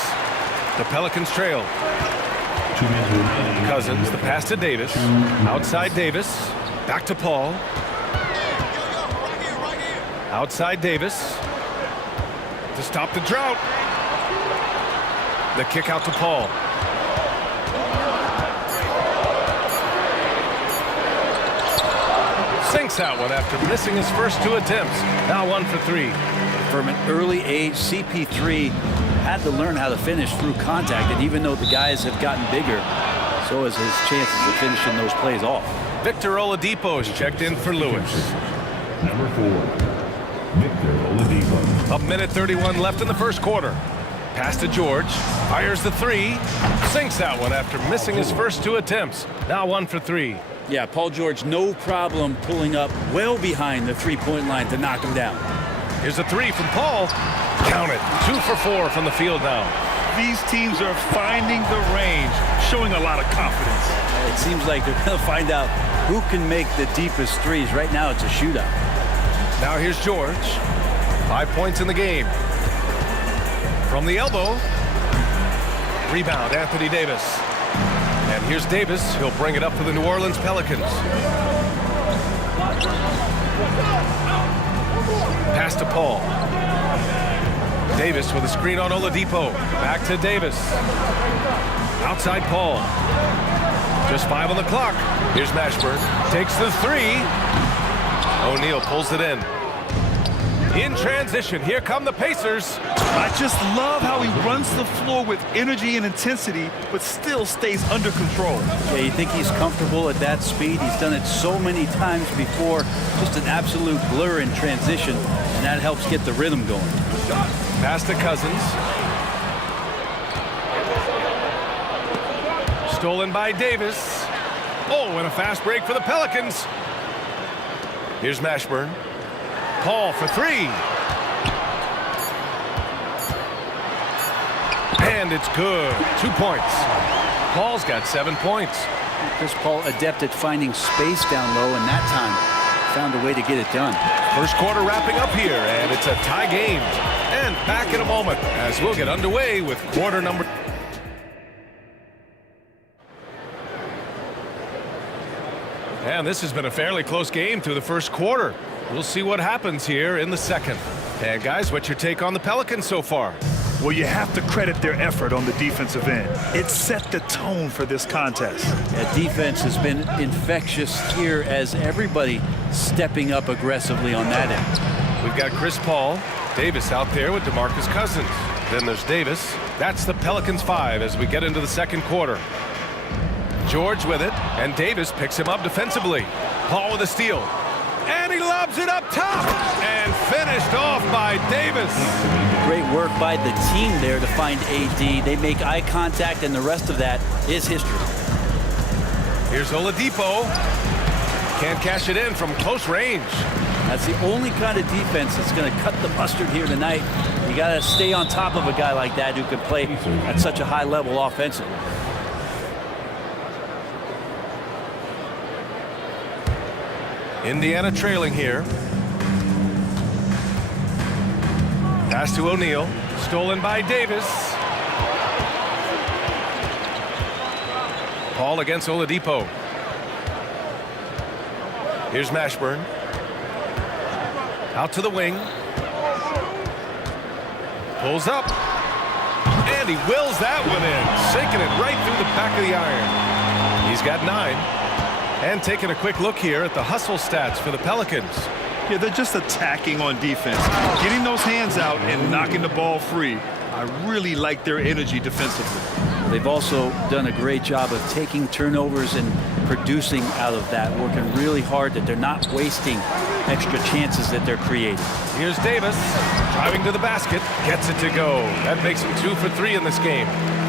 The Pelicans trail. Cousins, the pass to Davis. Outside Davis. Back to Paul. Outside Davis. To stop the drought. The kick out to Paul. Sinks that one after missing his first 2 attempts. Now 1 for 3. From an early age, CP3 had to learn how to finish through contact, and even though the guys have gotten bigger, so has his chances of finishing those plays off. Victor Oladipo is checked in for Lewis. Number 4, Victor Oladipo. A minute 31 left in the first quarter. Pass to George. Fires the three. Sinks that one after missing his first 2 attempts. Now 1 for 3. Yeah, Paul George, no problem pulling up well behind the three-point line to knock him down. Here's a 3 from Paul. Count it. 2 for 4 from the field now. These teams are finding the range, showing a lot of confidence. It seems like they're going to find out who can make the deepest threes. Right now, it's a shootout. Now here's George. 5 points in the game. From the elbow. Rebound, Anthony Davis. And here's Davis. He'll bring it up for the New Orleans Pelicans. Pass to Paul. Davis with a screen on Oladipo. Back to Davis. Outside Paul. Just 5 on the clock. Here's Mashburn. Takes the 3. O'Neal pulls it in. In transition, here come the Pacers. I just love how he runs the floor with energy and intensity, but still stays under control. Yeah, you think he's comfortable at that speed? He's done it so many times before. Just an absolute blur in transition, and that helps get the rhythm going. Pass to Cousins. Stolen by Davis. Oh, and a fast break for the Pelicans. Here's Mashburn. Paul for 3. And it's good. 2 points. Paul's got 7 points. Chris Paul adept at finding space down low, and that time found a way to get it done. First quarter wrapping up here, and it's a tie game. And back in a moment as we'll get underway with quarter number. And this has been a fairly close game through the first quarter. We'll see what happens here in the second. And guys, what's your take on the Pelicans so far? Well, you have to credit their effort on the defensive end. It set the tone for this contest. That defense has been infectious here as everybody stepping up aggressively on that end. We've got Chris Paul, Davis out there with DeMarcus Cousins. Then there's Davis. That's the Pelicans 5 as we get into the second quarter. George with it, and Davis picks him up defensively. Paul with a steal. And he lobs it up top. And finished off by Davis. Great work by the team there to find AD. They make eye contact, and the rest of that is history. Here's Oladipo. Can't cash it in from close range. That's the only kind of defense that's going to cut the mustard here tonight. You got to stay on top of a guy like that who can play at such a high level offensively. Indiana trailing here. Pass to O'Neal. Stolen by Davis. Paul against Oladipo. Here's Mashburn. Out to the wing. Pulls up. And he wills that one in. Sinking it right through the back of the iron. He's got 9. And taking a quick look here at the hustle stats for the Pelicans. Yeah, they're just attacking on defense, getting those hands out and knocking the ball free. I really like their energy defensively. They've also done a great job of taking turnovers and producing out of that, working really hard that they're not wasting extra chances that they're creating. Here's Davis driving to the basket, gets it to go. That makes him 2 for 3 in this game.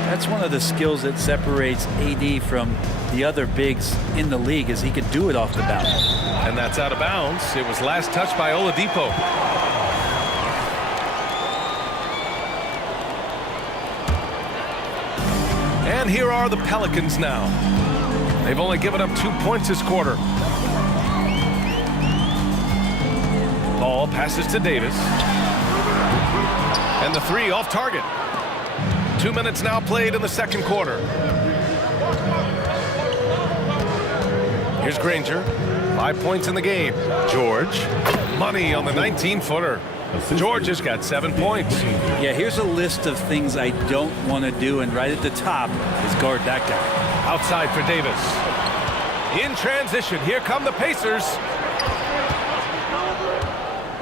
That's one of the skills that separates AD from the other bigs in the league, is he can do it off the bounce. And that's out of bounds. It was last touched by Oladipo. And here are the Pelicans now. They've only given up 2 points this quarter. Ball passes to Davis. And the 3 off target. 2 minutes now played in the second quarter. Here's Granger. 5 points in the game. George. Money on the 19-footer. George has got 7 points. Yeah, here's a list of things I don't want to do, and right at the top is guard that guy. Outside for Davis. In transition, here come the Pacers.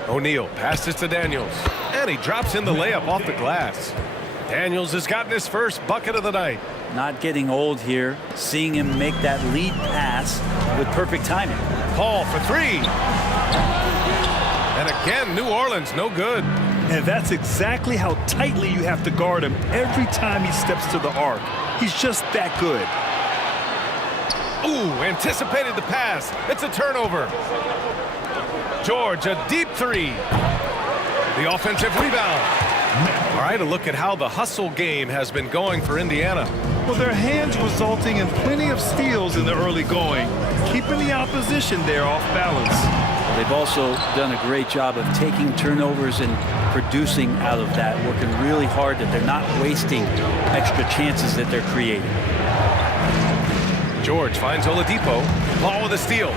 O'Neal passes to Daniels. And he drops in the layup off the glass. Daniels has gotten his first bucket of the night. Not getting old here. Seeing him make that lead pass with perfect timing. Paul for 3. And again, New Orleans no good. And that's exactly how tightly you have to guard him every time he steps to the arc. He's just that good. Ooh, anticipated the pass. It's a turnover. George, a deep three. The offensive rebound. All right, a look at how the hustle game has been going for Indiana. Well, their hands resulting in plenty of steals in the early going, keeping the opposition there off balance. They've also done a great job of taking turnovers and producing out of that, working really hard that they're not wasting extra chances that they're creating. George finds Oladipo. Ball with a steal.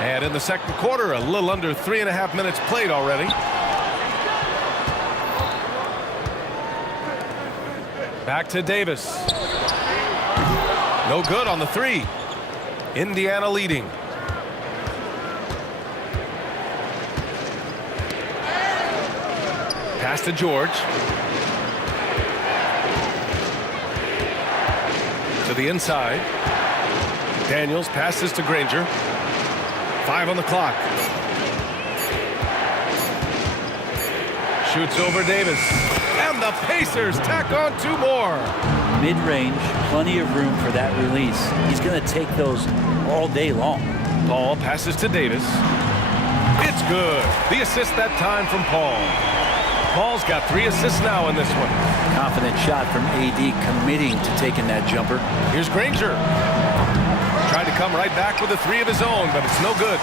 And in the second quarter, a little under 3.5 minutes played already. Back to Davis. No good on the three. Indiana leading. Pass to George. To the inside. Daniels passes to Granger. 5 on the clock. Shoots over Davis. And the Pacers tack on 2 more. Mid-range, plenty of room for that release. He's going to take those all day long. Paul passes to Davis. It's good. The assist that time from Paul. Paul's got 3 assists now in this one. Confident shot from AD, committing to taking that jumper. Here's Granger. Tried to come right back with a 3 of his own, but it's no good.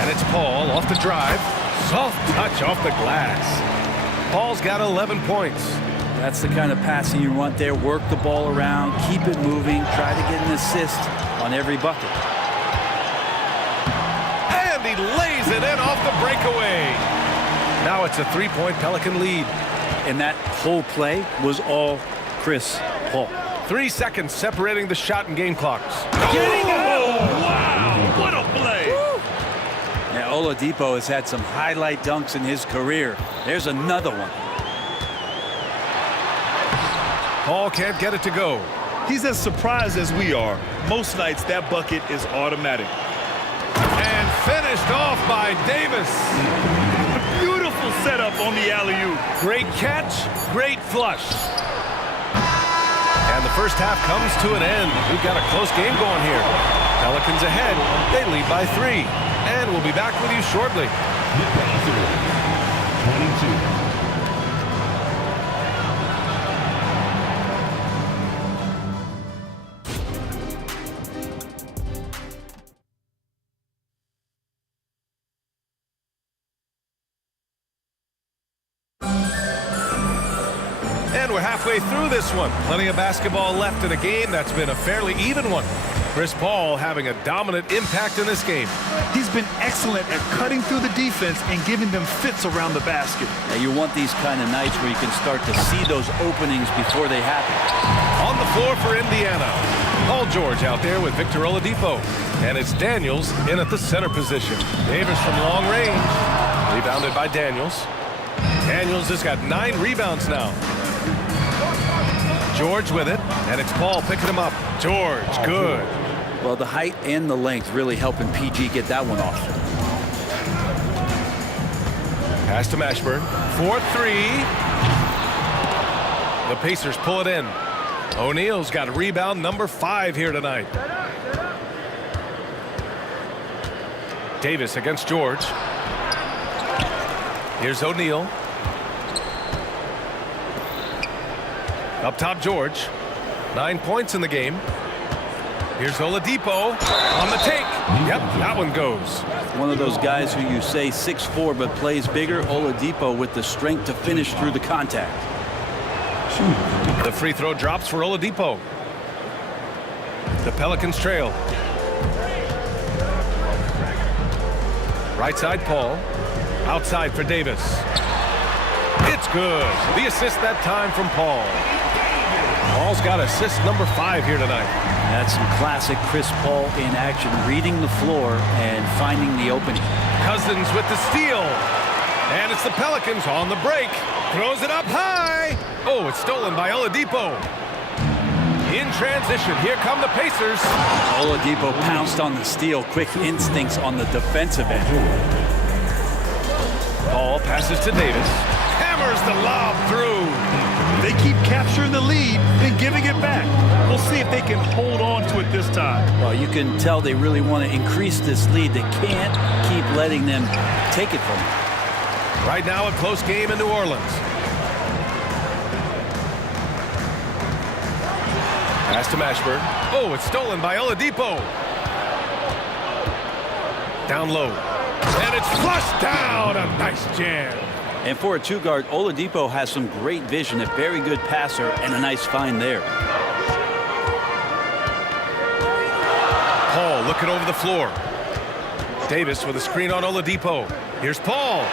And it's Paul off the drive. Soft touch off the glass. Paul's got 11 points. That's the kind of passing you want there. Work the ball around, keep it moving, try to get an assist on every bucket. And he lays it in off the breakaway. Now it's a 3-point Pelican lead. And that whole play was all Chris Paul. 3 seconds separating the shot and game clocks. Oh, wow, what a play. Now Oladipo has had some highlight dunks in his career. There's another one. Paul can't get it to go. He's as surprised as we are. Most nights that bucket is automatic. And finished off by Davis. Beautiful setup on the alley-oop. Great catch, great flush. And the first half comes to an end. We've got a close game going here. Pelicans ahead. They lead by 3. And we'll be back with you shortly. 22. And we're halfway through this one. Plenty of basketball left in a game that's been a fairly even one. Chris Paul having a dominant impact in this game. He's been excellent at cutting through the defense and giving them fits around the basket. Now you want these kind of nights where you can start to see those openings before they happen. On the floor for Indiana, Paul George out there with Victor Oladipo. And it's Daniels in at the center position. Davis from long range. Rebounded by Daniels. Daniels has got 9 rebounds now. George with it, and it's Paul picking him up. George, good. Well, the height and the length really helping PG get that one off. Pass to Mashburn. 4-3. The Pacers pull it in. O'Neal's got a rebound number 5 here tonight. Davis against George. Here's O'Neal. Up top, George. 9 points in the game. Here's Oladipo on the take. Yep, that one goes. One of those guys who you say 6'4" but plays bigger. Oladipo with the strength to finish through the contact. The free throw drops for Oladipo. The Pelicans trail. Right side, Paul. Outside for Davis. It's good. The assist that time from Paul. Paul's got assist number 5 here tonight. That's some classic Chris Paul in action, reading the floor and finding the opening. Cousins with the steal. And it's the Pelicans on the break. Throws it up high. Oh, it's stolen by Oladipo. In transition, here come the Pacers. Oladipo pounced on the steal. Quick instincts on the defensive end. Paul passes to Davis. Hammers the lob through. They keep capturing the lead, then giving it back. We'll see if they can hold on to it this time. Well, you can tell they really want to increase this lead. They can't keep letting them take it from them. Right now, a close game in New Orleans. Pass to Mashburn. Oh, it's stolen by Oladipo. Down low. And it's flushed down. A nice jam. And for a two-guard, Oladipo has some great vision, a very good passer, and a nice find there. Paul looking over the floor. Davis with a screen on Oladipo. Here's Paul.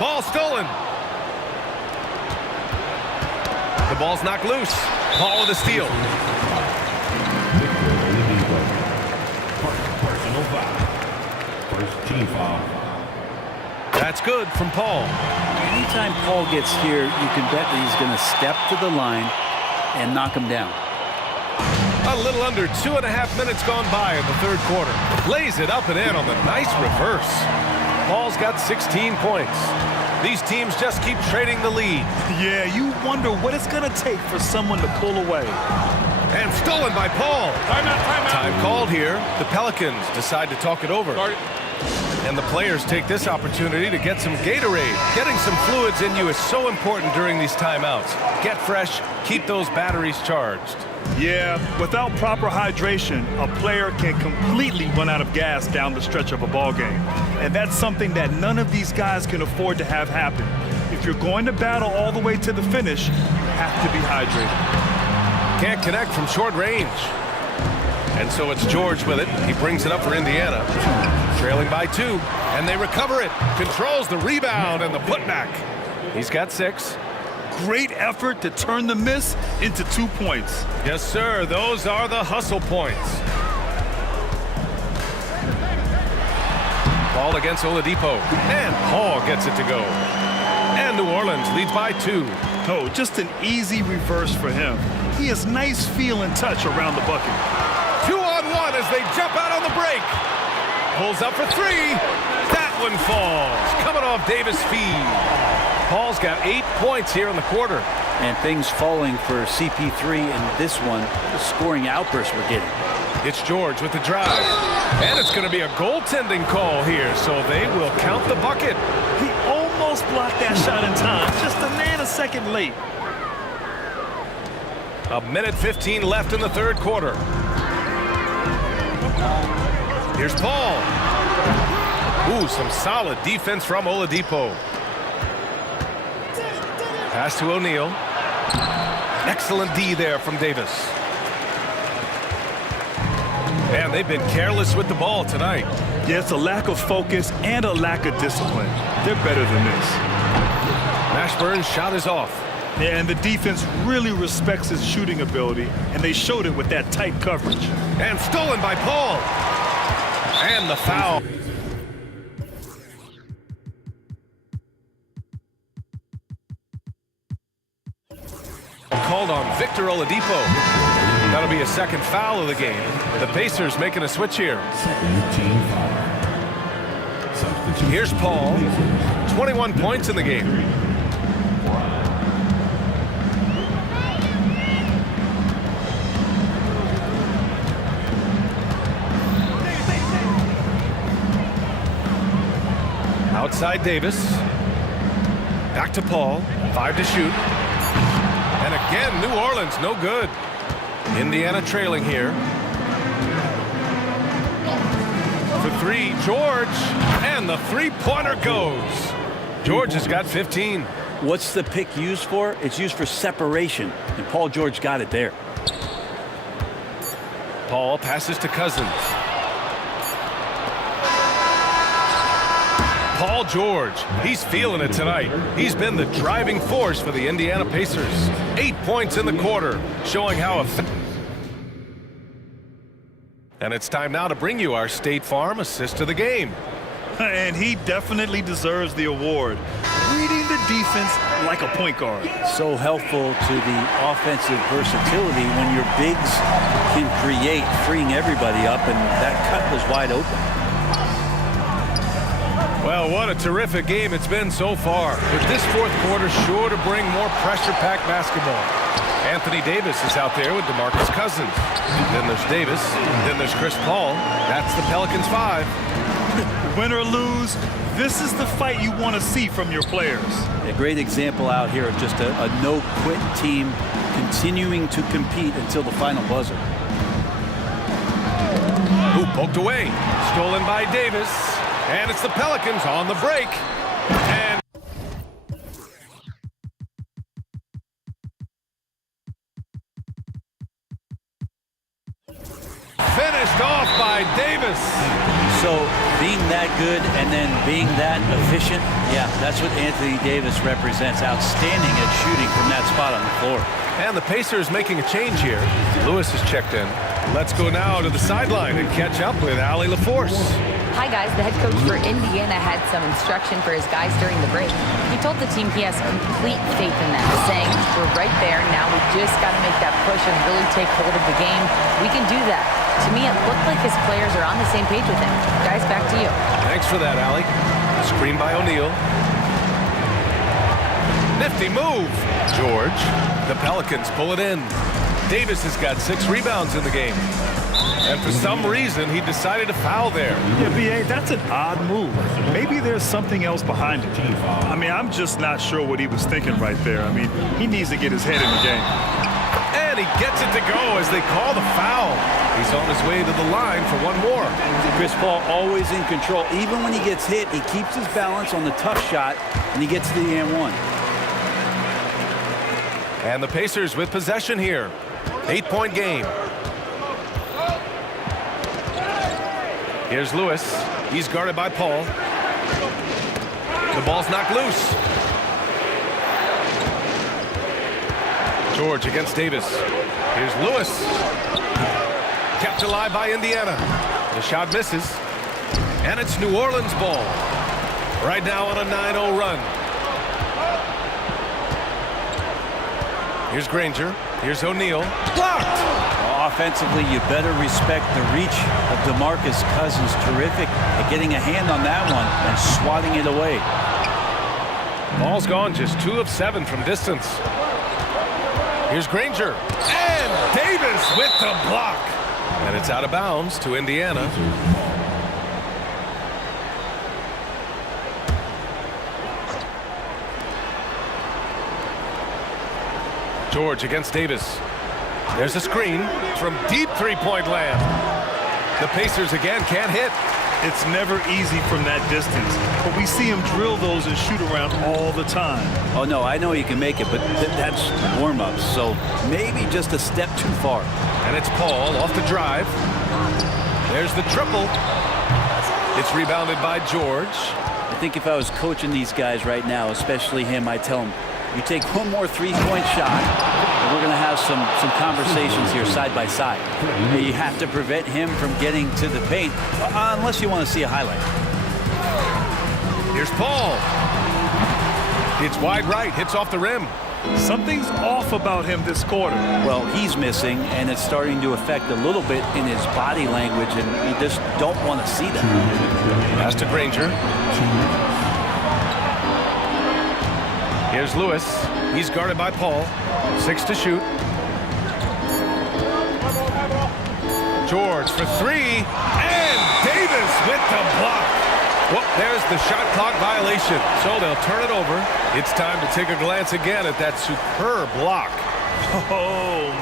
Ball stolen. The ball's knocked loose. Paul with a steal. Personal foul. First team foul. That's good from Paul. Anytime Paul gets here, you can bet that he's going to step to the line and knock him down. A little under 2.5 minutes gone by in the third quarter. Lays it up and in on the nice reverse. Paul's got 16 points. These teams just keep trading the lead. Yeah, you wonder what it's going to take for someone to pull away. And stolen by Paul. Time called here. The Pelicans decide to talk it over. And the players take this opportunity to get some Gatorade. Getting some fluids in you is so important during these timeouts. Get fresh, keep those batteries charged. Yeah, without proper hydration, a player can completely run out of gas down the stretch of a ball game. And that's something that none of these guys can afford to have happen. If you're going to battle all the way to the finish, you have to be hydrated. Can't connect from short range. And so it's George with it. He brings it up for Indiana. Trailing by 2, and they recover it. Controls the rebound and the putback. He's got 6. Great effort to turn the miss into 2 points. Yes, sir. Those are the hustle points. Ball against Oladipo. And Paul gets it to go. And New Orleans leads by 2. Oh, just an easy reverse for him. He has nice feel and touch around the bucket. 2-on-1 as they jump out on the break. Pulls up for 3. That one falls. Coming off Davis' feed. Paul's got 8 points here in the quarter. And things falling for CP3 in this one, the scoring outburst we're getting. It's George with the drive. And it's going to be a goaltending call here, so they will count the bucket. He almost blocked that shot in time, just a nanosecond late. 1:15 left in the third quarter. Here's Paul. Ooh, some solid defense from Oladipo. Pass to O'Neal. Excellent D there from Davis. Man, they've been careless with the ball tonight. Yeah, it's a lack of focus and a lack of discipline. They're better than this. Mashburn's shot is off. Yeah, and the defense really respects his shooting ability, and they showed it with that tight coverage. And stolen by Paul. And the foul. Called on Victor Oladipo. That'll be a second foul of the game. The Pacers making a switch here. Here's Paul. 21 points in the game. Outside Davis. Back to Paul. 5 to shoot. And again, New Orleans, no good. Indiana trailing here. For 3, George. And the three-pointer goes. George has got 15. What's the pick used for? It's used for separation. And Paul George got it there. Paul passes to Cousins. Paul George, he's feeling it tonight. He's been the driving force for the Indiana Pacers. 8 points in the quarter, showing how effective. And it's time now to bring you our State Farm assist of the game. And he definitely deserves the award. Reading the defense like a point guard. So helpful to the offensive versatility when your bigs can create, freeing everybody up, and that cut was wide open. Well, what a terrific game it's been so far. With this fourth quarter sure to bring more pressure-packed basketball. Anthony Davis is out there with DeMarcus Cousins. Then there's Davis. Then there's Chris Paul. That's the Pelicans 5. Win or lose, this is the fight you want to see from your players. A great example out here of just a no-quit team continuing to compete until the final buzzer. Who poked away. Stolen by Davis. And it's the Pelicans on the break. And finished off by Davis. So being that good and then being that efficient, yeah, that's what Anthony Davis represents. Outstanding at shooting from that spot on the floor. And the Pacers making a change here. Lewis has checked in. Let's go now to the sideline and catch up with Allie LaForce. Hi, guys. The head coach for Indiana had some instruction for his guys during the break. He told the team he has complete faith in them, saying, we're right there. Now we just got to make that push and really take hold of the game. We can do that. To me, it looked like his players are on the same page with him. Guys, back to you. Thanks for that, Allie. Screen by O'Neal. Nifty move. George. The Pelicans pull it in. Davis has got 6 rebounds in the game. And for some reason, he decided to foul there. Yeah, B.A., that's an odd move. Maybe there's something else behind it. I mean, I'm just not sure what he was thinking right there. I mean, he needs to get his head in the game. And he gets it to go as they call the foul. He's on his way to the line for one more. Chris Paul always in control. Even when he gets hit, he keeps his balance on the tough shot, and he gets to the and one. And the Pacers with possession here. 8-point game. Here's Lewis. He's guarded by Paul. The ball's knocked loose. George against Davis. Here's Lewis. Kept alive by Indiana. The shot misses. And it's New Orleans ball. Right now on a 9-0 run. Here's Granger. Here's O'Neal. Blocked! Offensively, you better respect the reach of DeMarcus Cousins. Terrific at getting a hand on that one and swatting it away. Ball's gone just 2 of 7 from distance. Here's Granger. And Davis with the block. And it's out of bounds to Indiana. George against Davis. There's a screen from deep three-point land. The Pacers again can't hit. It's never easy from that distance, but we see him drill those and shoot around all the time. Oh, no, I know he can make it, but that's warm-ups, so maybe just a step too far. And it's Paul off the drive. There's the triple. It's rebounded by George. I think if I was coaching these guys right now, especially him, I'd tell him, you take one more three-point shot, and we're going to have some conversations here side by side. You have to prevent him from getting to the paint, unless you want to see a highlight. Here's Paul. It's wide right, hits off the rim. Something's off about him this quarter. Well, he's missing, and it's starting to affect a little bit in his body language, and you just don't want to see that. Pass to Granger. Here's Lewis. He's guarded by Paul. 6 to shoot. George for 3. And Davis with the block. Well, there's the shot clock violation. So they'll turn it over. It's time to take a glance again at that superb block. Oh,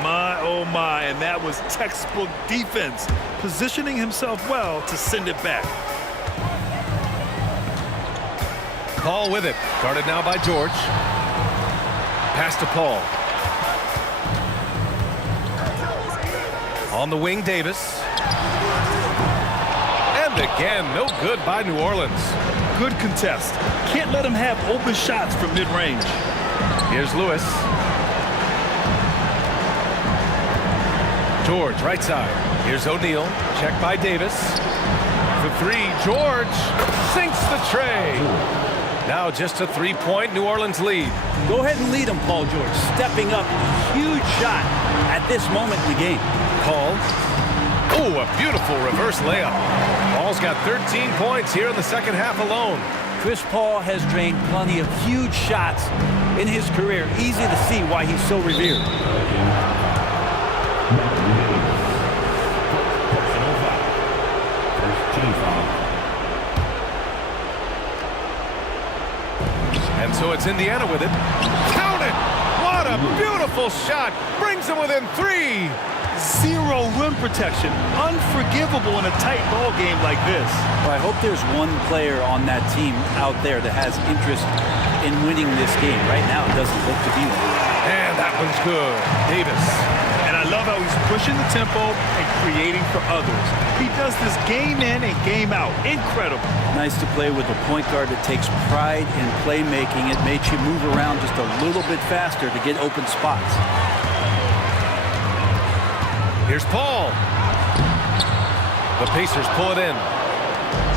my. And that was textbook defense. Positioning himself well to send it back. Paul with it. Guarded now by George. Pass to Paul. On the wing, Davis. And again, no good by New Orleans. Good contest. Can't let him have open shots from mid-range. Here's Lewis. George, right side. Here's O'Neal. Check by Davis. For 3, George sinks the tray. Now just a 3-point New Orleans lead. Go ahead and lead them, Paul George. Stepping up, huge shot at this moment in the game. Paul. Oh, a beautiful reverse layup. Paul's got 13 points here in the second half alone. Chris Paul has drained plenty of huge shots in his career. Easy to see why he's so revered. And so it's Indiana with it. Count it! What a beautiful shot! Brings them within 3. Zero rim protection. Unforgivable in a tight ball game like this. Well, I hope there's one player on that team out there that has interest in winning this game. Right now, it doesn't look to be one. And that one's good. Davis. And I love how he's pushing the tempo and creating for others. He does this game in and game out. Incredible. Nice to play with a point guard that takes pride in playmaking. It makes you move around just a little bit faster to get open spots. Here's Paul. The Pacers pull it in.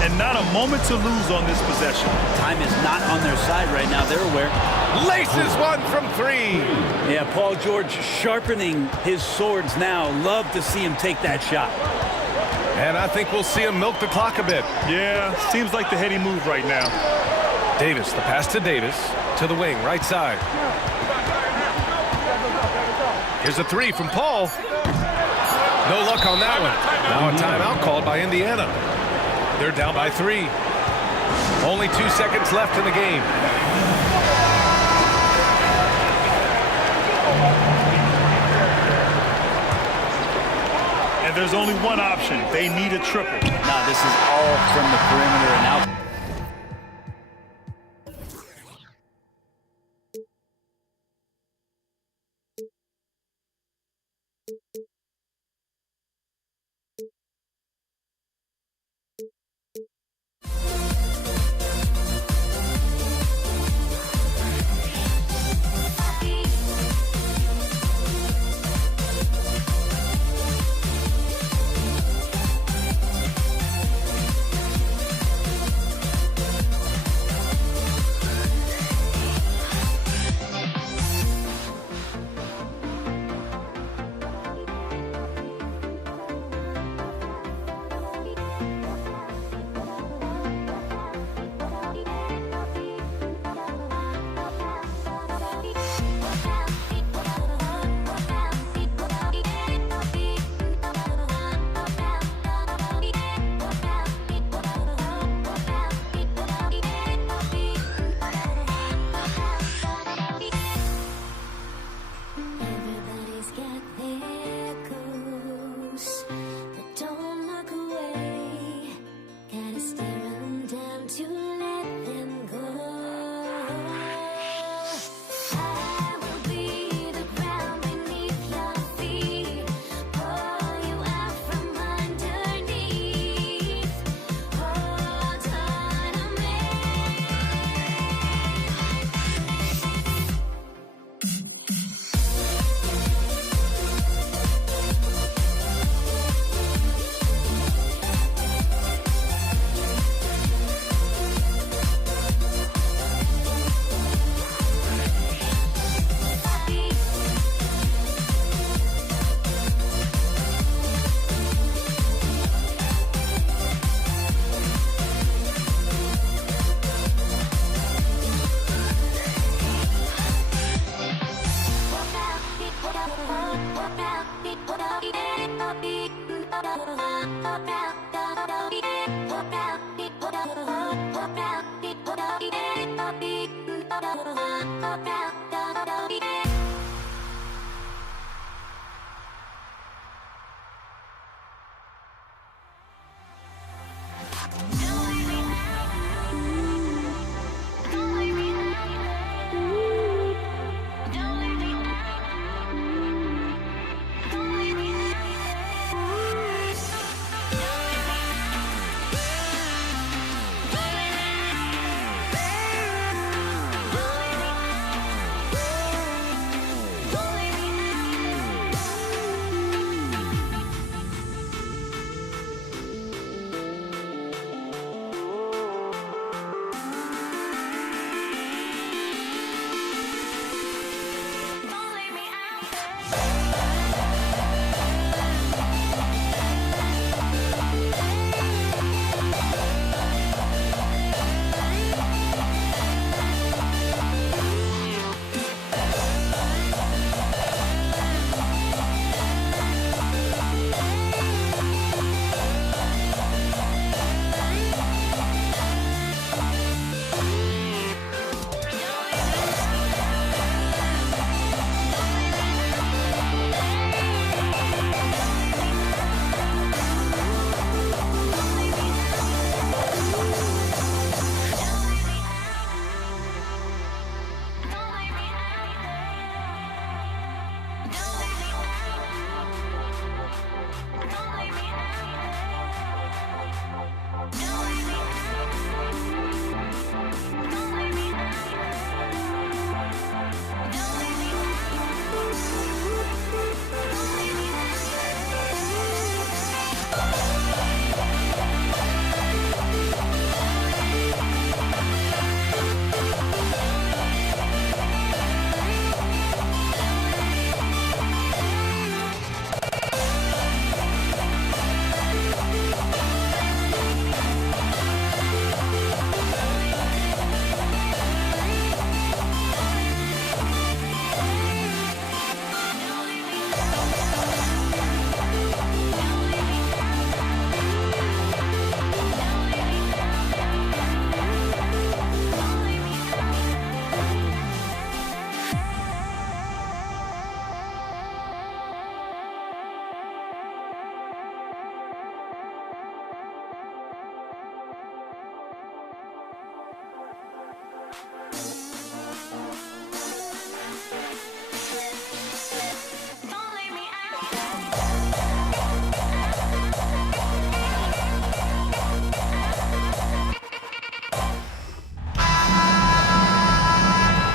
And not a moment to lose on this possession. Time is not on their side right now. They're aware. Laces one from 3. Yeah, Paul George sharpening his swords now. Love to see him take that shot. And I think we'll see him milk the clock a bit. Yeah, seems like the heady move right now. Davis, the pass to Davis, to the wing, right side. Here's a 3 from Paul. No luck on that one. Now a timeout called by Indiana. They're down by 3. Only 2 seconds left in the game. And there's only one option. They need a triple. Now this is all from the perimeter and out.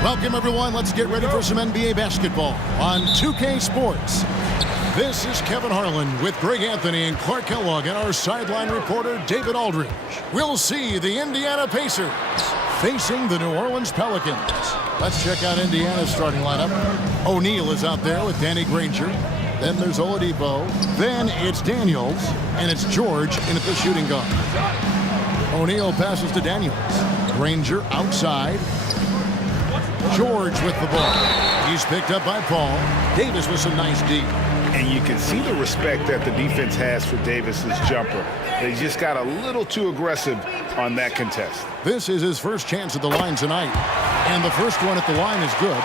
Welcome, everyone. Let's get ready for some NBA basketball on 2K Sports. This is Kevin Harlan with Greg Anthony and Clark Kellogg and our sideline reporter, David Aldridge. We'll see the Indiana Pacers facing the New Orleans Pelicans. Let's check out Indiana's starting lineup. O'Neal is out there with Danny Granger. Then there's Oladipo. Then it's Daniels. And it's George in at the shooting guard. O'Neal passes to Daniels. Granger outside. George with the ball. He's picked up by Paul. Davis with some nice D. And you can see the respect that the defense has for Davis's jumper. They just got a little too aggressive on that contest. This is his first chance at the line tonight. And the first one at the line is good.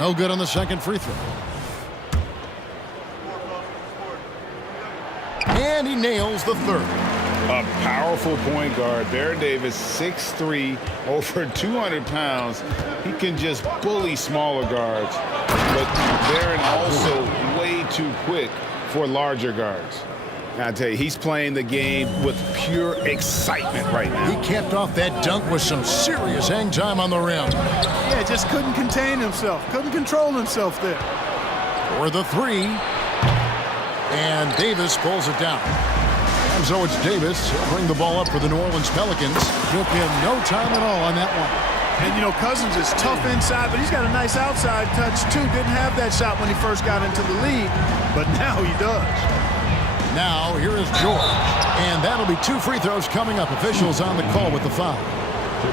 No good on the second free throw. And he nails the third. A powerful point guard. Baron Davis, 6'3", over 200 pounds. He can just bully smaller guards. But Baron also way too quick for larger guards. I tell you, he's playing the game with pure excitement right now. He capped off that dunk with some serious hang time on the rim. Yeah, just couldn't contain himself. Couldn't control himself there. For the three. And Davis pulls it down. And so it's Davis. He'll bring the ball up for the New Orleans Pelicans. Took him no time at all on that one. And, you know, Cousins is tough inside, but he's got a nice outside touch, too. Didn't have that shot when he first got into the lead, but now he does. Now, here is George. And that'll be 2 free throws coming up. Officials on the call with the foul.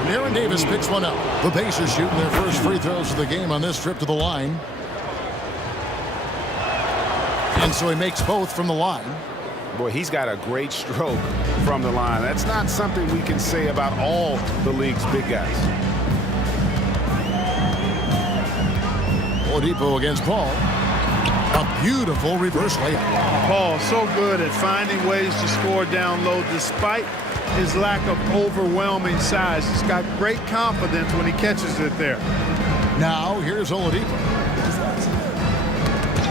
Baron Davis picks one up. The Pacers shooting their first free throws of the game on this trip to the line. And so he makes both from the line. Boy, he's got a great stroke from the line. That's not something we can say about all the league's big guys. Oladipo against Paul. A beautiful reverse layup. Paul so good at finding ways to score down low despite his lack of overwhelming size. He's got great confidence when he catches it there. Now here's Oladipo.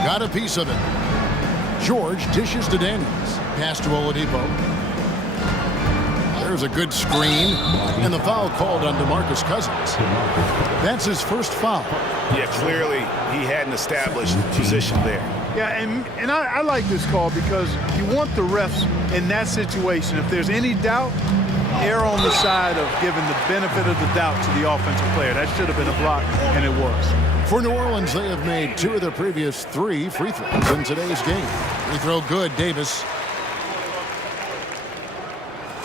Got a piece of it. George dishes to Daniels. Pass to Oladipo. There's a good screen. And the foul called on DeMarcus Cousins. That's his first foul. Yeah, clearly he hadn't established position there. Yeah, and I like this call because you want the refs in that situation. If there's any doubt, err on the side of giving the benefit of the doubt to the offensive player. That should have been a block, and it was. For New Orleans, they have made 2 of their previous 3 free throws in today's game. Free throw good, Davis.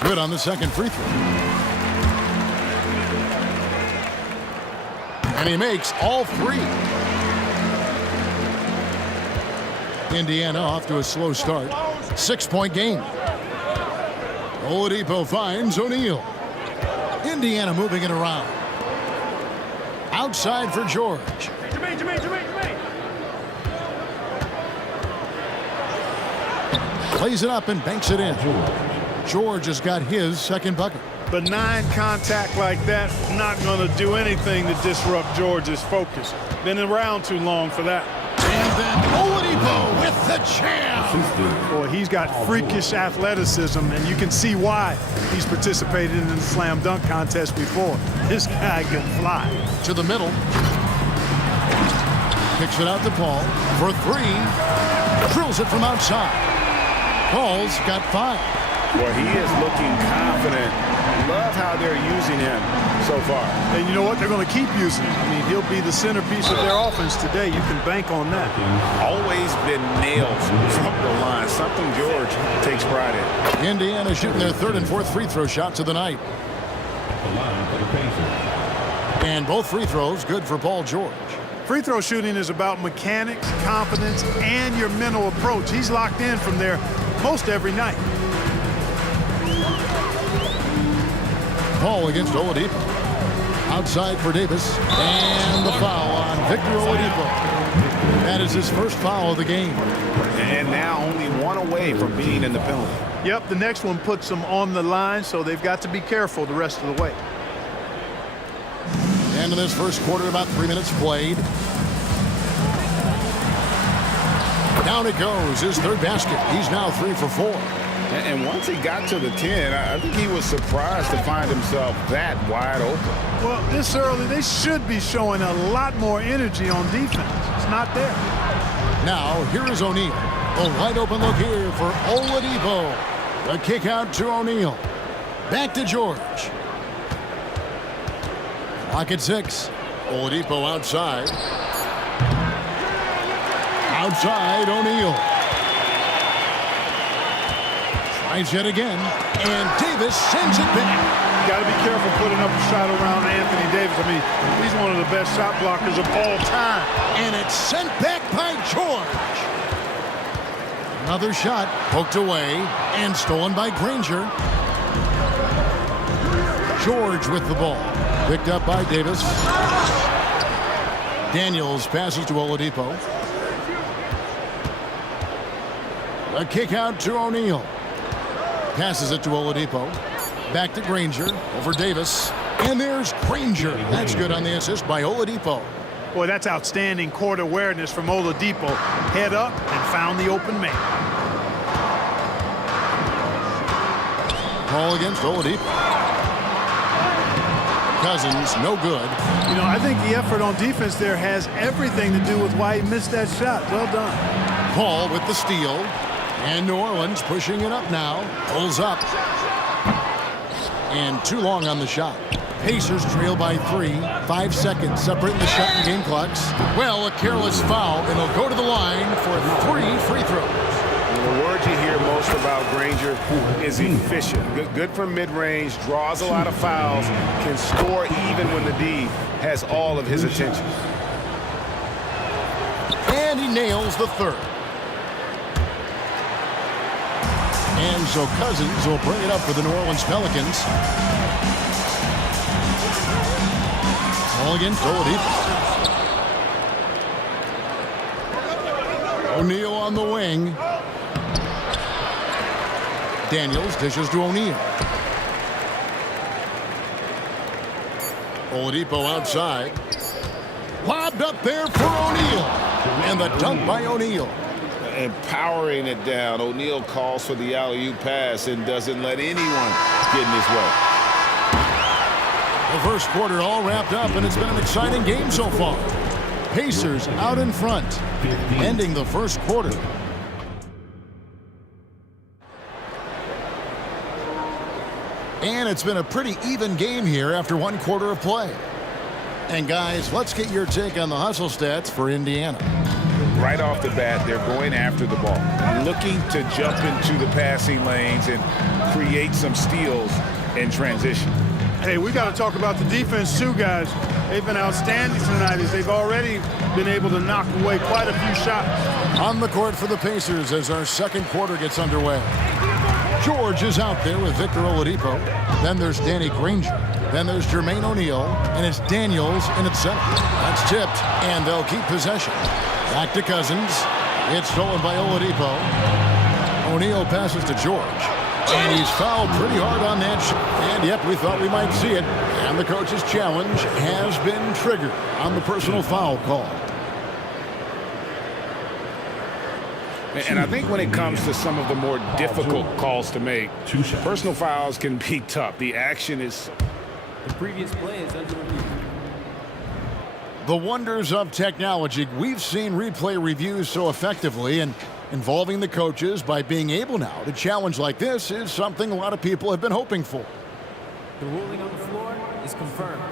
Good on the second free throw. And he makes all 3. Indiana off to a slow start. 6-point game. Oladipo finds O'Neal. Indiana moving it around. Outside for George. Plays it up and banks it in. George has got his second bucket. Benign contact like that, not going to do anything to disrupt George's focus. Been around too long for that. And then Oladipo with the jam. Boy, he's got freakish athleticism, and you can see why he's participated in the slam dunk contest before. This guy can fly. To the middle. Kicks it out to Paul for 3. Drills it from outside. Paul's got 5. Boy, he is looking confident. Love how they're using him so far. And you know what? They're going to keep using him. I mean, he'll be the centerpiece of their offense today. You can bank on that. Always been nailed from the line. Something George takes pride in. Indiana shooting their 3rd and 4th free throw shots of the night. And both free throws good for Paul George. Free throw shooting is about mechanics, confidence, and your mental approach. He's locked in from there most every night. Paul against Oladipo. Outside for Davis. And the foul on Victor Oladipo. That is his first foul of the game. And now only 1 away from being in the penalty. Yep, the next one puts them on the line, so they've got to be careful the rest of the way. End of this first quarter, about 3 minutes played. Down it goes, his 3rd basket. He's now 3 for 4. And once he got to the 10, I think he was surprised to find himself that wide open. Well, this early, they should be showing a lot more energy on defense. It's not there. Now, here is O'Neal. A wide open look here for Oladipo. A kick out to O'Neal. Back to George. Clock at 6. Oladipo outside. Outside, O'Neal. Tries yet again, and Davis sends it back. Got to be careful putting up a shot around Anthony Davis. I mean, he's one of the best shot blockers of all time. And it's sent back by George. Another shot poked away and stolen by Granger. George with the ball. Picked up by Davis. Daniels passes to Oladipo. A kick out to O'Neal. Passes it to Oladipo. Back to Granger. Over Davis. And there's Granger. That's good on the assist by Oladipo. Boy, that's outstanding court awareness from Oladipo. Head up and found the open man. Call against Oladipo. Cousins, no good. You know, I think the effort on defense there has everything to do with why he missed that shot. Well done. Paul with the steal. And New Orleans pushing it up now. Pulls up. And too long on the shot. Pacers trail by 3. 5 seconds separating the shot and game clocks. Well, a careless foul, and he'll go to the line for 3 free throws. The word you hear most about Granger is efficient. Good from mid-range, draws a lot of fouls, can score even when the D has all of his attention. And he nails the third. And so Cousins will bring it up for the New Orleans Pelicans. All against Oladipo. O'Neal on the wing. Daniels dishes to O'Neal. Oladipo outside. Lobbed up there for O'Neal. And the dunk by O'Neal. And powering it down, O'Neal calls for the alley-oop pass and doesn't let anyone get in his way. The first quarter all wrapped up, and it's been an exciting game so far. Pacers out in front, ending the first quarter. And it's been a pretty even game here after one quarter of play. And guys, let's get your take on the hustle stats for Indiana. Right off the bat, they're going after the ball, looking to jump into the passing lanes and create some steals in transition. Hey, we got to talk about the defense too, guys. They've been outstanding tonight as they've already been able to knock away quite a few shots. On the court for the Pacers as our second quarter gets underway. George is out there with Victor Oladipo. Then there's Danny Granger. Then there's Jermaine O'Neal, and it's Daniels in its center. That's tipped, and they'll keep possession. Back to Cousins. It's stolen by Oladipo. O'Neal passes to George. And he's fouled pretty hard on that shot. And yep, we thought we might see it. And the coach's challenge has been triggered on the personal foul call. And I think when it comes to some of the more difficult calls to make, personal fouls can be tough. The action is... The previous play is under review. The wonders of technology. We've seen replay reviews so effectively, and involving the coaches by being able now to challenge like this is something a lot of people have been hoping for. The ruling on the floor is confirmed.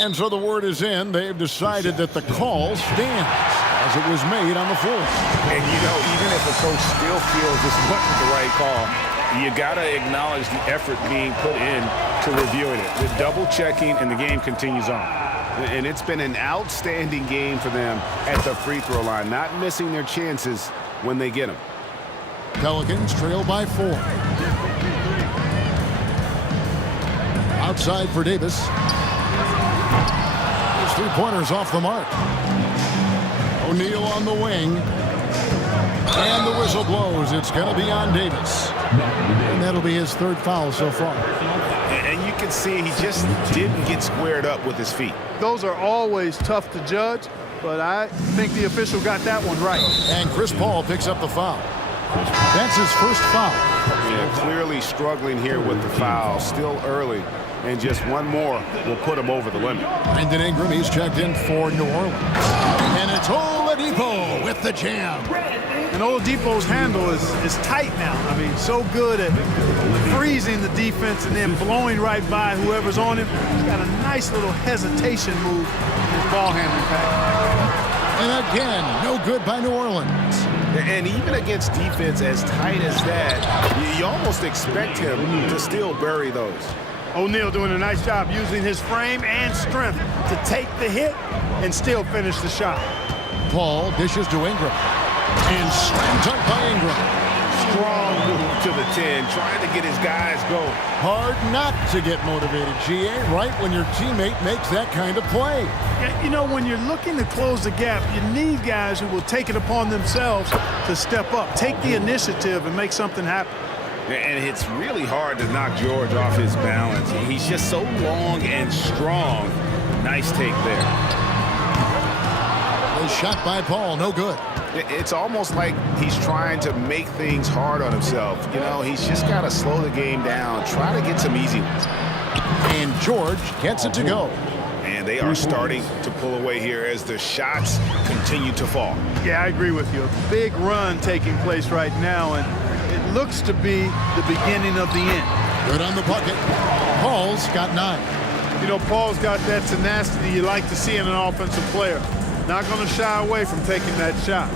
And so the word is in. They've decided that the call stands as it was made on the floor. And you know, even if a coach still feels this wasn't the right call, you got to acknowledge the effort being put in to reviewing it. The double checking, and the game continues on. And it's been an outstanding game for them at the free throw line, not missing their chances when they get them. Pelicans trail by 4. Outside for Davis. His three-pointers off the mark. O'Neal on the wing. And the whistle blows. It's going to be on Davis. And that'll be his third foul so far. And you can see he just didn't get squared up with his feet. Those are always tough to judge, but I think the official got that one right. And Chris Paul picks up the foul. That's his first foul. Yeah, clearly struggling here with the foul. Still early. And just one more will put him over the limit. Brandon Ingram, he's checked in for New Orleans. And it's Oladipo with the jam. And Oladipo's handle is tight now. I mean, so good at freezing the defense and then blowing right by whoever's on him. He's got a nice little hesitation move in his ball handling pattern. And again, no good by New Orleans. And even against defense as tight as that, you almost expect him to still bury those. O'Neal doing a nice job using his frame and strength to take the hit and still finish the shot. Paul dishes to Ingram. And slam dunk by Ingram. Strong move to the 10, trying to get his guys going. Hard not to get motivated, GA, right when your teammate makes that kind of play. You know, when you're looking to close the gap, you need guys who will take it upon themselves to step up, take the initiative, and make something happen. And it's really hard to knock George off his balance. He's just so long and strong. Nice take there. A shot by Paul, no good. It's almost like he's trying to make things hard on himself. You know, he's just got to slow the game down, try to get some easy ones. And George gets it to go. And they are starting to pull away here as the shots continue to fall. Yeah, I agree with you. A big run taking place right now, and it looks to be the beginning of the end. Good on the bucket. Paul's got 9. You know, Paul's got that tenacity you like to see in an offensive player. Not going to shy away from taking that shot.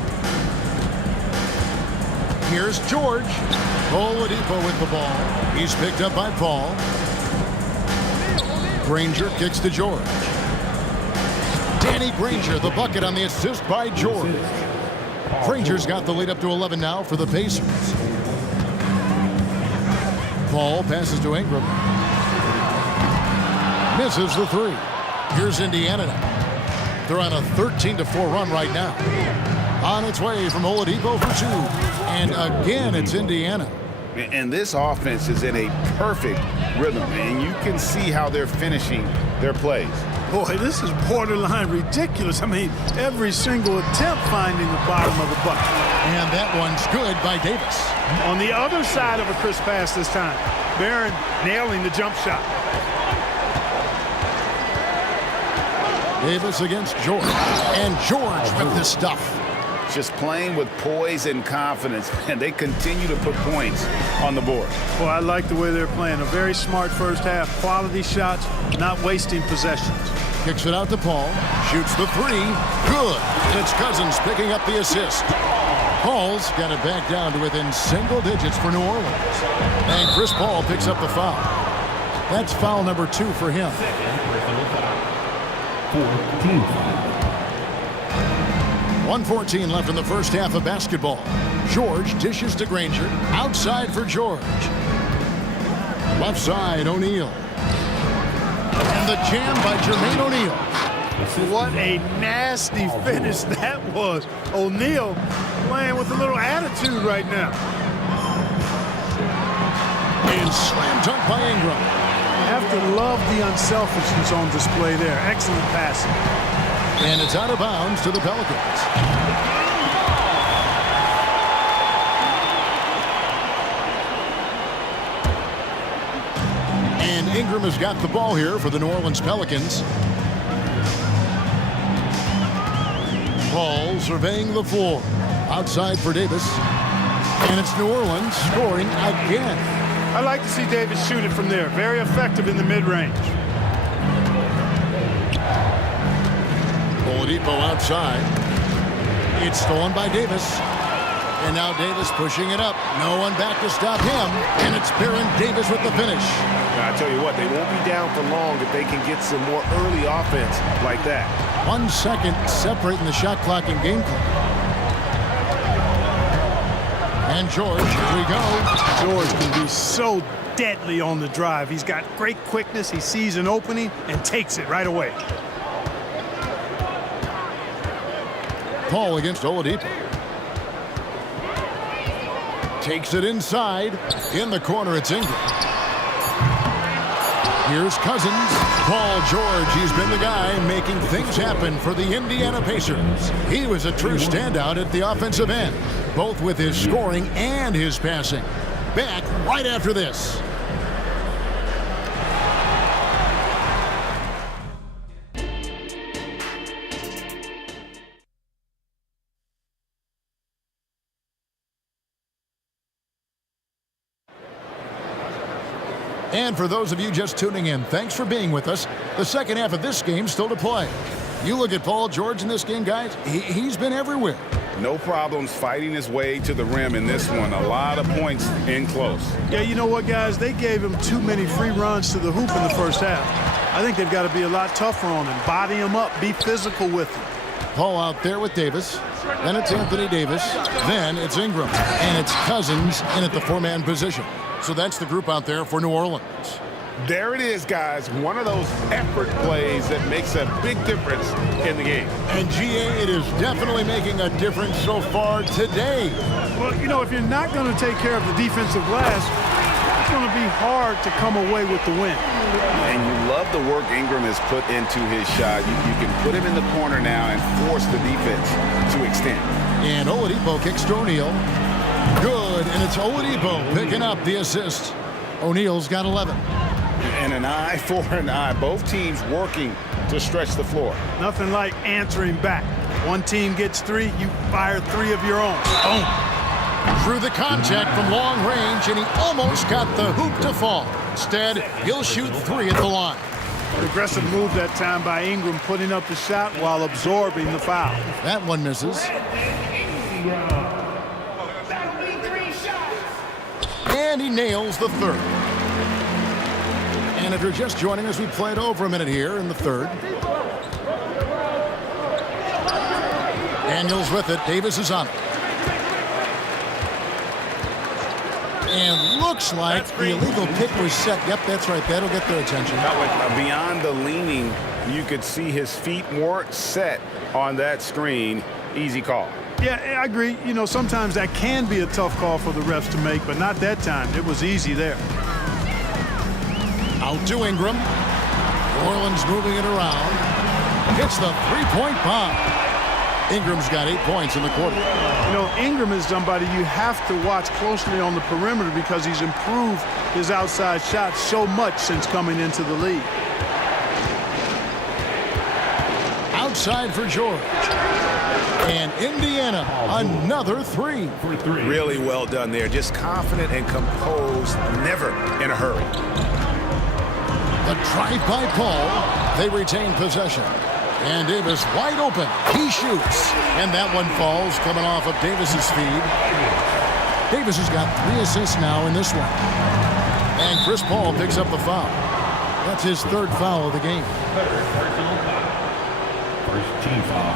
Here's George. Oladipo with the ball. He's picked up by Paul. Granger kicks to George. Danny Granger, the bucket on the assist by George. Granger's got the lead up to 11 now for the Pacers. Paul passes to Ingram. Misses the 3. Here's Indiana now. They're on a 13-4 run right now. On its way from Oladipo for 2. And again, it's Indiana. And this offense is in a perfect rhythm, and you can see how they're finishing their plays. Boy, this is borderline ridiculous. I mean, every single attempt finding the bottom of the bucket. And that one's good by Davis. On the other side of a crisp pass this time. Barron nailing the jump shot. Davis against George. And George with this stuff. Just playing with poise and confidence, and they continue to put points on the board. Well, I like the way they're playing. A very smart first half. Quality shots, not wasting possessions. Kicks it out to Paul. Shoots the 3. Good. And it's Cousins picking up the assist. Paul's got it back down to within single digits for New Orleans. And Chris Paul picks up the foul. That's foul number 2 for him. 1:14 left in the first half of basketball. George dishes to Granger. Outside for George. Left side, O'Neal. And the jam by Jermaine O'Neal. What a nasty finish that was. O'Neal playing with a little attitude right now. And slam dunk by Ingram. You have to love the unselfishness on display there. Excellent passing. And it's out of bounds to the Pelicans. And Ingram has got the ball here for the New Orleans Pelicans. Paul surveying the floor. Outside for Davis. And it's New Orleans scoring again. I like to see Davis shoot it from there. Very effective in the mid-range. Oladipo outside. It's stolen by Davis. And now Davis pushing it up. No one back to stop him. And it's Baron Davis with the finish. I tell you what, they won't be down for long if they can get some more early offense like that. 1 second separating the shot clock and game clock. And George, here we go. George can be so deadly on the drive. He's got great quickness. He sees an opening and takes it right away. Paul against Oladipo. Takes it inside. In the corner, it's Ingram. Here's Cousins. Paul George, he's been the guy making things happen for the Indiana Pacers. He was a true standout at the offensive end. both with his scoring and his passing. Back right after this. And for those of you just tuning in, thanks for being with us. The second half of this game still to play. You look at Paul George in this game, guys, he's been everywhere. No problems fighting his way to the rim in this one. A lot of points in close. Yeah, you know what, guys? They gave him too many free runs to the hoop in the first half. I think they've got to be a lot tougher on him. Body him up. Be physical with him. Paul out there with Davis. Then it's Anthony Davis. Then it's Ingram. And it's Cousins in at the four-man position. So that's the group out there for New Orleans. There it is, guys. One of those effort plays that makes a big difference in the game. And GA, it is definitely making a difference so far today. Well, you know, if you're not going to take care of the defensive glass, it's going to be hard to come away with the win. And you love the work Ingram has put into his shot. You can put him in the corner now and force the defense to extend. And Oladipo kicks to O'Neal. Good, and it's Oladipo picking up the assist. O'Neal's got 11. And an eye for an eye. Both teams working to stretch the floor. Nothing like answering back. One team gets three, you fire three of your own. Boom. Through the contact from long range, and he almost got the hoop to fall. Instead, he'll shoot three at the line. Aggressive move that time by Ingram, putting up the shot while absorbing the foul. That one misses. And he nails the third. And if you're just joining us, we played over a minute here in the third. Daniels with it. Davis is on it. And looks like the illegal pick was set. Yep, that's right. That'll get their attention. Beyond the leaning, you could see his feet weren't set on that screen. Easy call. Yeah, I agree. You know, sometimes that can be a tough call for the refs to make, but not that time. It was easy there. Out to Ingram. New Orleans moving it around. Hits the three-point bomb. Ingram's got 8 points in the quarter. You know, Ingram is somebody you have to watch closely on the perimeter because he's improved his outside shot so much since coming into the league. Outside for George. And Indiana, another three. Really well done there. Just confident and composed, never in a hurry. The drive by Paul. They retain possession. And Davis wide open. He shoots. And that one falls coming off of Davis's feed. Davis has got 3 assists now in this one. And Chris Paul picks up the foul. That's his third foul of the game. First team foul.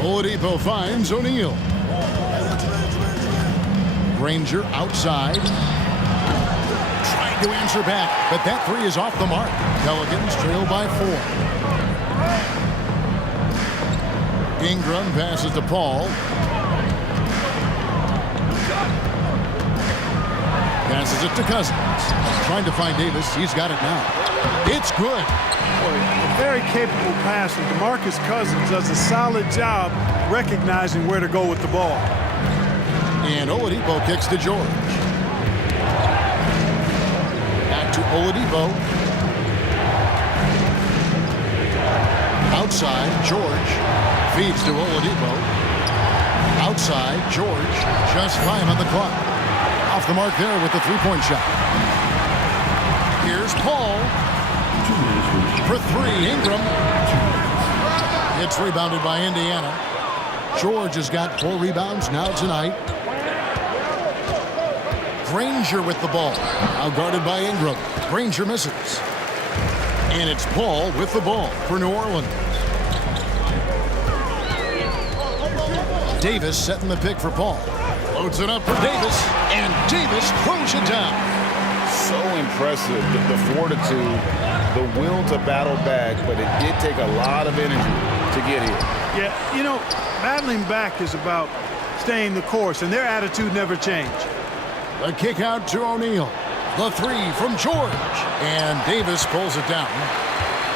Oladipo finds O'Neal. Granger outside. Trying to answer back, but that three is off the mark. Pelicans trail by 4. Ingram passes to Paul. Passes it to Cousins. Trying to find Davis. He's got it now. It's good. A very capable passer. DeMarcus Cousins does a solid job recognizing where to go with the ball. And Oladipo kicks to George. Back to Oladipo. Outside, George feeds to Oladipo. Outside, George. Just 5 on the clock. Off the mark there with the three-point shot. Here's Paul. For 3, Ingram. It's rebounded by Indiana. George has got 4 rebounds now tonight. Granger with the ball. Now guarded by Ingram. Granger misses. And it's Paul with the ball for New Orleans. Davis setting the pick for Paul. Loads it up for Davis. And Davis throws it down. So impressive, the fortitude, the will to battle back, but it did take a lot of energy to get here. Yeah, you know, battling back is about staying the course, and their attitude never changed. The kick out to O'Neal. The 3 from George. And Davis pulls it down.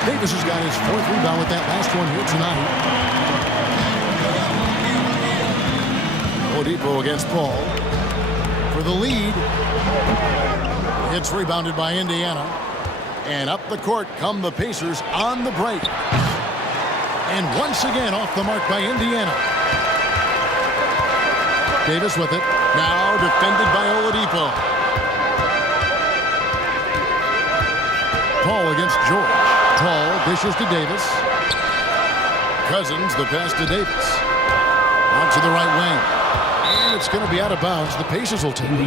Davis has got his 4th rebound with that last one here tonight. Oladipo against Paul for the lead. It's rebounded by Indiana. And up the court come the Pacers on the break. And once again off the mark by Indiana. Davis with it. Now defended by Oladipo. Paul against George. Paul dishes to Davis. Cousins, the pass to Davis. Out to the right wing. And it's going to be out of bounds. The Pacers will take it.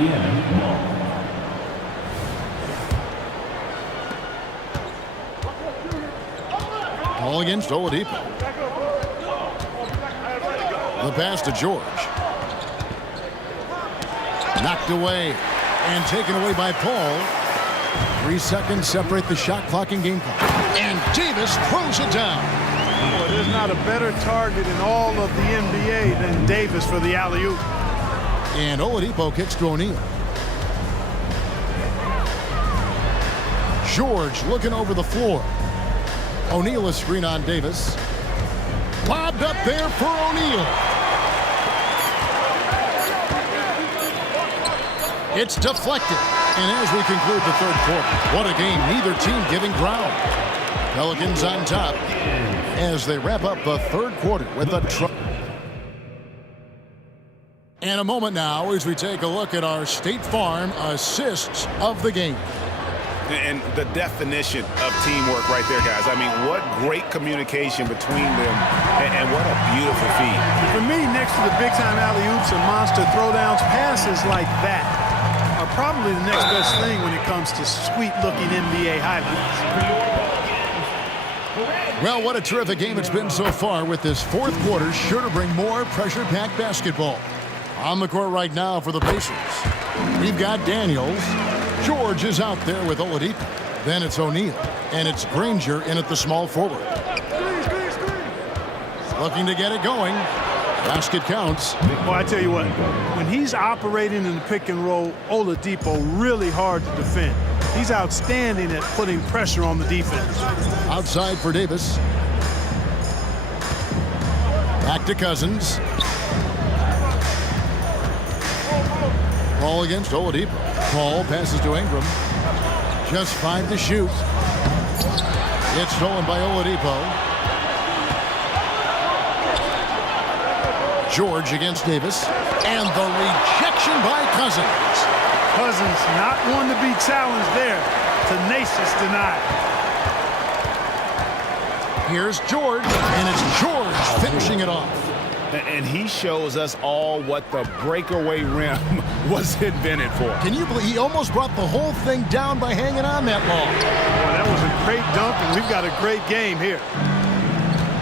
Paul against Oladipo. The pass to George. Knocked away and taken away by Paul. 3 seconds separate the shot clock and game clock. And Davis throws it down. Boy, there's not a better target in all of the NBA than Davis for the alley-oop. And Oladipo kicks to O'Neal. George looking over the floor. O'Neal is screen on Davis. Lobbed up there for O'Neal. It's deflected. And as we conclude the 3rd quarter, what a game. Neither team giving ground. Pelicans on top as they wrap up the 3rd quarter with a And a moment now as we take a look at our State Farm assists of the game. And the definition of teamwork right there, guys. I mean, what great communication between them, and what a beautiful feat. For me, next to the big-time alley-oops and monster throwdowns, passes like that are probably the next best thing when it comes to sweet-looking NBA highlights. Well, what a terrific game it's been so far, with this 4th quarter sure to bring more pressure-packed basketball. On the court right now for the Pacers, we've got Daniels. George is out there with Oladipo. Then it's O'Neal, and it's Granger in at the small forward. Looking to get it going. Basket counts. Well, I tell you what, when he's operating in the pick and roll, Oladipo really hard to defend. He's outstanding at putting pressure on the defense. Outside for Davis. Back to Cousins. Paul against Oladipo. Paul passes to Ingram. Just 5 to shoot. It's stolen by Oladipo. George against Davis. And the rejection by Cousins. Cousins not one to be challenged there. Tenacious denial. Here's George, and it's George finishing it off. And he shows us all what the breakaway rim was invented for. Can you believe he almost brought the whole thing down by hanging on that long? Well, that was a great dunk, and we've got a great game here.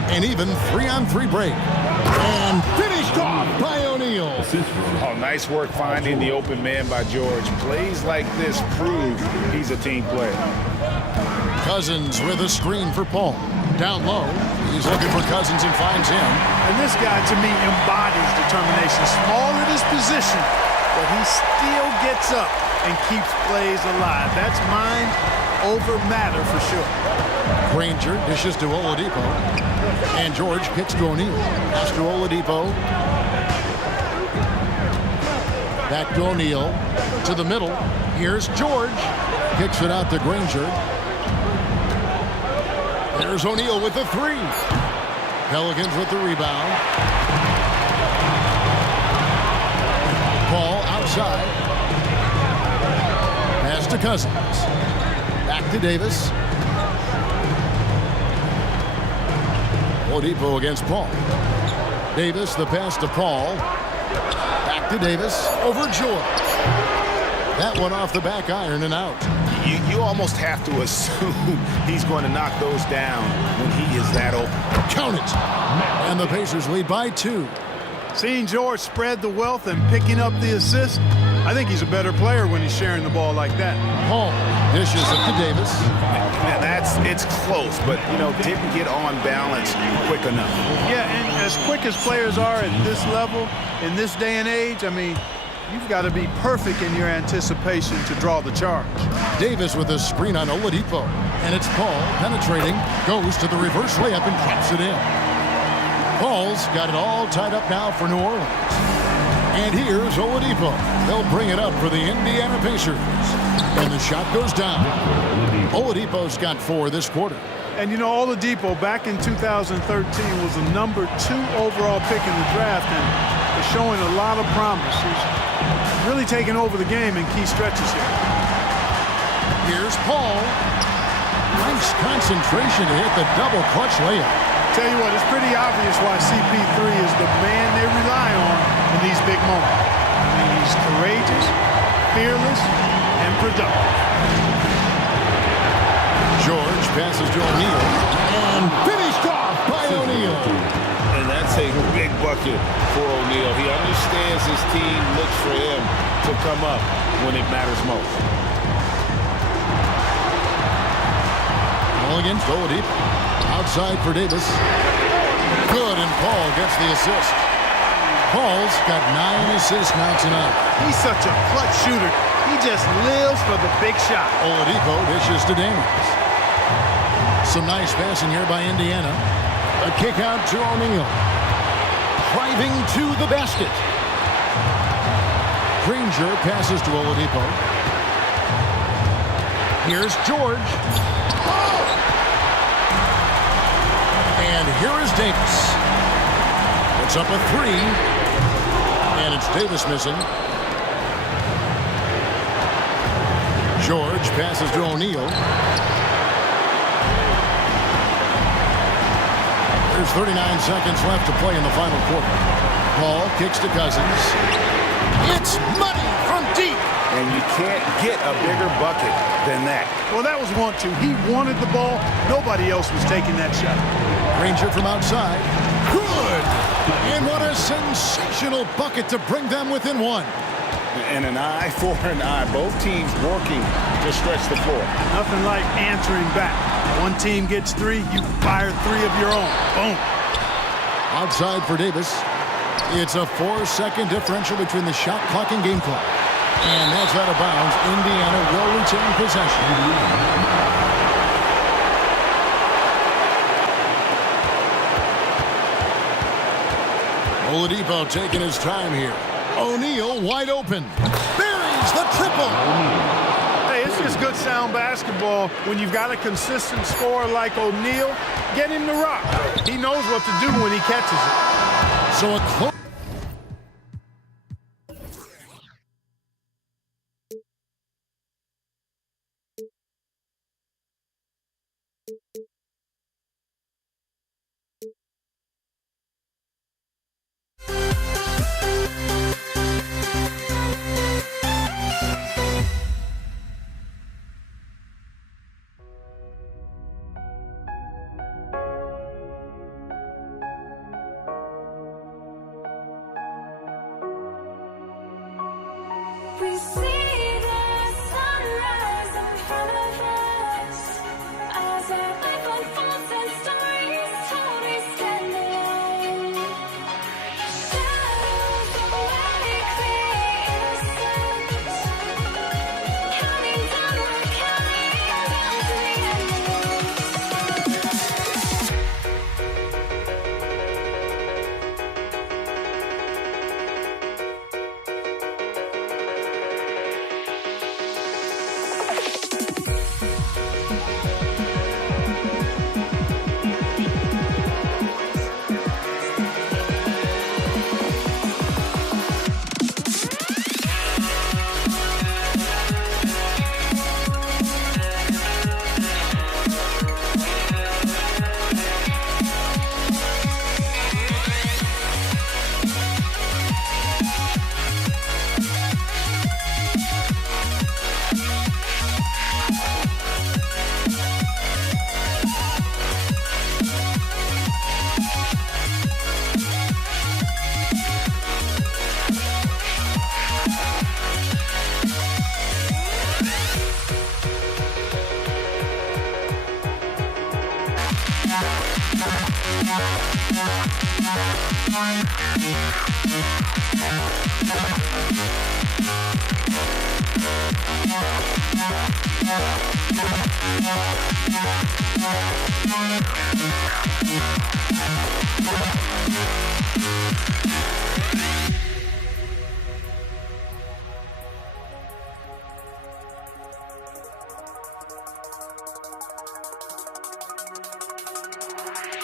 An even 3-on-3 break. And finished off by O'Neal. Oh, nice work finding the open man by George. Plays like this prove he's a team player. Cousins with a screen for Paul. Down low, he's looking for Cousins and finds him. And this guy, to me, embodies determination. Small at his position, but he still gets up and keeps plays alive. That's mind over matter for sure. Granger dishes to Oladipo. And George kicks to O'Neal. Pass to Oladipo. Back to O'Neal. To the middle. Here's George. Kicks it out to Granger. There's O'Neal with the 3. Pelicans with the rebound. Paul outside. Pass to Cousins. Back to Davis. Oladipo against Paul. Davis, the pass to Paul. Back to Davis. Over George. That one off the back iron and out. You almost have to assume he's going to knock those down when he is that open. Count it. And the Pacers lead by 2. Seeing George spread the wealth and picking up the assist, I think he's a better player when he's sharing the ball like that. Paul dishes it to Davis. It's close, but, didn't get on balance quick enough. Yeah, and as quick as players are at this level, in this day and age, I mean, you've got to be perfect in your anticipation to draw the charge. Davis with a screen on Oladipo. And it's Paul penetrating, goes to the reverse layup and drops it in. Paul's got it all tied up now for New Orleans. And here's Oladipo. They'll bring it up for the Indiana Pacers. And the shot goes down. Oladipo's got 4 this quarter. And you know, Oladipo back in 2013 was the #2 overall pick in the draft and is showing a lot of promise. He's really taking over the game in key stretches here. Here's Paul. Nice concentration to hit the double clutch layup. Tell you what, it's pretty obvious why CP3 is the man they rely on in these big moments. I mean, he's courageous, fearless, and productive. George passes to O'Neal, and finished off by O'Neal. And that's a big bucket for O'Neal. He understands his team looks for him to come up when it matters most. Ball against Oladipo. Outside for Davis. Good, and Paul gets the assist. Paul's got 9 assists now tonight. He's such a clutch shooter. He just lives for the big shot. Oladipo dishes to Daniels. Some nice passing here by Indiana. A kick out to O'Neal. Driving to the basket. Granger passes to Oladipo. Here's George. And here is Davis. It's up a 3. And it's Davis missing. George passes to O'Neal. There's 39 seconds left to play in the final quarter. Paul kicks to Cousins. It's money from deep. And you can't get a bigger bucket than that. Well, that was 1-2. He wanted the ball. Nobody else was taking that shot. Granger from outside. Good! And what a sensational bucket to bring them within 1. And an eye for an eye. Both teams working to stretch the floor. Nothing like answering back. One team gets 3, you fire 3 of your own. Boom. Outside for Davis. It's a 4-second differential between the shot clock and game clock. And that's out of bounds. Indiana will retain possession. Oladipo taking his time here. O'Neal wide open. Buries the triple. Hey, it's just good sound basketball when you've got a consistent scorer like O'Neal. Get him to rock. He knows what to do when he catches it. So a close. We see the sunrise in front of us as our life unfolds and stories told. We stand alone. Shadows of likely innocence, counting down, we're counting down to the end of us.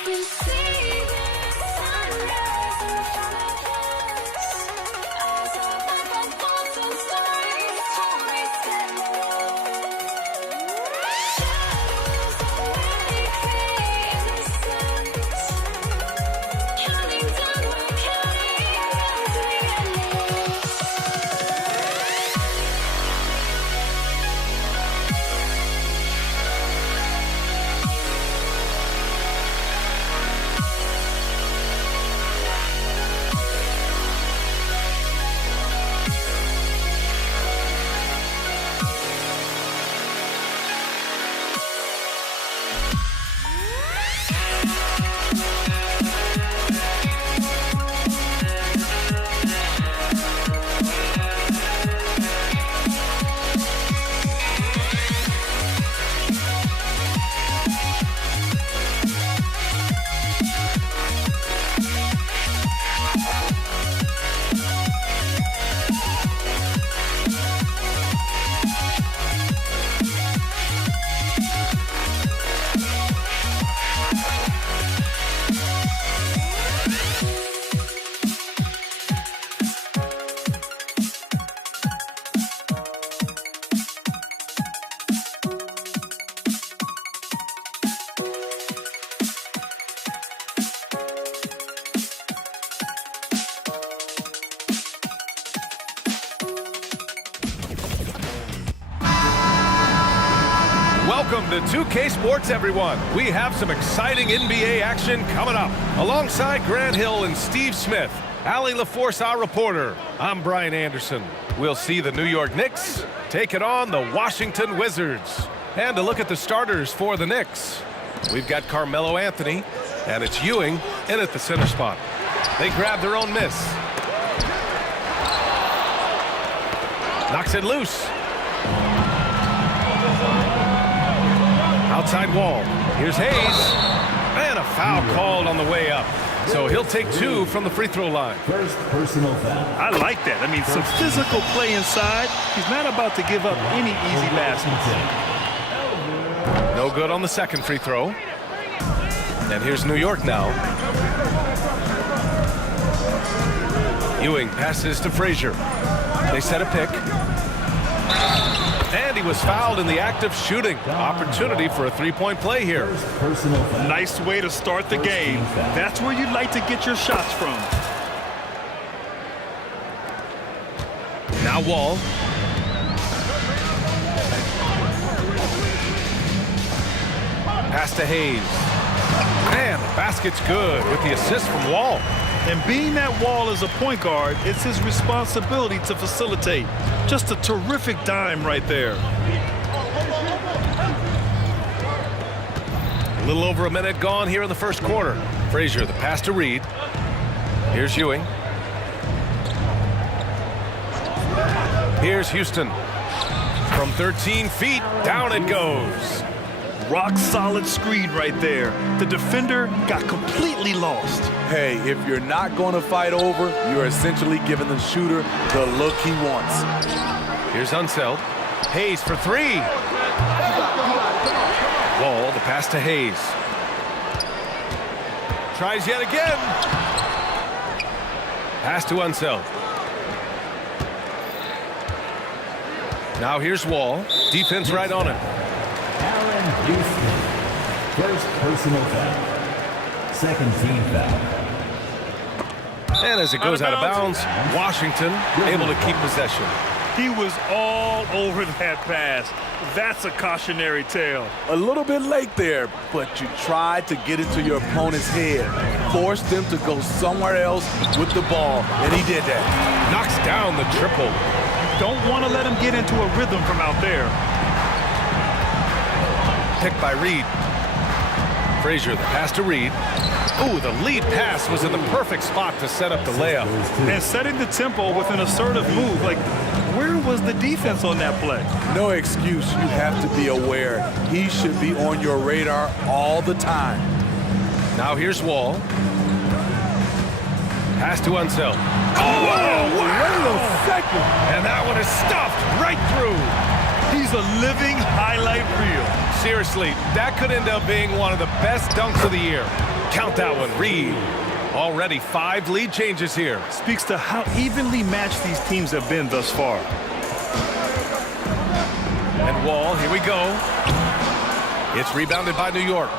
You see the sunrise in front of us. Eyes of life unfold stories, stories stand alone. Shadows of many innocence. Counting down, we're counting down to the endless. Welcome to 2K Sports, everyone. We have some exciting NBA action coming up. Alongside Grant Hill and Steve Smith, Allie LaForce, our reporter. I'm Brian Anderson. We'll see the New York Knicks take it on the Washington Wizards. And to look at the starters for the Knicks, we've got Carmelo Anthony, and it's Ewing in at the center spot. They grab their own miss. Knocks it loose. Outside Wall. Here's Hayes. And a foul called on the way up. So he'll take two from the free throw line. First personal foul. I like that. I mean, some physical play inside. He's not about to give up any easy baskets. No good on the second free throw. And here's New York now. Ewing passes to Frazier. They set a pick. And he was fouled in the act of shooting. Opportunity for a three-point play here. Nice way to start the game. That's where you'd like to get your shots from. Now Wall. Pass to Hayes. And the basket's good with the assist from Wall. And being that Wall is a point guard, it's his responsibility to facilitate. Just a terrific dime right there. A little over a minute gone here in the first quarter. Frazier, the pass to Reed. Here's Ewing. Here's Houston. From 13 feet, down it goes. Rock solid screen right there. The defender got completely lost. Hey, if you're not going to fight over, you're essentially giving the shooter the look he wants. Here's Unseld. Hayes for three. Wall, the pass to Hayes. Tries yet again. Pass to Unseld. Now here's Wall. Defense right on it. Aaron Houston. First personal foul. Second team foul. And as it goes out of bounds, Washington able to keep possession. He was all over that pass. That's a cautionary tale. A little bit late there, but you tried to get into your opponent's head. Forced them to go somewhere else with the ball, and he did that. Knocks down the triple. Don't want to let him get into a rhythm from out there. Picked by Reed. Frazier, the pass to Reed. Ooh, the lead pass was in the perfect spot to set up the layup. And setting the tempo with an assertive move. Like, where was the defense on that play? No excuse. You have to be aware. He should be on your radar all the time. Now here's Wall. Pass to Unseld. Oh, wait a second. And that one is stuffed right through. He's a living highlight reel. Seriously, that could end up being one of the best dunks of the year. Count that one, Reed. Already 5 lead changes here. Speaks to how evenly matched these teams have been thus far. And Wall, here we go. It's rebounded by New York.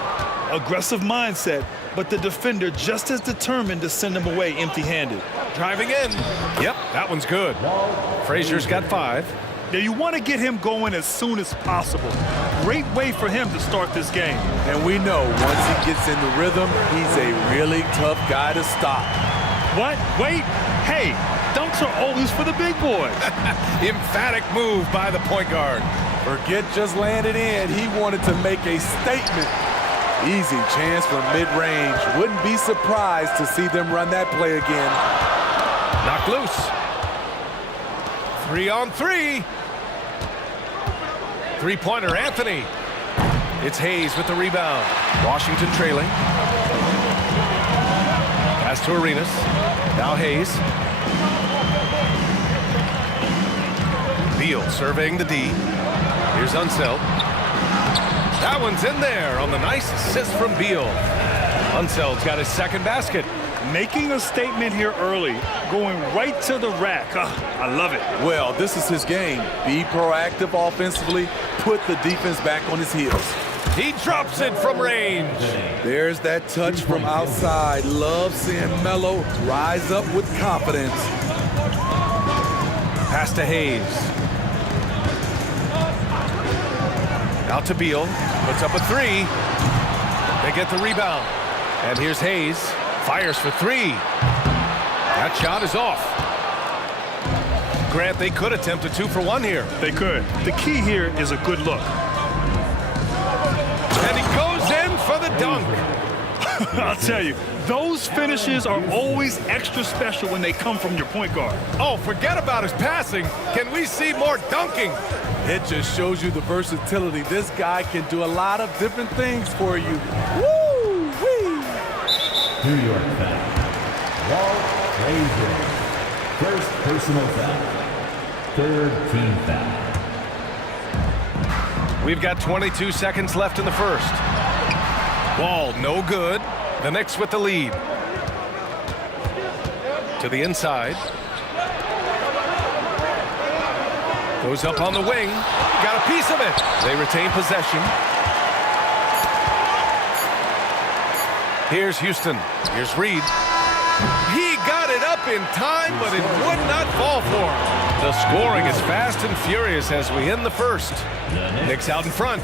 Aggressive mindset, but the defender just as determined to send him away empty-handed. Driving in. Yep, that one's good. Frazier's got 5. Now you want to get him going as soon as possible. Great way for him to start this game. And we know once he gets in the rhythm, he's a really tough guy to stop. What? Wait. Hey, dunks are always for the big boys. Emphatic move by the point guard. Forget just landed in. He wanted to make a statement. Easy chance from mid-range. Wouldn't be surprised to see them run that play again. Knocked loose. 3 on 3. Three-pointer, Anthony. It's Hayes with the rebound. Washington trailing. Pass to Arenas. Now Hayes. Beal surveying the D. Here's Unseld. That one's in there on the nice assist from Beal. Unseld's got his second basket. Making a statement here early, going right to the rack. I love it. Well, this is his game. Be proactive offensively, put the defense back on his heels. He drops it from range. There's that touch from outside. Love seeing Melo rise up with confidence. Pass to Hayes. Out to Beal. Puts up a 3. They get the rebound. And here's Hayes. Fires for 3. That shot is off. Grant, they could attempt a 2 for 1 here. They could. The key here is a good look. And he goes in for the dunk. I'll tell you, those finishes are always extra special when they come from your point guard. Oh, forget about his passing. Can we see more dunking? It just shows you the versatility. This guy can do a lot of different things for you. Woo-wee! New York foul. Walt Frazier. First personal foul. Third team foul. We've got 22 seconds left in the first. Wall, no good. The Knicks with the lead. To the inside. Goes up on the wing. Got a piece of it. They retain possession. Here's Houston. Here's Reed. He got it up in time, but it would not fall for him. The scoring is fast and furious as we end the first. Knicks out in front.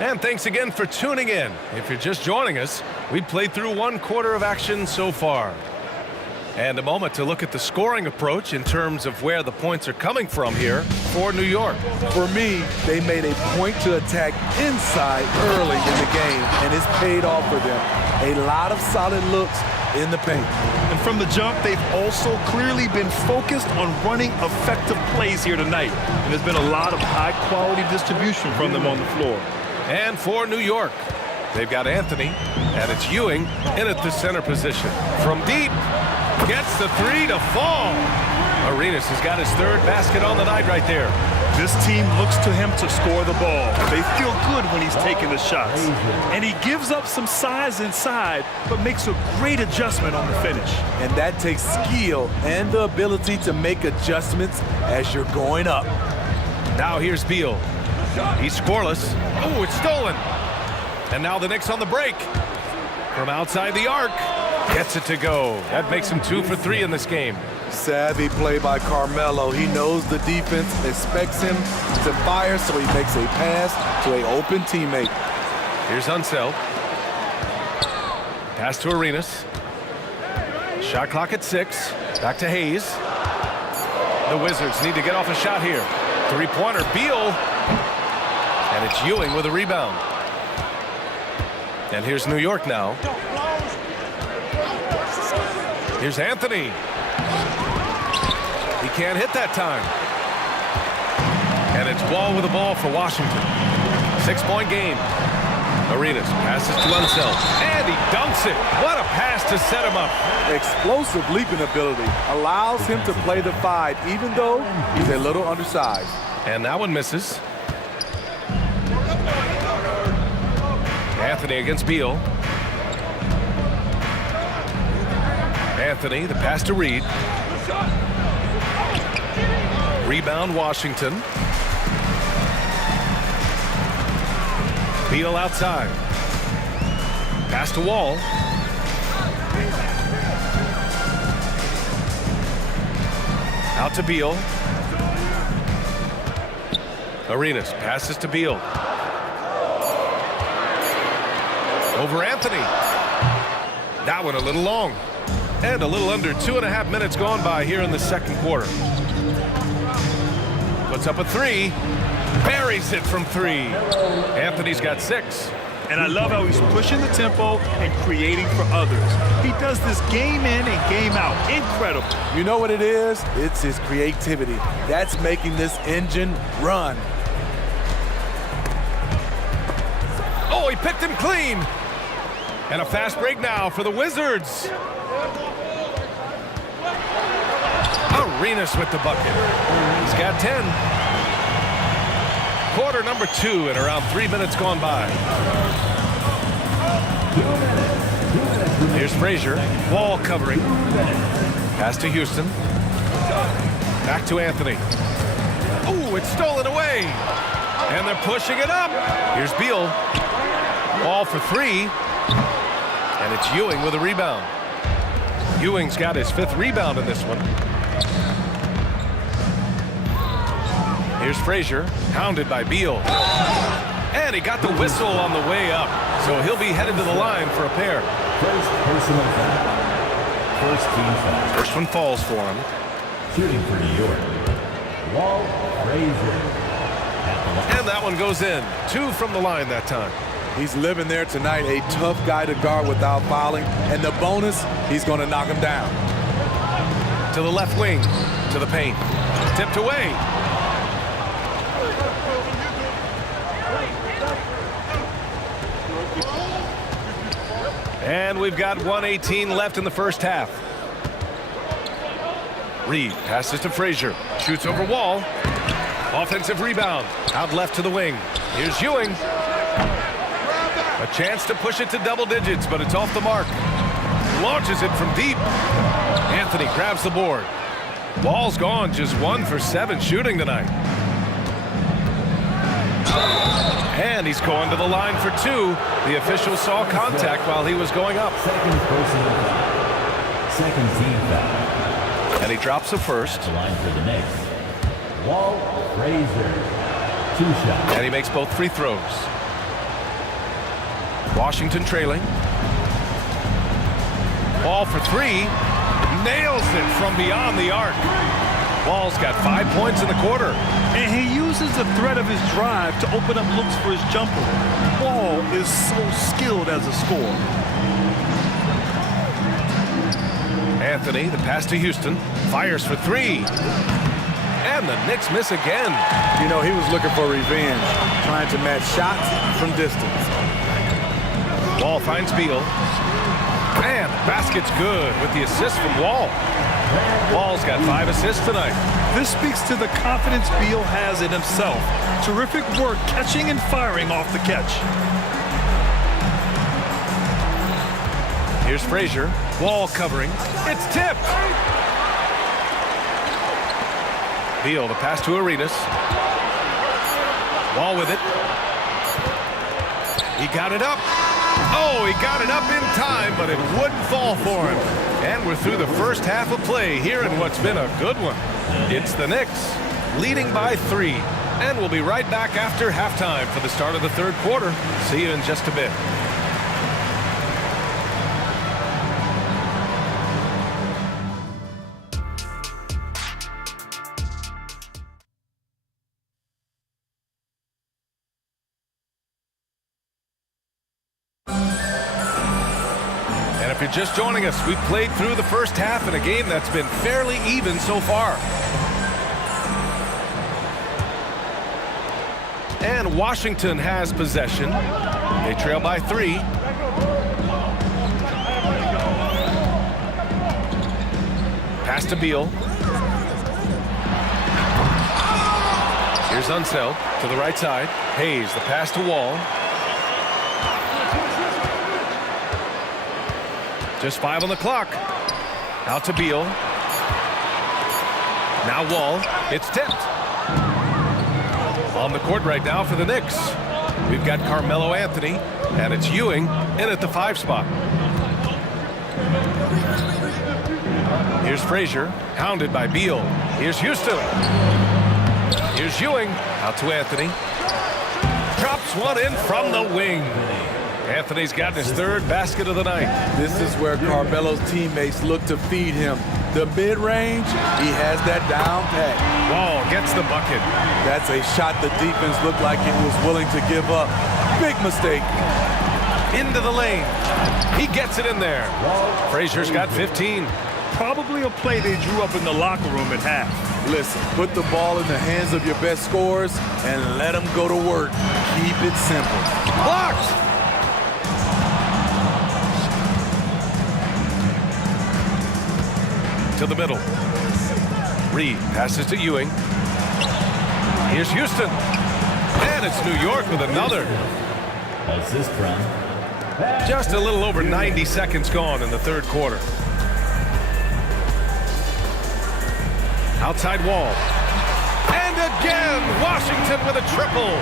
And thanks again for tuning in. If you're just joining us, we've played through 1 quarter of action so far. And a moment to look at the scoring approach in terms of where the points are coming from here for New York. For me, they made a point to attack inside early in the game, and it's paid off for them. A lot of solid looks in the paint. And from the jump, they've also clearly been focused on running effective plays here tonight. And there's been a lot of high-quality distribution from them on the floor. And for New York, they've got Anthony, and it's Ewing in at the center position. From deep, gets the 3 to fall. Arenas has got his 3rd basket on the night right there. This team looks to him to score the ball. They feel good when he's taking the shots. And he gives up some size inside, but makes a great adjustment on the finish. And that takes skill and the ability to make adjustments as you're going up. Now here's Beal. He's scoreless. Oh, it's stolen. And now the Knicks on the break. From outside the arc. Gets it to go. That makes him 2 for 3 in this game. Savvy play by Carmelo. He knows the defense expects him to fire, so he makes a pass to an open teammate. Here's Unseld. Pass to Arenas. Shot clock at 6. Back to Hayes. The Wizards need to get off a shot here. 3-pointer, Beal. And And it's Ewing with a rebound. And here's New York now. Here's Anthony. He can't hit that time. And it's Wall with the ball for Washington. 6-point game. Arenas passes to Unseld. And he dunks it. What a pass to set him up. Explosive leaping ability allows him to play the 5, even though he's a little undersized. And that one misses. Anthony against Beal. Anthony, the pass to Reed. Rebound, Washington. Beal outside. Pass to Wall. Out to Beal. Arenas passes to Beal. Over Anthony. That one a little long. And a little under 2.5 minutes gone by here in the second quarter. Puts up a 3. Buries it from 3. Anthony's got 6. And I love how he's pushing the tempo and creating for others. He does this game in and game out. Incredible. You know what it is? It's his creativity. That's making this engine run. Oh, he picked him clean. And a fast break now for the Wizards. Arenas with the bucket. He's got 10. Quarter number 2 and around 3 minutes gone by. Here's Frazier. Wall covering. Pass to Houston. Back to Anthony. Ooh, it's stolen away. And they're pushing it up. Here's Beal. Ball for 3. And it's Ewing with a rebound. Ewing's got his 5th rebound in this one. Here's Frazier, hounded by Beal. And he got the whistle on the way up. So he'll be headed to the line for a pair. First personal foul. First team foul. First one falls for him. Shooting for New York. Walt Frazier. And that one goes in. 2 from the line that time. He's living there tonight, a tough guy to guard without fouling. And the bonus, he's going to knock him down. To the left wing, to the paint. Tipped away. And we've got 1:18 left in the first half. Reed passes to Frazier. Shoots over Wall. Offensive rebound. Out left to the wing. Here's Ewing. A chance to push it to double digits, but it's off the mark. Launches it from deep. Anthony grabs the board. Wall's gone, just 1 for 7 shooting tonight. And he's going to the line for 2. The official saw contact while he was going up. Second personal foul. Second team foul. And he drops the first. The line for the Knicks. Walt Frazier. 2 shots. And he makes both free throws. Washington trailing. Ball for 3. Nails it from beyond the arc. Wall's got 5 points in the quarter. And he uses the threat of his drive to open up looks for his jumper. Wall is so skilled as a scorer. Anthony, the pass to Houston. Fires for 3. And the Knicks miss again. You know, he was looking for revenge, trying to match shots from distance. Wall finds Beal. And the basket's good with the assist from Wall. Wall's got 5 assists tonight. This speaks to the confidence Beal has in himself. Terrific work catching and firing off the catch. Here's Frazier. Wall covering. It's tipped. Beal, the pass to Arenas. Wall with it. He got it up. Oh, he got it up in time, but it wouldn't fall for him. And we're through the first half of play here in what's been a good one. It's the Knicks leading by 3. And we'll be right back after halftime for the start of the third quarter. See you in just a bit. And if you're just joining us, we've played through the first half in a game that's been fairly even so far. And Washington has possession. They trail by 3. Pass to Beal. Here's Unseld to the right side. Hayes, the pass to Wall. Just 5 on the clock. Out to Beal. Now Wall. It's tipped. On the court right now for the Knicks. We've got Carmelo Anthony, and it's Ewing in at the 5 spot. Here's Frazier, hounded by Beal. Here's Houston. Here's Ewing, out to Anthony. Drops one in from the wing. Anthony's gotten his 3rd basket of the night. This is where Carmelo's teammates look to feed him. The mid-range, he has that down pat. Wall gets the bucket. That's a shot the defense looked like it was willing to give up. Big mistake. Into the lane. He gets it in there. Frazier's got 15. Probably a play they drew up in the locker room at half. Listen, put the ball in the hands of your best scorers and let them go to work. Keep it simple. Blocked! To the middle. Reed passes to Ewing. Here's Houston. And it's New York with another. Assist from. Just a little over 90 seconds gone in the 3rd quarter. Outside Wall. And again, Washington with a triple.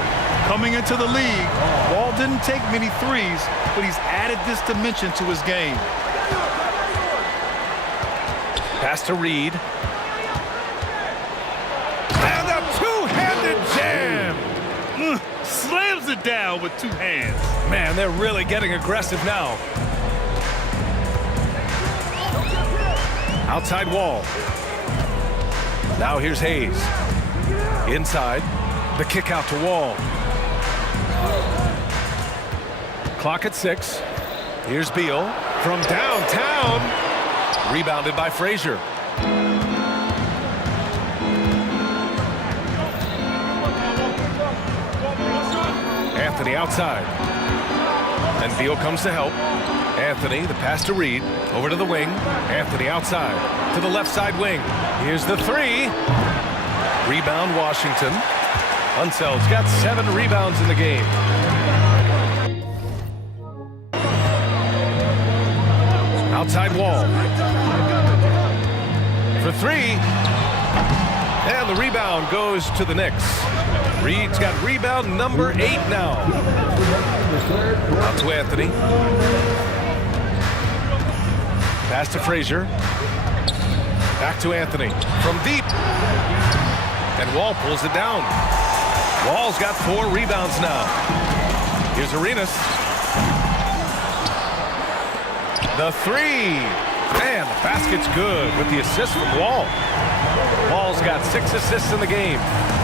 Coming into the league, Wall didn't take many threes, but he's added this dimension to his game. Pass to Reed. And a two-handed jam. Slams it down with 2 hands. Man, they're really getting aggressive now. Outside Wall. Now here's Hayes. Inside. The kick out to Wall. Clock at 6. Here's Beal from downtown. Rebounded by Frazier. Anthony outside. And Beal comes to help. Anthony, the pass to Reed. Over to the wing. Anthony outside. To the left side wing. Here's the 3. Rebound Washington. Unseld's got 7 rebounds in the game. Outside Wall. For 3. And the rebound goes to the Knicks. Reed's got rebound number 8 now. Out to Anthony. Pass to Frazier. Back to Anthony. From deep. And Wall pulls it down. Wall's got 4 rebounds now. Here's Arenas. The 3. Man, the basket's good with the assist from Wall. Wall's got 6 assists in the game.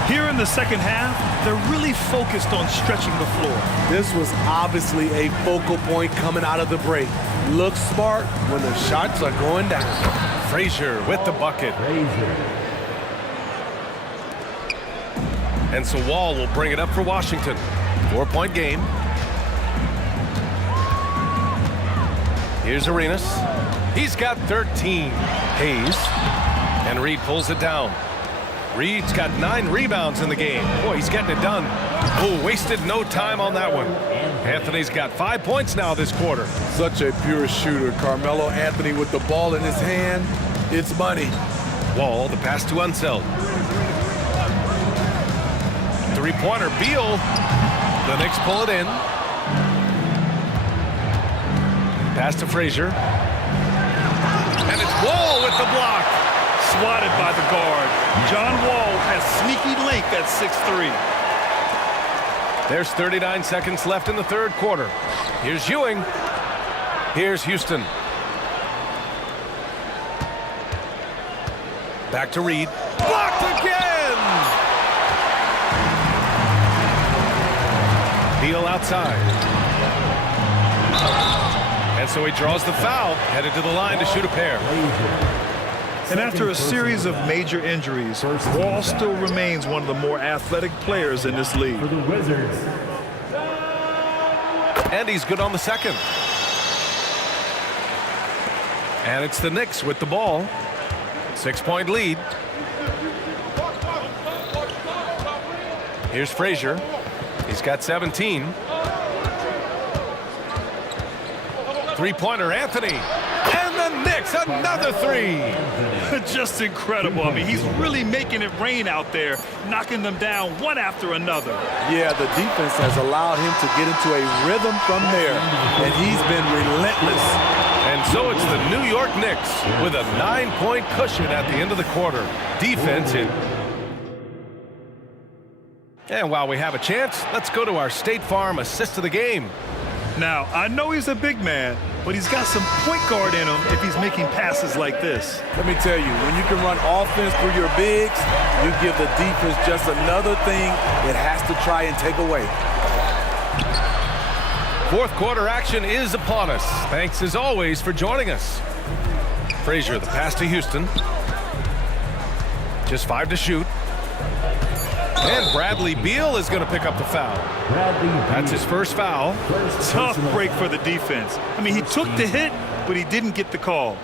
Here in the second half, they're really focused on stretching the floor. This was obviously a focal point coming out of the break. Look smart when the shots are going down. Frazier with the bucket. And so Wall will bring it up for Washington. 4-point game. Here's Arenas. He's got 13. Hayes. And Reed pulls it down. Reed's got 9 rebounds in the game. Boy, he's getting it done. Oh, wasted no time on that one. Anthony's got 5 points now this quarter. Such a pure shooter. Carmelo Anthony with the ball in his hand. It's money. Wall, the pass to Unseld. 3-pointer, Beal. The Knicks pull it in. Pass to Frazier. And it's Wall with the block. Swatted by the guard. John Wall has sneaky length at 6'3". There's 39 seconds left in the 3rd quarter. Here's Ewing. Here's Houston. Back to Reed. Blocked again! Beal outside. And And so he draws the foul, headed to the line to shoot a pair. And after a series of major injuries, Wall still remains one of the more athletic players in this league. For the Wizards. And he's good on the second. And it's the Knicks with the ball. 6-point lead. Here's Frazier. He's got 17. Three-pointer, Anthony. And the Knicks, another three. Just incredible. I mean, he's really making it rain out there, knocking them down one after another. Yeah, the defense has allowed him to get into a rhythm from there, and he's been relentless. And so it's the New York Knicks with a 9-point cushion at the end of the quarter. Defense in. And while we have a chance, let's go to our State Farm assist of the game. Now, I know he's a big man, but he's got some point guard in him if he's making passes like this. Let me tell you, when you can run offense through your bigs, you give the defense just another thing it has to try and take away. Fourth quarter action is upon us. Thanks as always for joining us. Frazier, the pass to Houston. Just 5 to shoot. And Bradley Beal is going to pick up the foul. That's his first foul. Tough break for the defense. I mean, he took the hit, but he didn't get the call.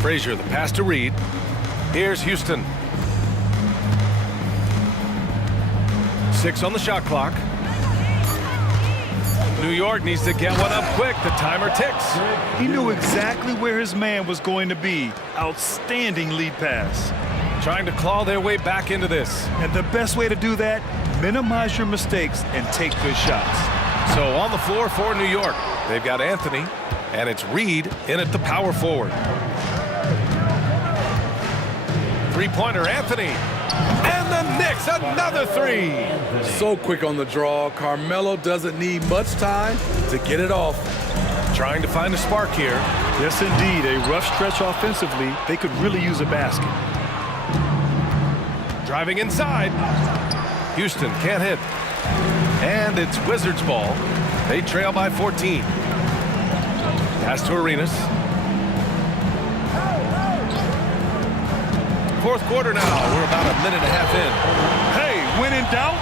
Frazier, the pass to Reed. Here's Houston. 6 on the shot clock. New York needs to get one up quick. The timer ticks. He knew exactly where his man was going to be. Outstanding lead pass. Trying to claw their way back into this. And the best way to do that, minimize your mistakes and take good shots. So on the floor for New York, they've got Anthony, and it's Reed in at the power forward. Three-pointer, Anthony. And the Knicks, another three. So quick on the draw. Carmelo doesn't need much time to get it off. Trying to find a spark here. Yes, indeed. A rough stretch offensively. They could really use a basket. Driving inside. Houston can't hit. And it's Wizards ball. They trail by 14. Pass to Arenas. Fourth quarter now. We're about a minute and a half in. Hey, when in doubt,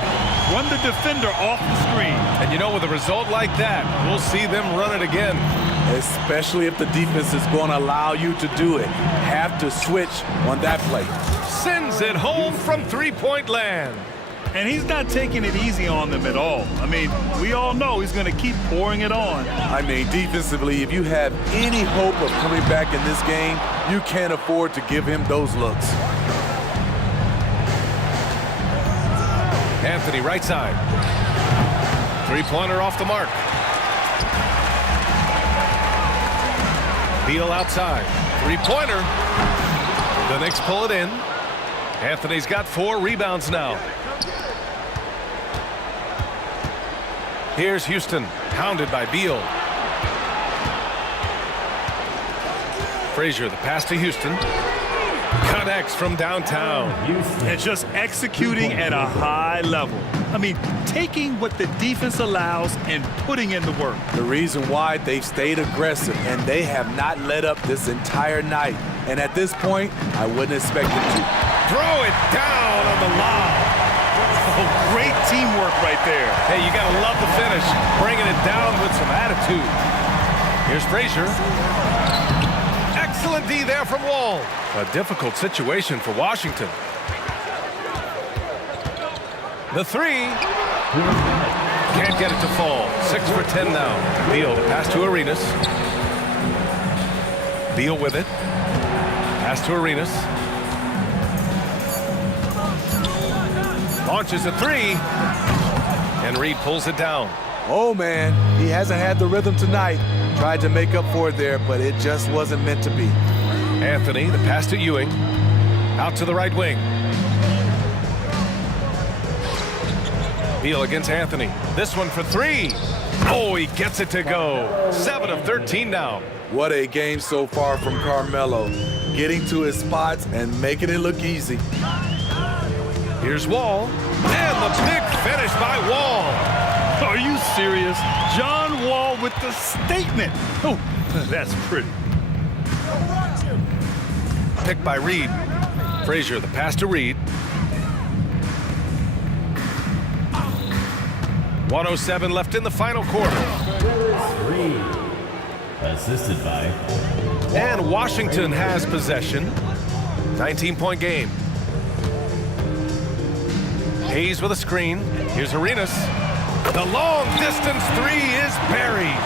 run the defender off the screen. And you know, with a result like that, we'll see them run it again. Especially if the defense is going to allow you to do it. Have to switch on that play. Sends it home from three-point land. And he's not taking it easy on them at all. I mean, we all know he's going to keep pouring it on. I mean, defensively, if you have any hope of coming back in this game, you can't afford to give him those looks. Anthony, right side. Three-pointer off the mark. Beal outside. Three-pointer. The Knicks pull it in. Anthony's got 4 rebounds now. Here's Houston, hounded by Beal. Frazier, the pass to Houston. Connects from downtown. And just executing at a high level. I mean, taking what the defense allows and putting in the work. The reason why they've stayed aggressive and they have not let up this entire night. And at this point, I wouldn't expect them to. Throw it down on the lob. Oh, great teamwork right there. Hey, you got to love the finish. Bringing it down with some attitude. Here's Frazier. Excellent D there from Wall. A difficult situation for Washington. The three. Can't get it to fall. 6 for 10 now. Beal, the pass to Arenas. Beal with it. Pass to Arenas. Launches a three. And Reed pulls it down. Oh, man, he hasn't had the rhythm tonight. Tried to make up for it there, but it just wasn't meant to be. Anthony, the pass to Ewing. Out to the right wing. Beal against Anthony. This one for 3. Oh, he gets it to go. 7 of 13 now. What a game so far from Carmelo. Getting to his spots and making it look easy. Here's Wall. And the big finish by Wall. Are you serious? John Wall with the statement. Oh, that's pretty. Picked by Reed. Frazier, the pass to Reed. 1:07 left in the final quarter. Reed, assisted by. And Washington has possession. 19-point game. Hayes with a screen. Here's Arenas. The long distance three is buried.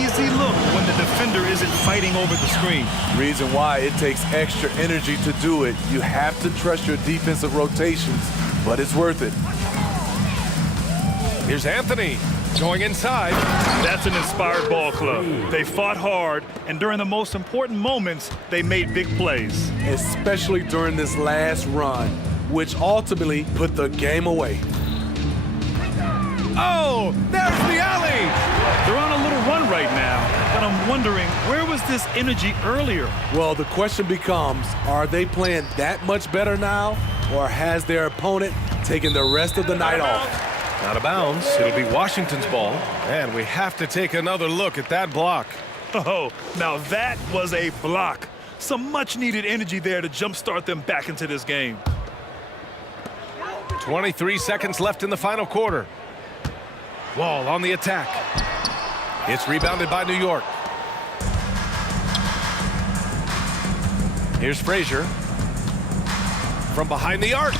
Easy look when the defender isn't fighting over the screen. Reason why it takes extra energy to do it. You have to trust your defensive rotations, but it's worth it. Here's Anthony going inside. That's an inspired ball club. They fought hard, and during the most important moments, they made big plays. Especially during this last run, which ultimately put the game away. Oh, there's the alley. They're on a little run right now, but I'm wondering, where was this energy earlier? Well, the question becomes, are they playing that much better now, or has their opponent taken the rest of the night off? Out of bounds. It'll be Washington's ball. And we have to take another look at that block. Oh, now that was a block. Some much-needed energy there to jumpstart them back into this game. 23 seconds left in the final quarter. Wall on the attack. It's rebounded by New York. Here's Frazier. From behind the arc.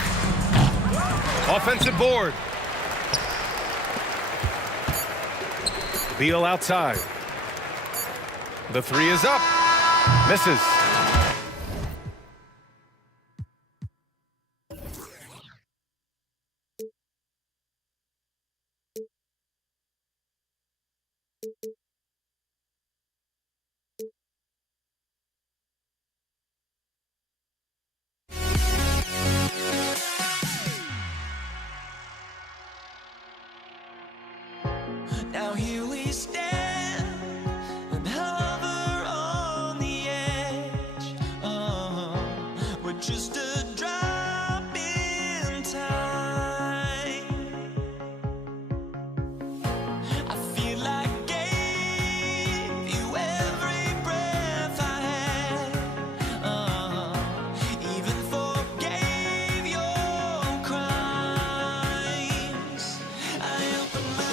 Offensive board. Beal outside. The three is up. Misses. Now here we stand and hover on the edge. We're just a drop in time. I feel like I gave you every breath I had. Even forgave your crimes. I opened my